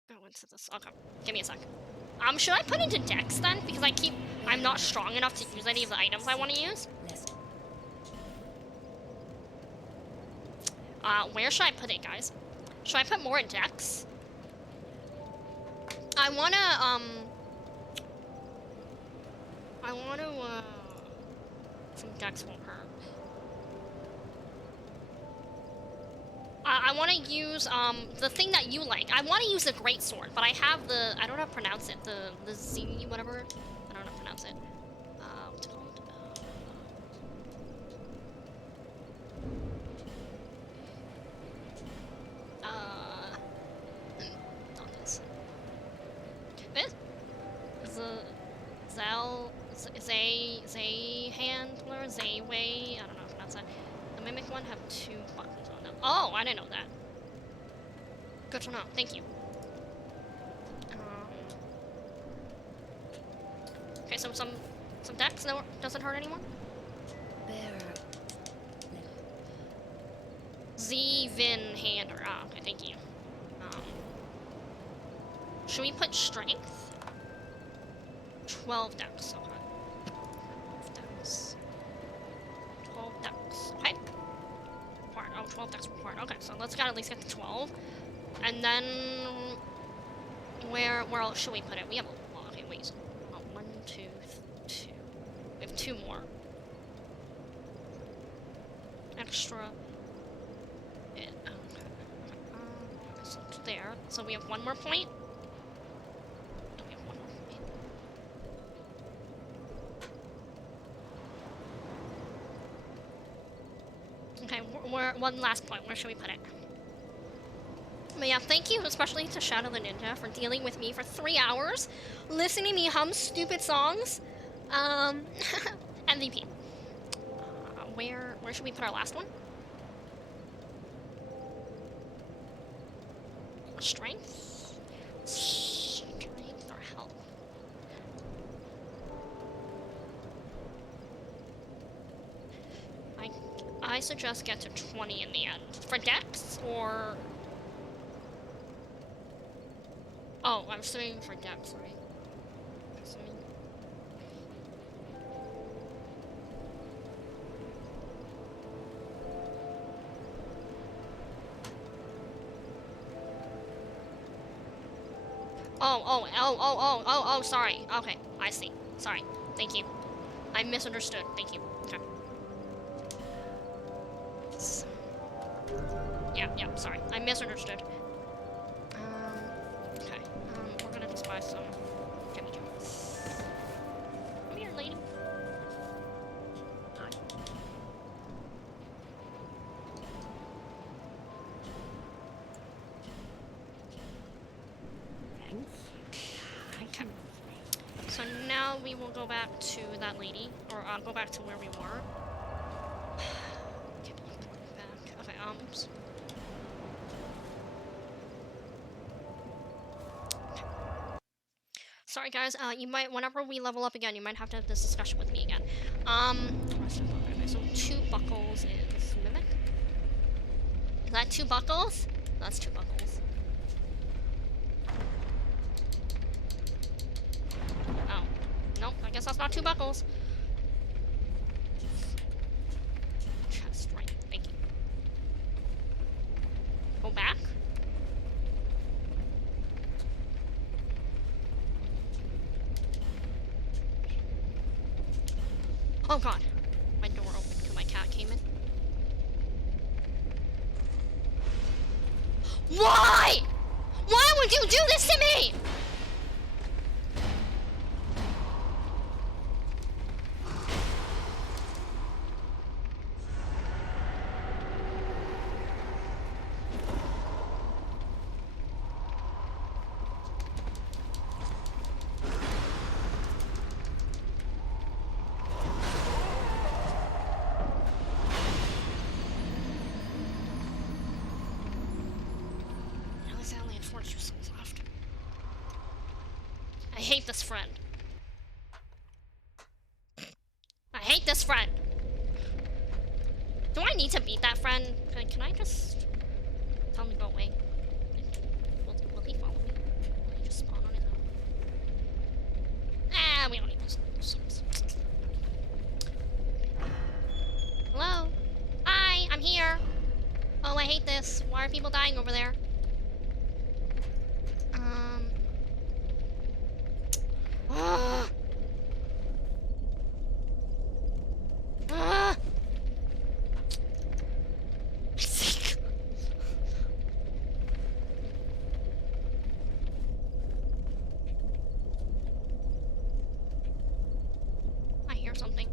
Go into this. Okay, give me a sec. Should I put into Dex then? Because I'm not strong enough to use any of the items I want to use. Where should I put it, guys? Should I put more in Dex? I wanna, some Dex won't hurt. I wanna use, the thing that you like. I wanna use the Great Sword, but I have the, I don't know how to pronounce it, the Z, whatever. I don't know how to pronounce it. What's it called? Not this. This? Zay Handler? Zayway? I don't know how to pronounce that. The Mimic one have 2 buttons on them. Oh, I didn't know that. Good to know. Thank you. Okay, so some Dex doesn't hurt anyone? Z-Vin Hander. Ah, okay, thank you. Should we put strength? 12 Dex, okay. 12 Dex, okay. Required. Oh, 12 Dex required. Okay, so let's at least get to 12. And then where else should we put it? We have a lot. Okay, wait. 1, 2, 2. We have 2 more. Extra. Okay. So there. So we have 1 more point. No, we have 1 more point. Okay, one last point. Where should we put it? But yeah, thank you especially to Shadow the Ninja for dealing with me for 3 hours, listening to me hum stupid songs. MVP. Where should we put our last one? Strength? Strength or health? I suggest get to 20 in the end. For Dex or... Oh, I'm saying for Dex, right? Oh, sorry. Okay, I see. Sorry. Thank you. I misunderstood. Thank you. Okay. Yeah, sorry. I misunderstood. Okay. We're gonna just buy some Jimmy Jones. Come here, lady. Hi. Okay. So now we will go back to that lady, or go back to where we were. Okay, oops. Sorry guys, you might, whenever we level up again, you might have to have this discussion with me again. Okay, so 2 buckles is Mimic? Is that 2 buckles? That's 2 buckles. Oh. Nope, I guess that's not 2 buckles. Chest, right, thank you. Go back? Oh god. My door opened because my cat came in. Why? Why would you do this to me? hate this friend. I hate this friend. Do I need to beat that friend? Can I just tell him to go away? Will he follow me? Will he just spawn on his own? Ah, we don't need those souls. Hello? Hi, I'm here. Oh, I hate this. Why are people dying over there? Ah. Ah. I hear something.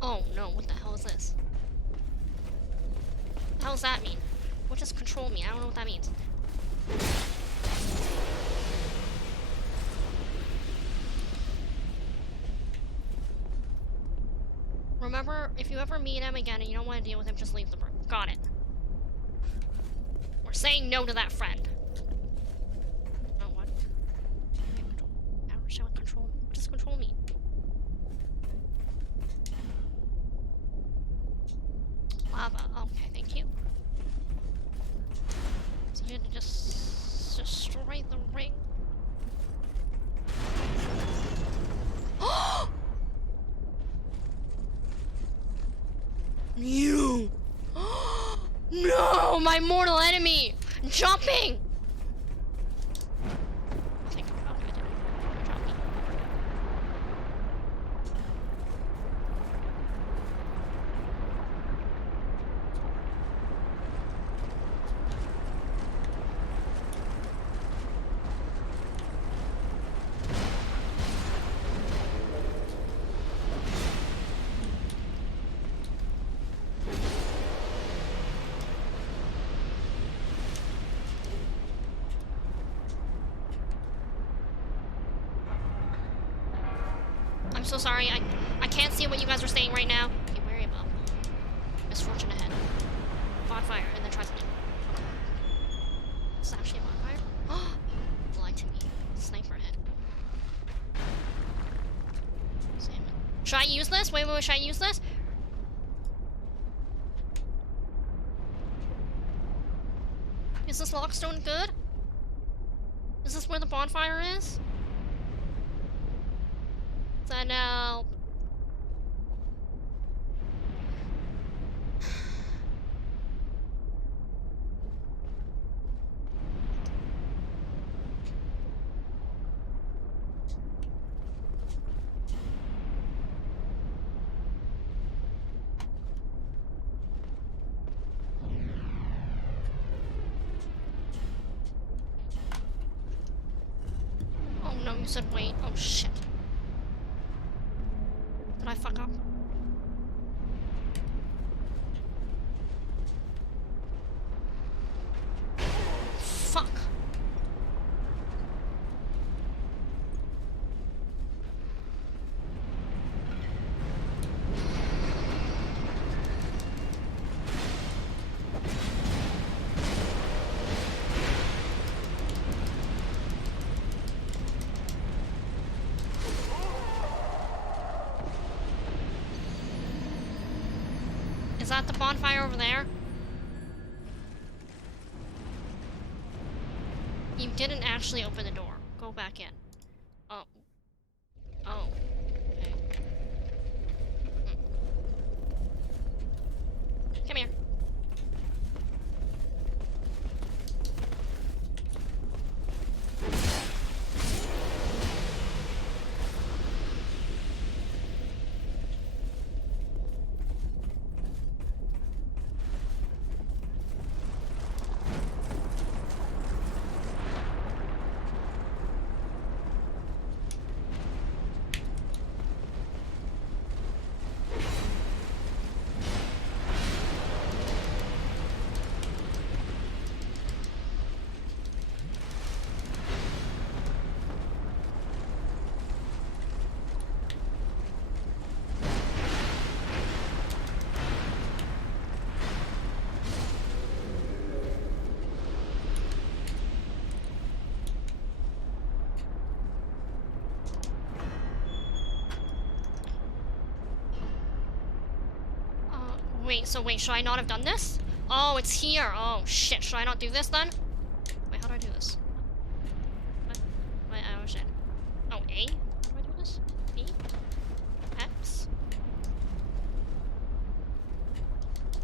Oh no, what the hell is this? What the hell does that mean? What does control mean? I don't know what that means. Remember, if you ever meet him again and you don't want to deal with him, just leave the room. Got it. We're saying no to that friend. Oh, what? Now we're showing control. What does control mean? Lava. Okay, thank you. So you had to just destroy the ring. You! No! My mortal enemy! Jumping! I think I'm probably gonna drop me. I'm so sorry, I can't see what you guys are saying right now. Be wary about misfortune ahead. Bonfire, and then try something. It's actually a bonfire? Lied to me. Sniper ahead. Salmon. Should I use this? Wait, should I use this? Is this lockstone good? Is this where the bonfire is? I know. Oh no, you said wait. Oh shit. Did I fuck up? Fuck. Is that the bonfire over there? You didn't actually open the door. Go back in. Oh. Oh. Okay. Come here. Wait, should I not have done this? Oh, it's here. Oh, shit. Should I not do this then? Wait, how do I do this? What? Wait, oh, shit. Oh, A? How do I do this? B? X?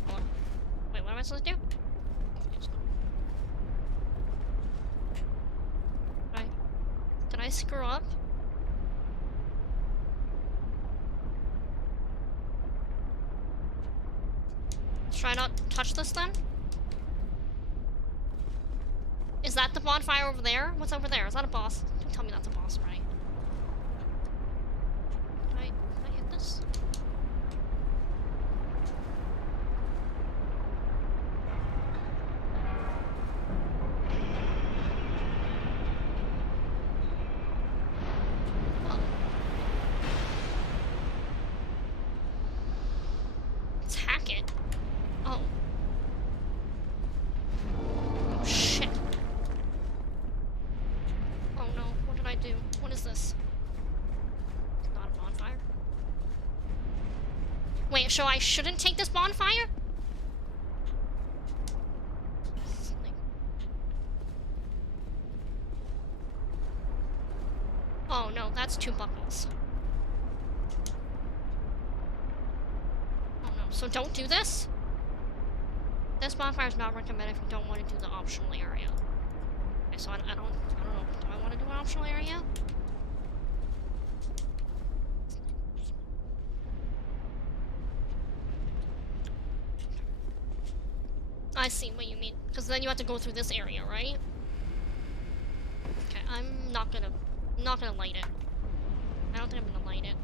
Hold on. Wait, what am I supposed to do? Did I screw up? Should I not touch this then? Is that the bonfire over there? What's over there? Is that a boss? Don't tell me that's a boss, right? Can I hit this? Oh. Let's hack it. Oh. Oh, shit. Oh no, what did I do? What is this? It's not a bonfire. Wait, so I shouldn't take this bonfire? Oh no, that's 2 buckles. Oh no, so don't do this? This bonfire is not recommended if you don't want to do the optional area. Okay, so I don't know. Do I want to do an optional area? I see what you mean. Because then you have to go through this area, right? Okay, I'm not gonna light it. I don't think I'm gonna light it.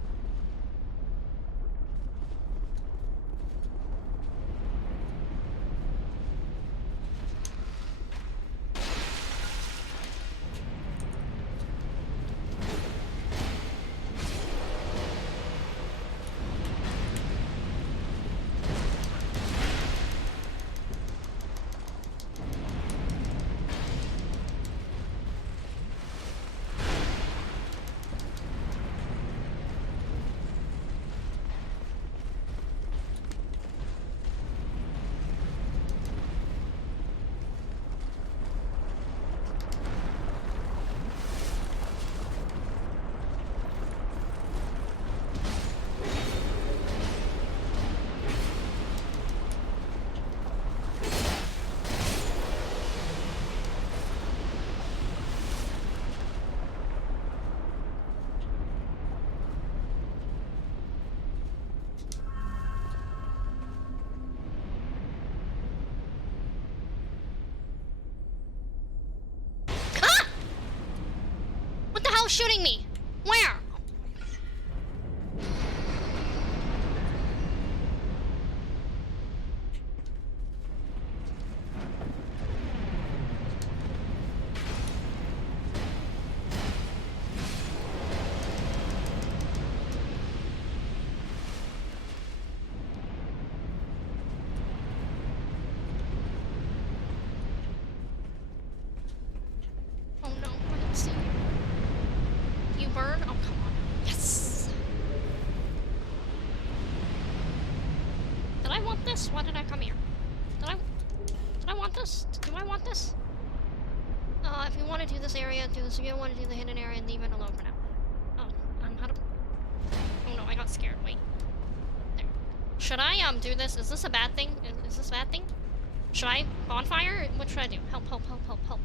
Shooting me! Where? Oh no, I didn't see you. You burn? Oh, come on. Yes! Did I want this? Why did I come here? Did I want this? Do I want this? If you want to do this area, do this. If you don't want to do the hidden area, leave it alone for now. Oh, how to... Oh no, I got scared. Wait. There. Should I, do this? Is this a bad thing? Is this a bad thing? Should I bonfire? What should I do? Help, help, help, help, help.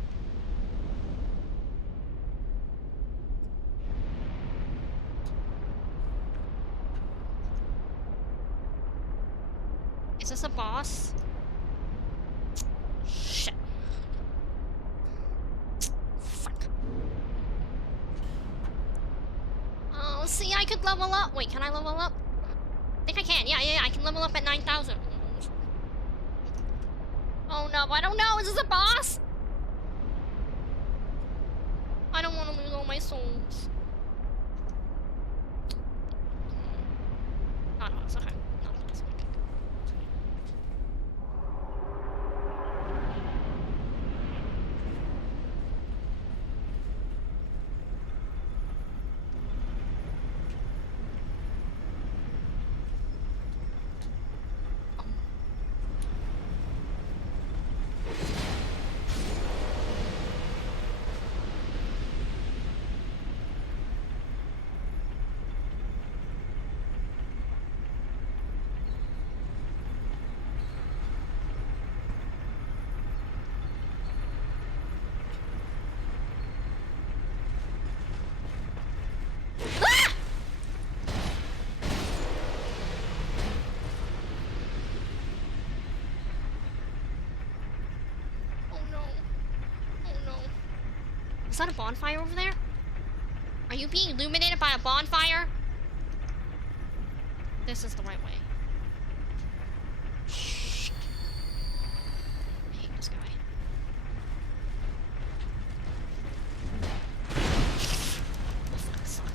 Is this a boss? Shit. Fuck. Oh, see, I could level up. Wait, can I level up? I think I can. Yeah, I can level up at 9,000. Oh no, I don't know. Is this a boss? I don't want to lose all my souls. Oh no, it's okay. No, it's okay. Is that a bonfire over there? Are you being illuminated by a bonfire? This is the right way. Shh. I hate this guy. Oh, fuck, suck.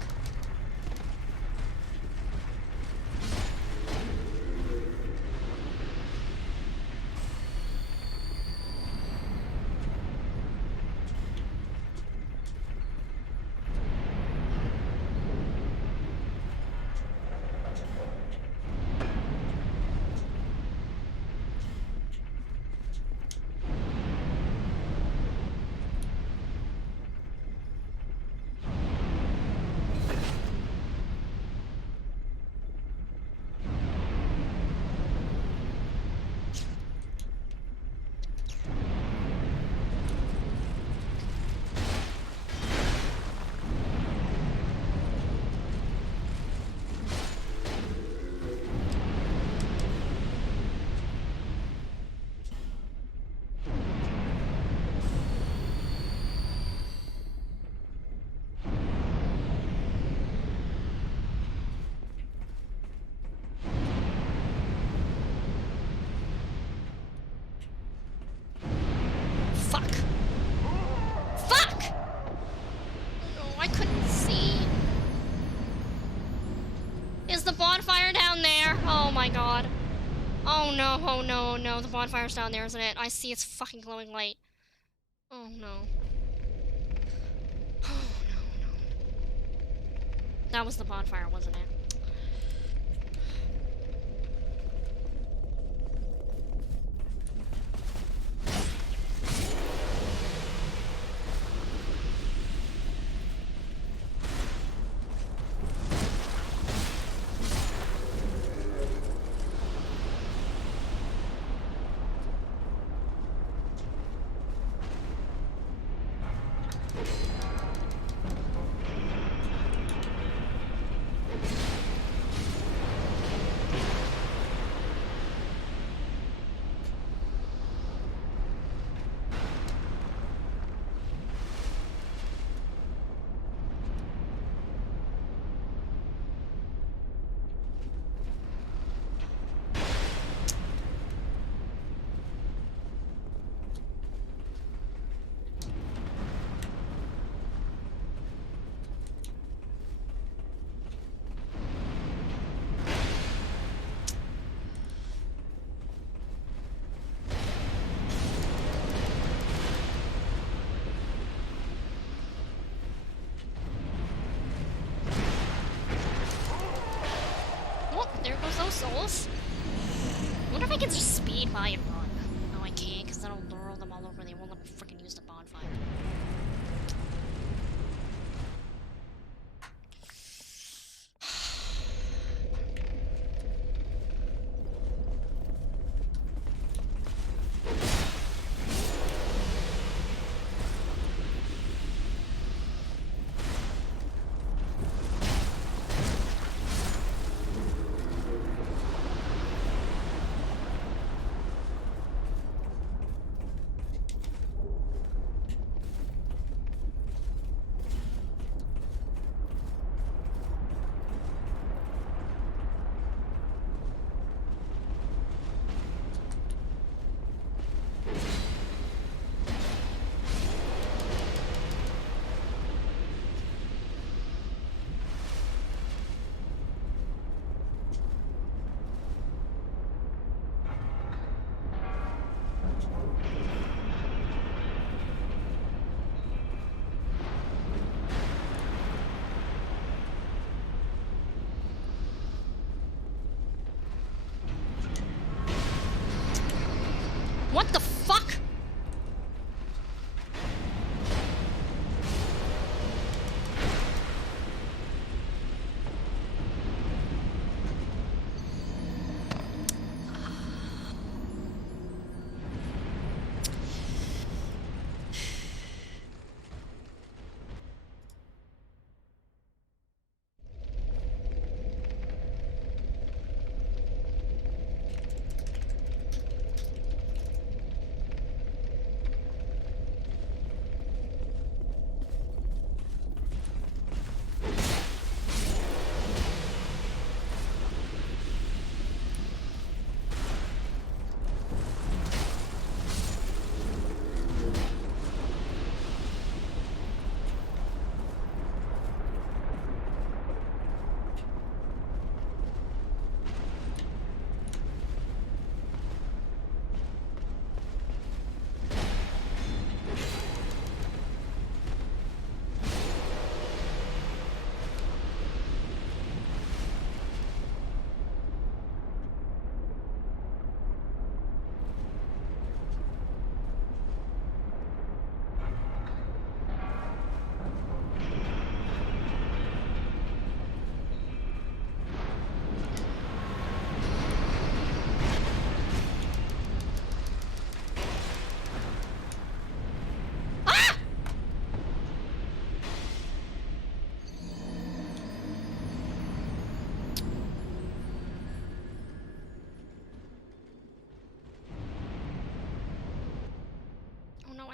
Bonfire down there. Oh my god. Oh no, oh no, oh no. The bonfire's down there, isn't it? I see its fucking glowing light. Oh no. Oh no, no. That was the bonfire, wasn't it? There goes those souls. I wonder if I can just speed by and run. No, I can't, because that'll lure them all over. They won't let me freaking use the bonfire.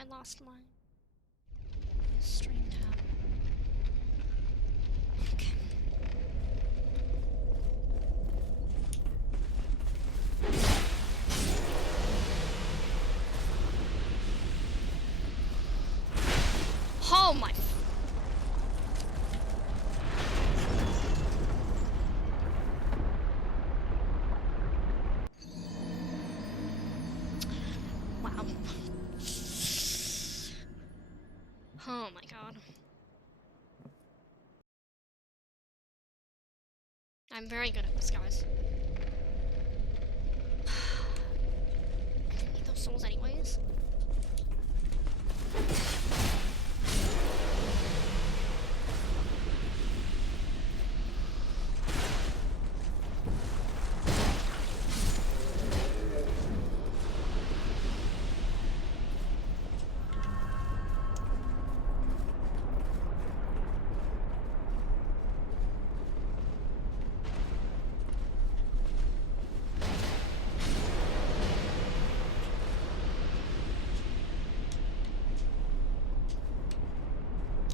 lost my stream tab. Okay. Oh my. Wow. Oh my god. I'm very good at this, guys. I didn't need those souls anyways.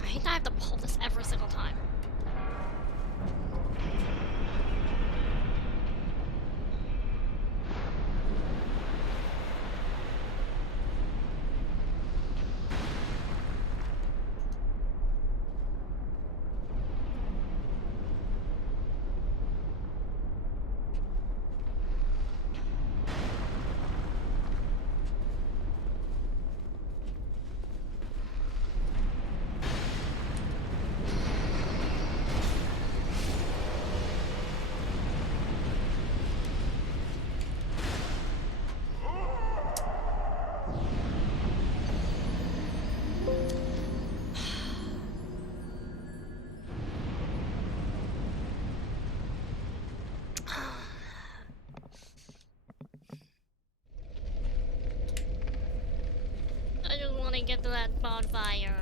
I hate that I have to pull this every single time. I just want to get to that bonfire.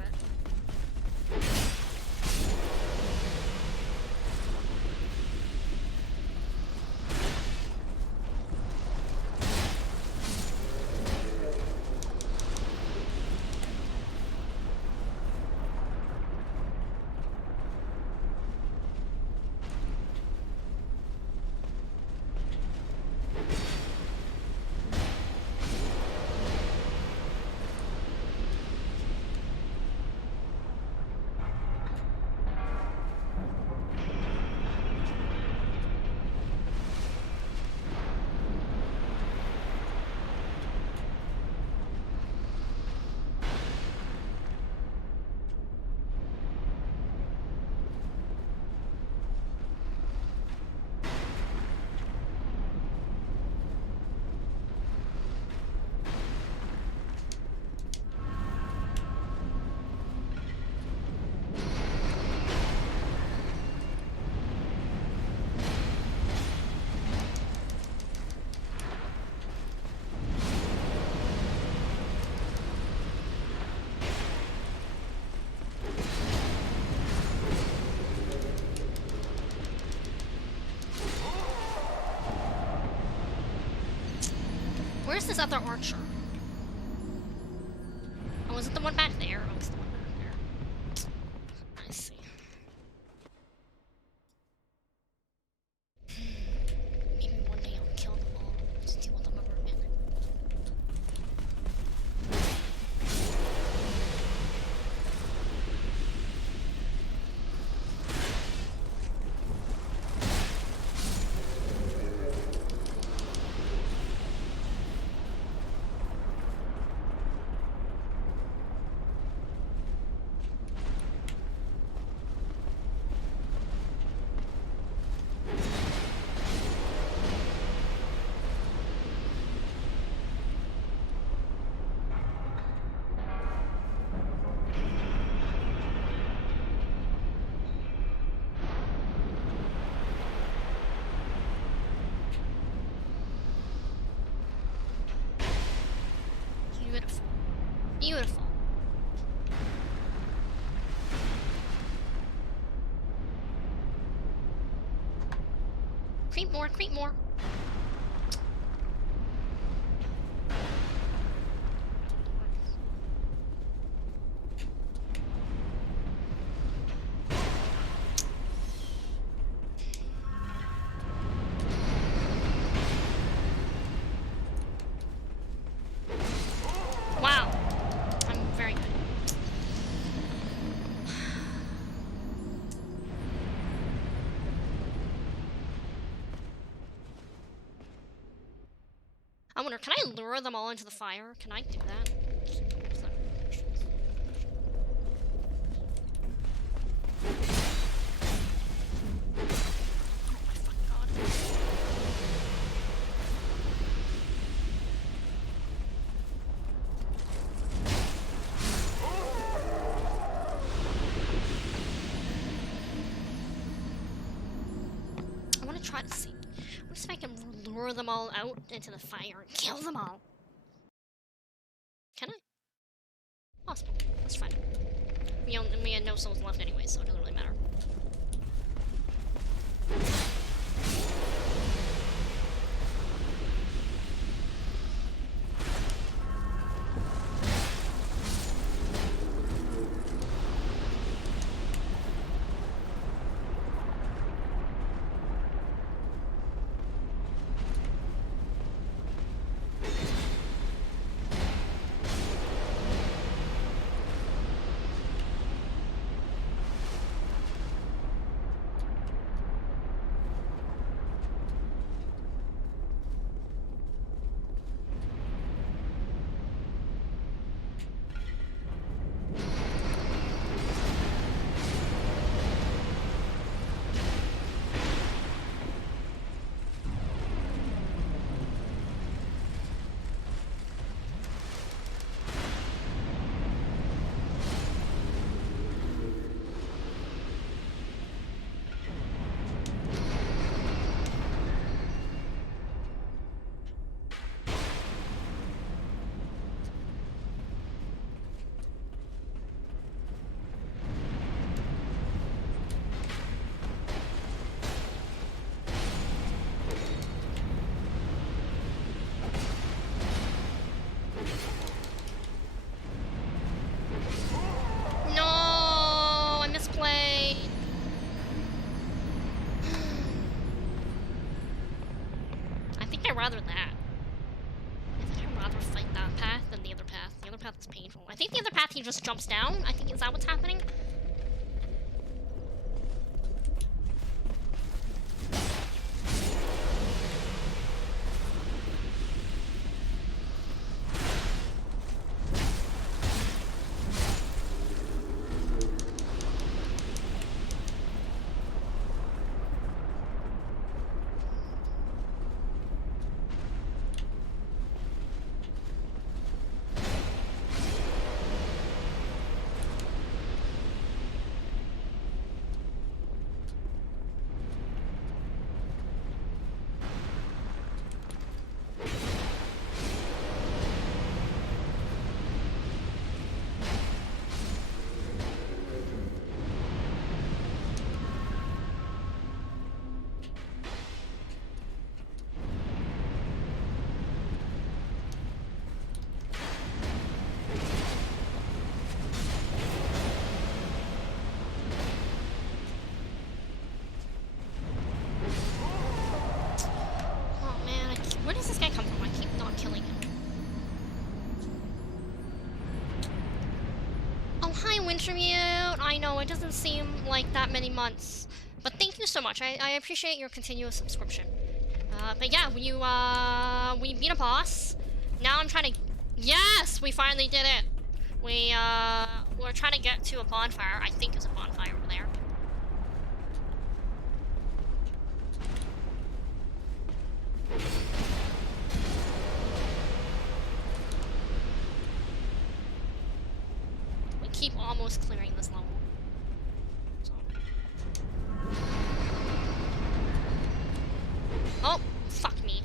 Where's this other archer? Oh, is it the one back there? Oh, it's the one back there. I see. Maybe one day I'll kill them all. Just deal with them over again. Beautiful. Beautiful. Creep more, creep more. I wonder, can I lure them all into the fire? Can I do that? Try to see. What if I can lure them all out into the fire and kill them all? Can I? Possible. That's fine. We had no souls left anyway, so it doesn't really matter. Rather that. I think I'd rather fight that path than the other path. The other path is painful. I think the other path he just jumps down. I think, is that what's happening? Wintermute, I know it doesn't seem like that many months, but thank you so much. I appreciate your continuous subscription. But yeah, we beat a boss. Now I'm trying to. Yes, we finally did it. We're trying to get to a bonfire. I think there's a bonfire over there. Keep almost clearing this level. So. Oh, fuck me.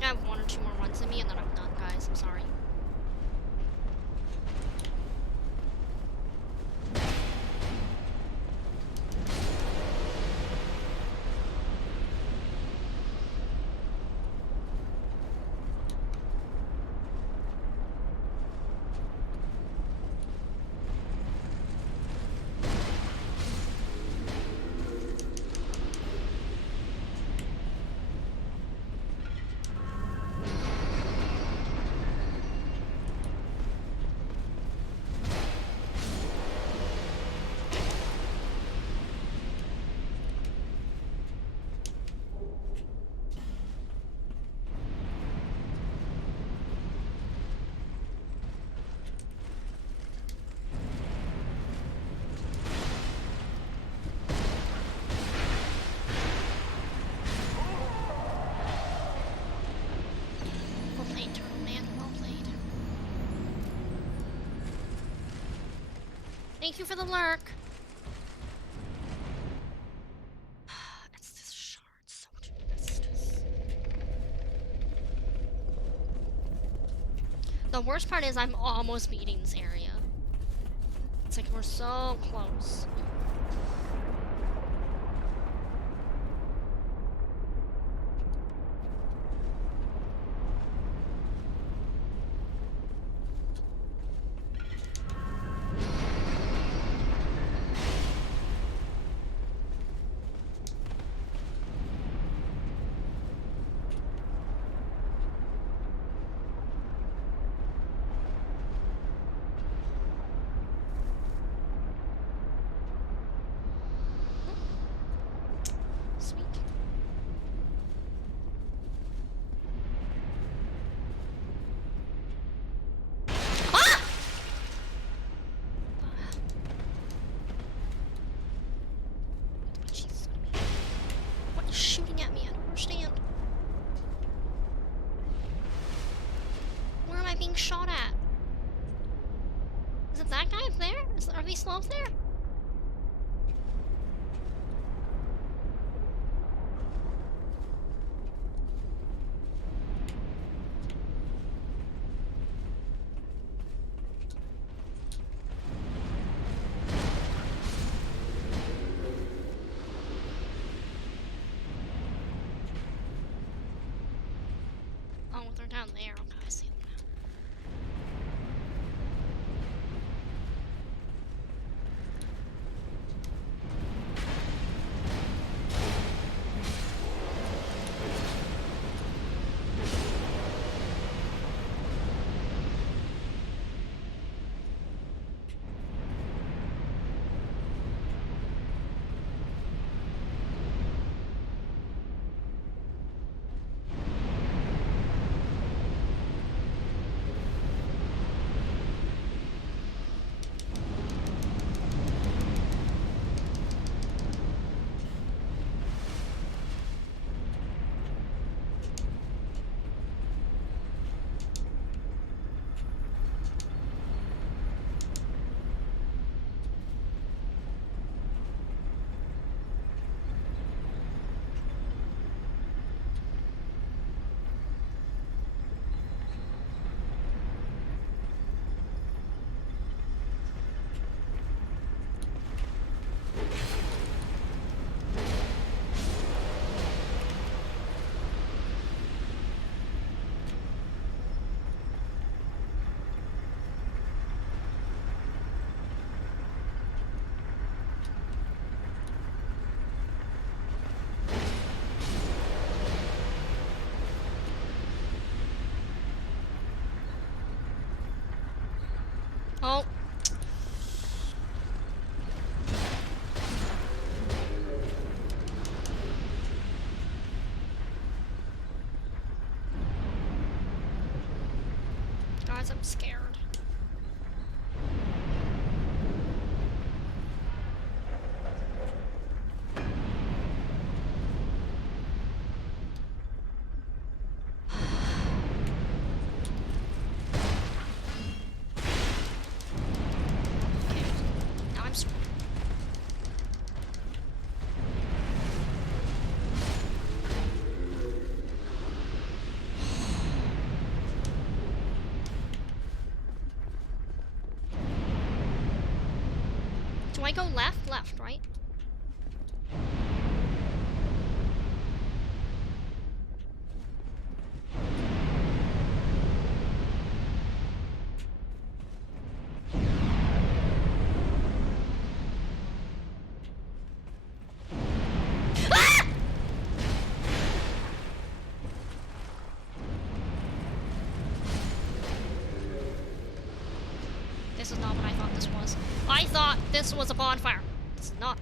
I have 1 or 2 more runs in me and then I'm done, guys. I'm sorry. Thank you for the lurk. It's this shard, so Estus. The worst part is I'm almost beating this area. It's like we're so close. Sweet. Ah! Jesus. What are you shooting at me? I don't understand. Where am I being shot at? Is it that guy up there? Are these slobs there? Oh, they're down there. Okay, I see them now. Oh. Guys, I'm scared. Now I'm screwed. Do I go left? Left, right? Ah! This is not what I thought this was. I thought this was a bonfire. It's not.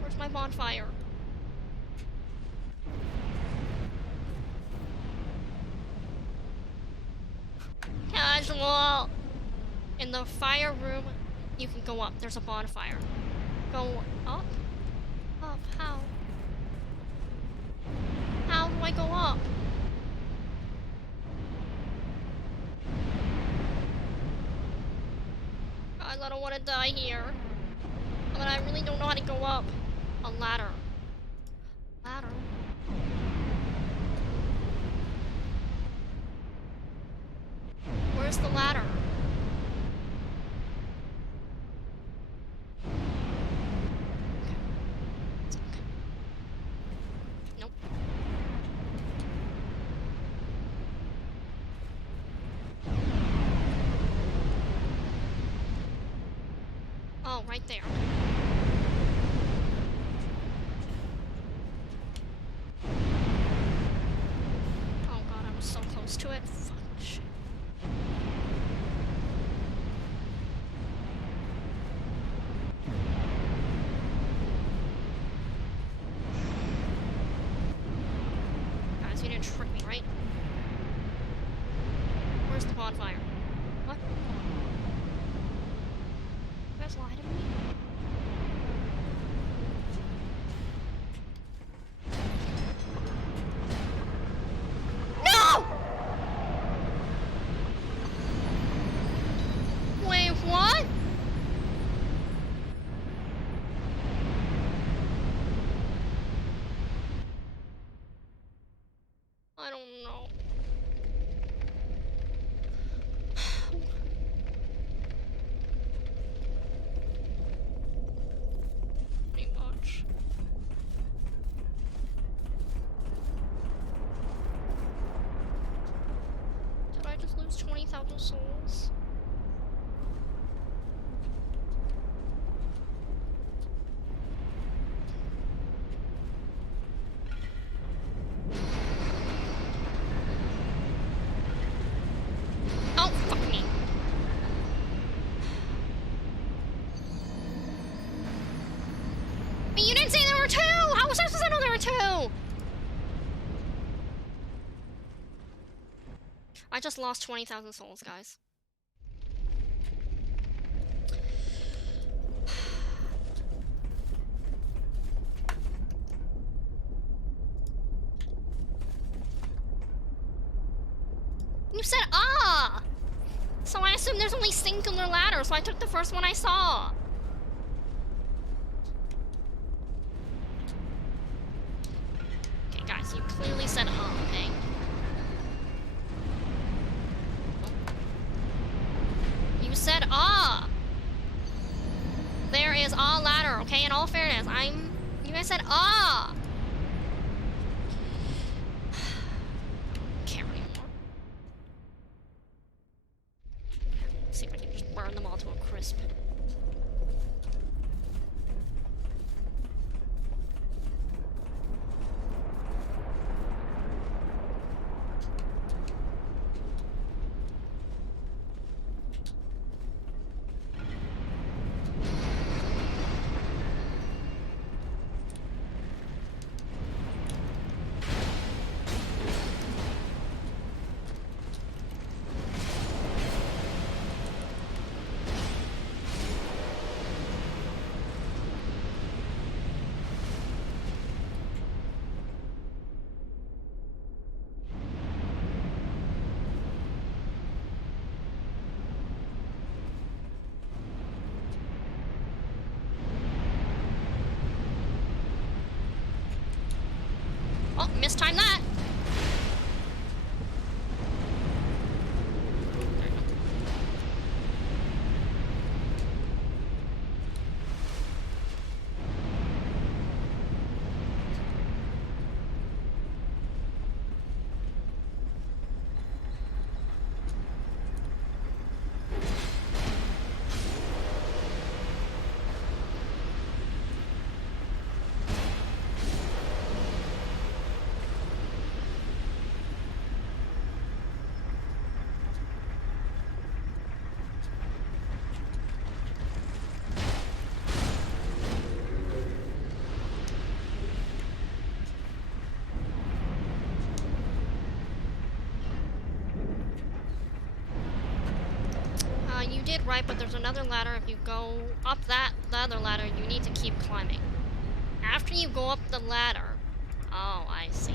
Where's my bonfire? Casual. In the fire room, you can go up. There's a bonfire. Go up? Up? How? How do I go up? don't want to die here. But I really don't know how to go up. A ladder. Ladder. Where's the ladder? Nope. Oh, right there. Oh god, I was so close to it. Fuck, shit. Guys, you didn't trick me, right? Where's the bonfire? What? You guys lied to me? No! Wait, what? I don't know. Pretty much. Did I just lose 20,000 souls? Oh, fuck me. But you didn't say there were two! How was I supposed to know there were two? I just lost 20,000 souls, guys. You said ah! So I assume there's only singular ladders, so I took the first one I saw. Okay, guys, you clearly said ah, okay? You said ah! There is a ladder, okay? In all fairness, you guys said ah! Can't anymore. See if I can just burn them all to a crisp. Oh, mistimed that. There you go. You did right, but there's another ladder. If you go up the other ladder, you need to keep climbing. After you go up the ladder... Oh, I see.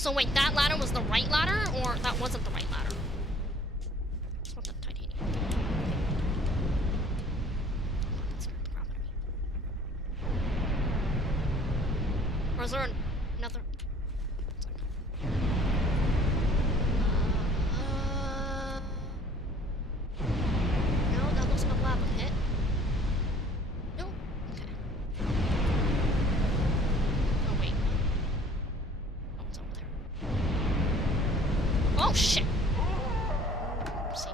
So wait, that ladder was the right ladder, or that wasn't the right ladder? Just want the titanium. Oh, that scared the crap out of me. Or is there another? No, that looks like a lava hit. No? Okay. Oh, wait. Oh, it's over there. Oh, shit! See.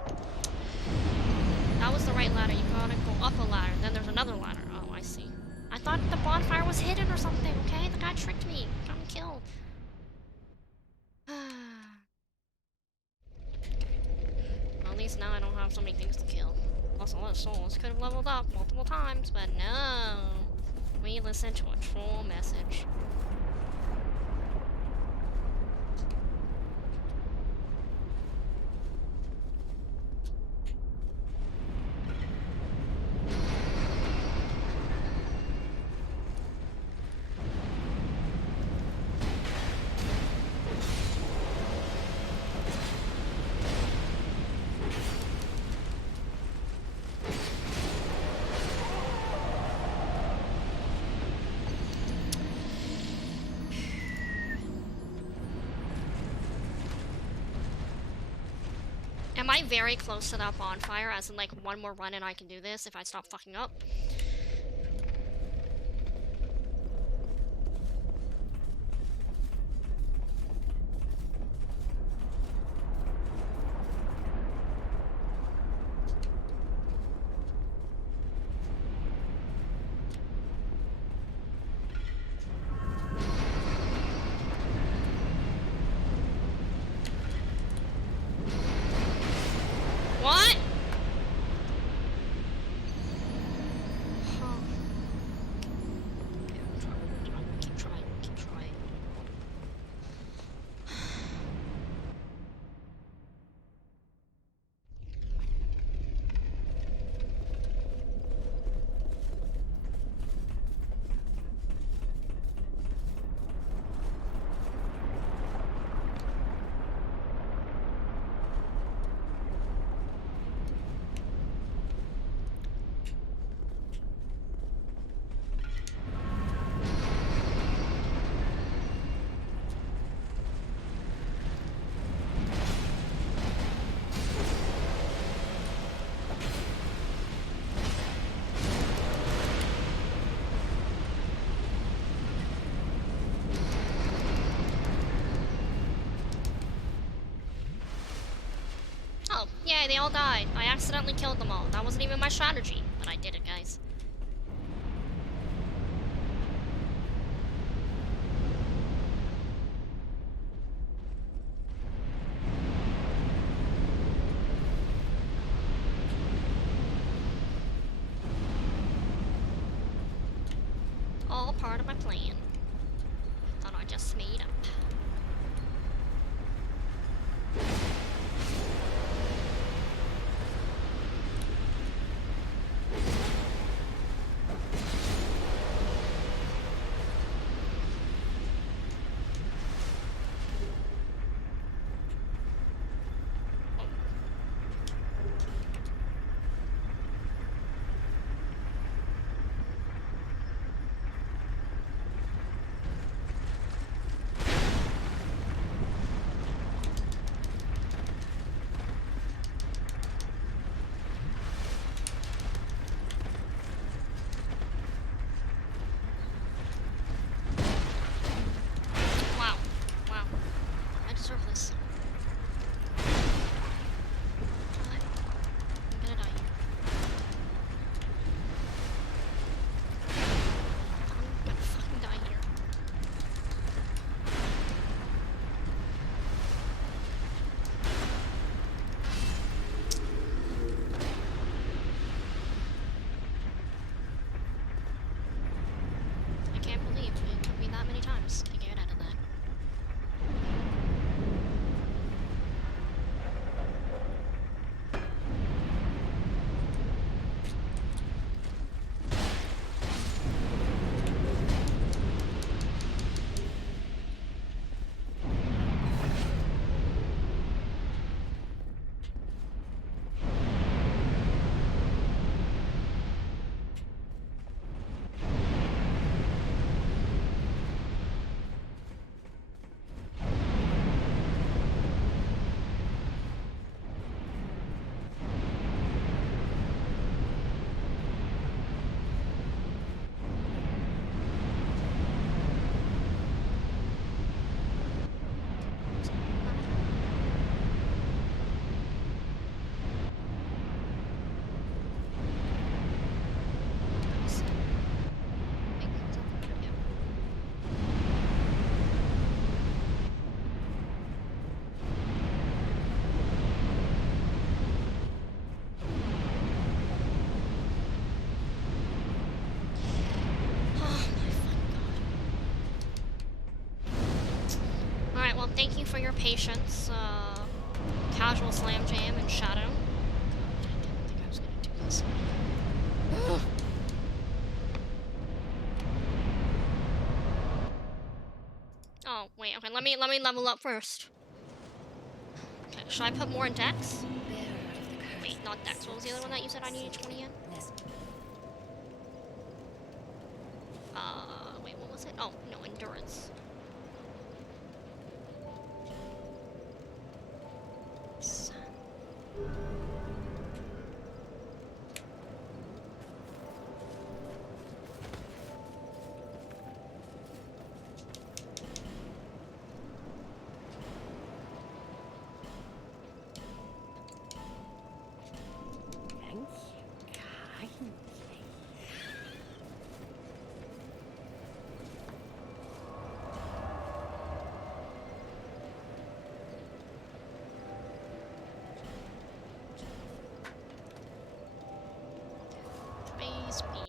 That was the right ladder. You gotta go up a ladder. Then there's another ladder. Oh, I see. I thought the bonfire was hidden or something, okay? The guy tricked me. Got me killed. Well, at least now I don't have so many things to kill. Plus, a lot of souls could have leveled up multiple times, but no. We listened to a troll message. Am I very close to that bonfire, as in like one more run and I can do this if I stop fucking up? What? Huh. Okay, keep trying. Oh, yay, they all died. I accidentally killed them all. That wasn't even my strategy, but I did it, guys. All part of my plan. Thought I just made up. your patience. Casual slam jam and shadow. God, I didn't think I was gonna do this. Oh, wait, okay, let me level up first. Okay, should I put more in Dex? Wait, not Dex. What was the other one that you said I needed 20 in? Wait, what was it? Oh, no, Endurance.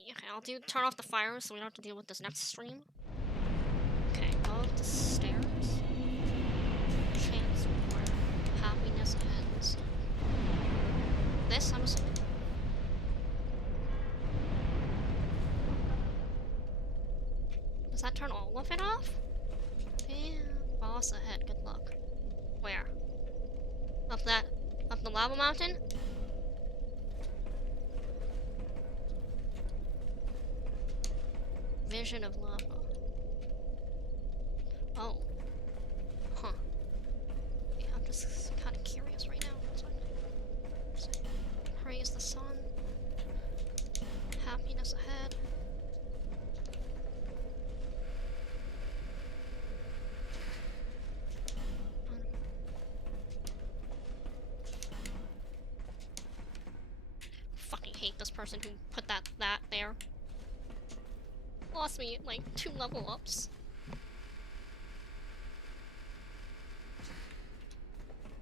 Okay, I'll turn off the fire so we don't have to deal with this next stream. Okay, go up the stairs. Chance where happiness ends. This, I'm assuming. Does that turn all of it off? Yeah, boss ahead, good luck. Where? Up the lava mountain? Vision of lava. Oh. Huh. Yeah, I'm just kind of curious right now. So, praise the sun. Happiness ahead. Fucking hate this person who put that there. Lost me like 2 level ups.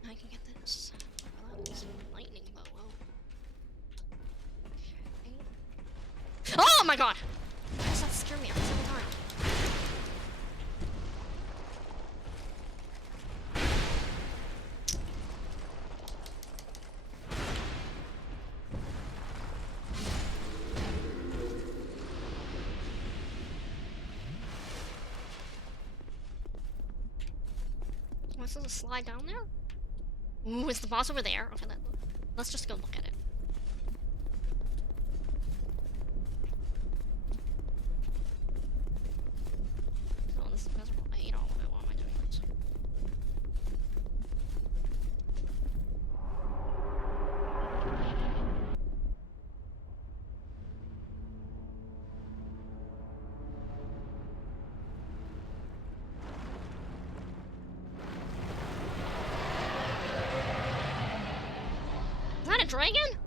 I can get this. Oh, that was lightning bow. Okay. Oh my god! Why does that scare me every single time? What's this, a slide down there? Ooh, is the boss over there? Okay, let's just go look at it. Oh, this is miserable. I hate all of it. Why am I doing this? Is that a dragon?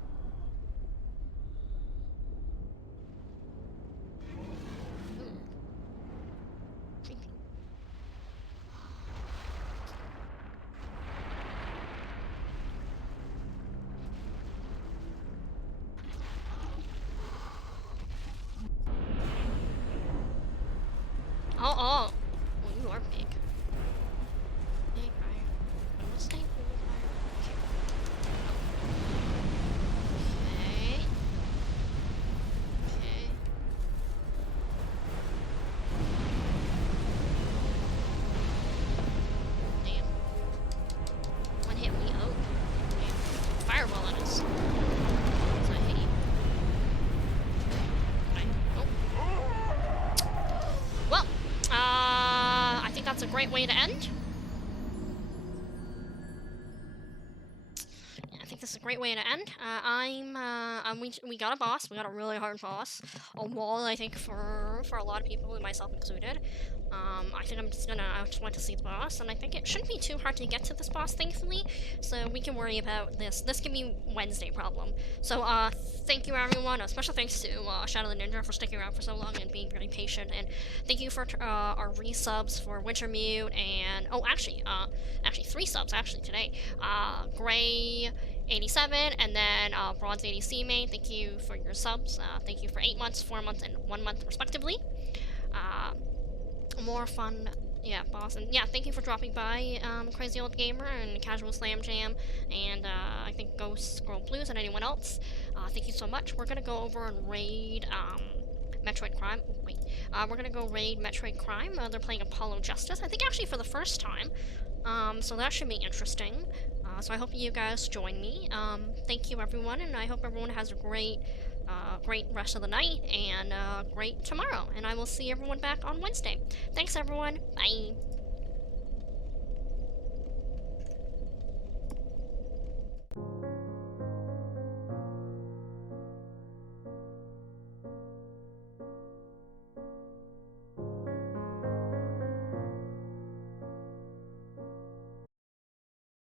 Oh, you are big. Big fire. Let's stay cool fire. Okay. Okay. Damn. One hit me. Oh. Damn. Fireball on us. So I hit you. Okay. Oh. Well, I think that's a great way to end. I think this is a great way to end. We got a boss. We got a really hard boss. A wall, I think, for a lot of people, myself included. I think I just want to see the boss, and I think it shouldn't be too hard to get to this boss, thankfully. So we can worry about this. This can be Wednesday problem. So thank you everyone. A special thanks to Shadow the Ninja for sticking around for so long and being very patient. And thank you for our resubs for Wintermute and actually 3 subs actually today. Gray 87 and then Bronze 80C main. Thank you for your subs. Thank you for 8 months, 4 months, and 1 month respectively. More fun Yeah, boss. And yeah, thank you for dropping by, Crazy Old Gamer and Casual Slam Jam, and I think Ghost Girl Blues and anyone else. Thank you so much. We're gonna go over and raid Metroid Prime. Oh, wait. We're gonna go raid Metroid Prime. They're playing Apollo Justice. I think actually for the first time. So that should be interesting. So I hope you guys join me. Thank you everyone, and I hope everyone has a great rest of the night and great tomorrow. And I will see everyone back on Wednesday. Thanks everyone. Bye.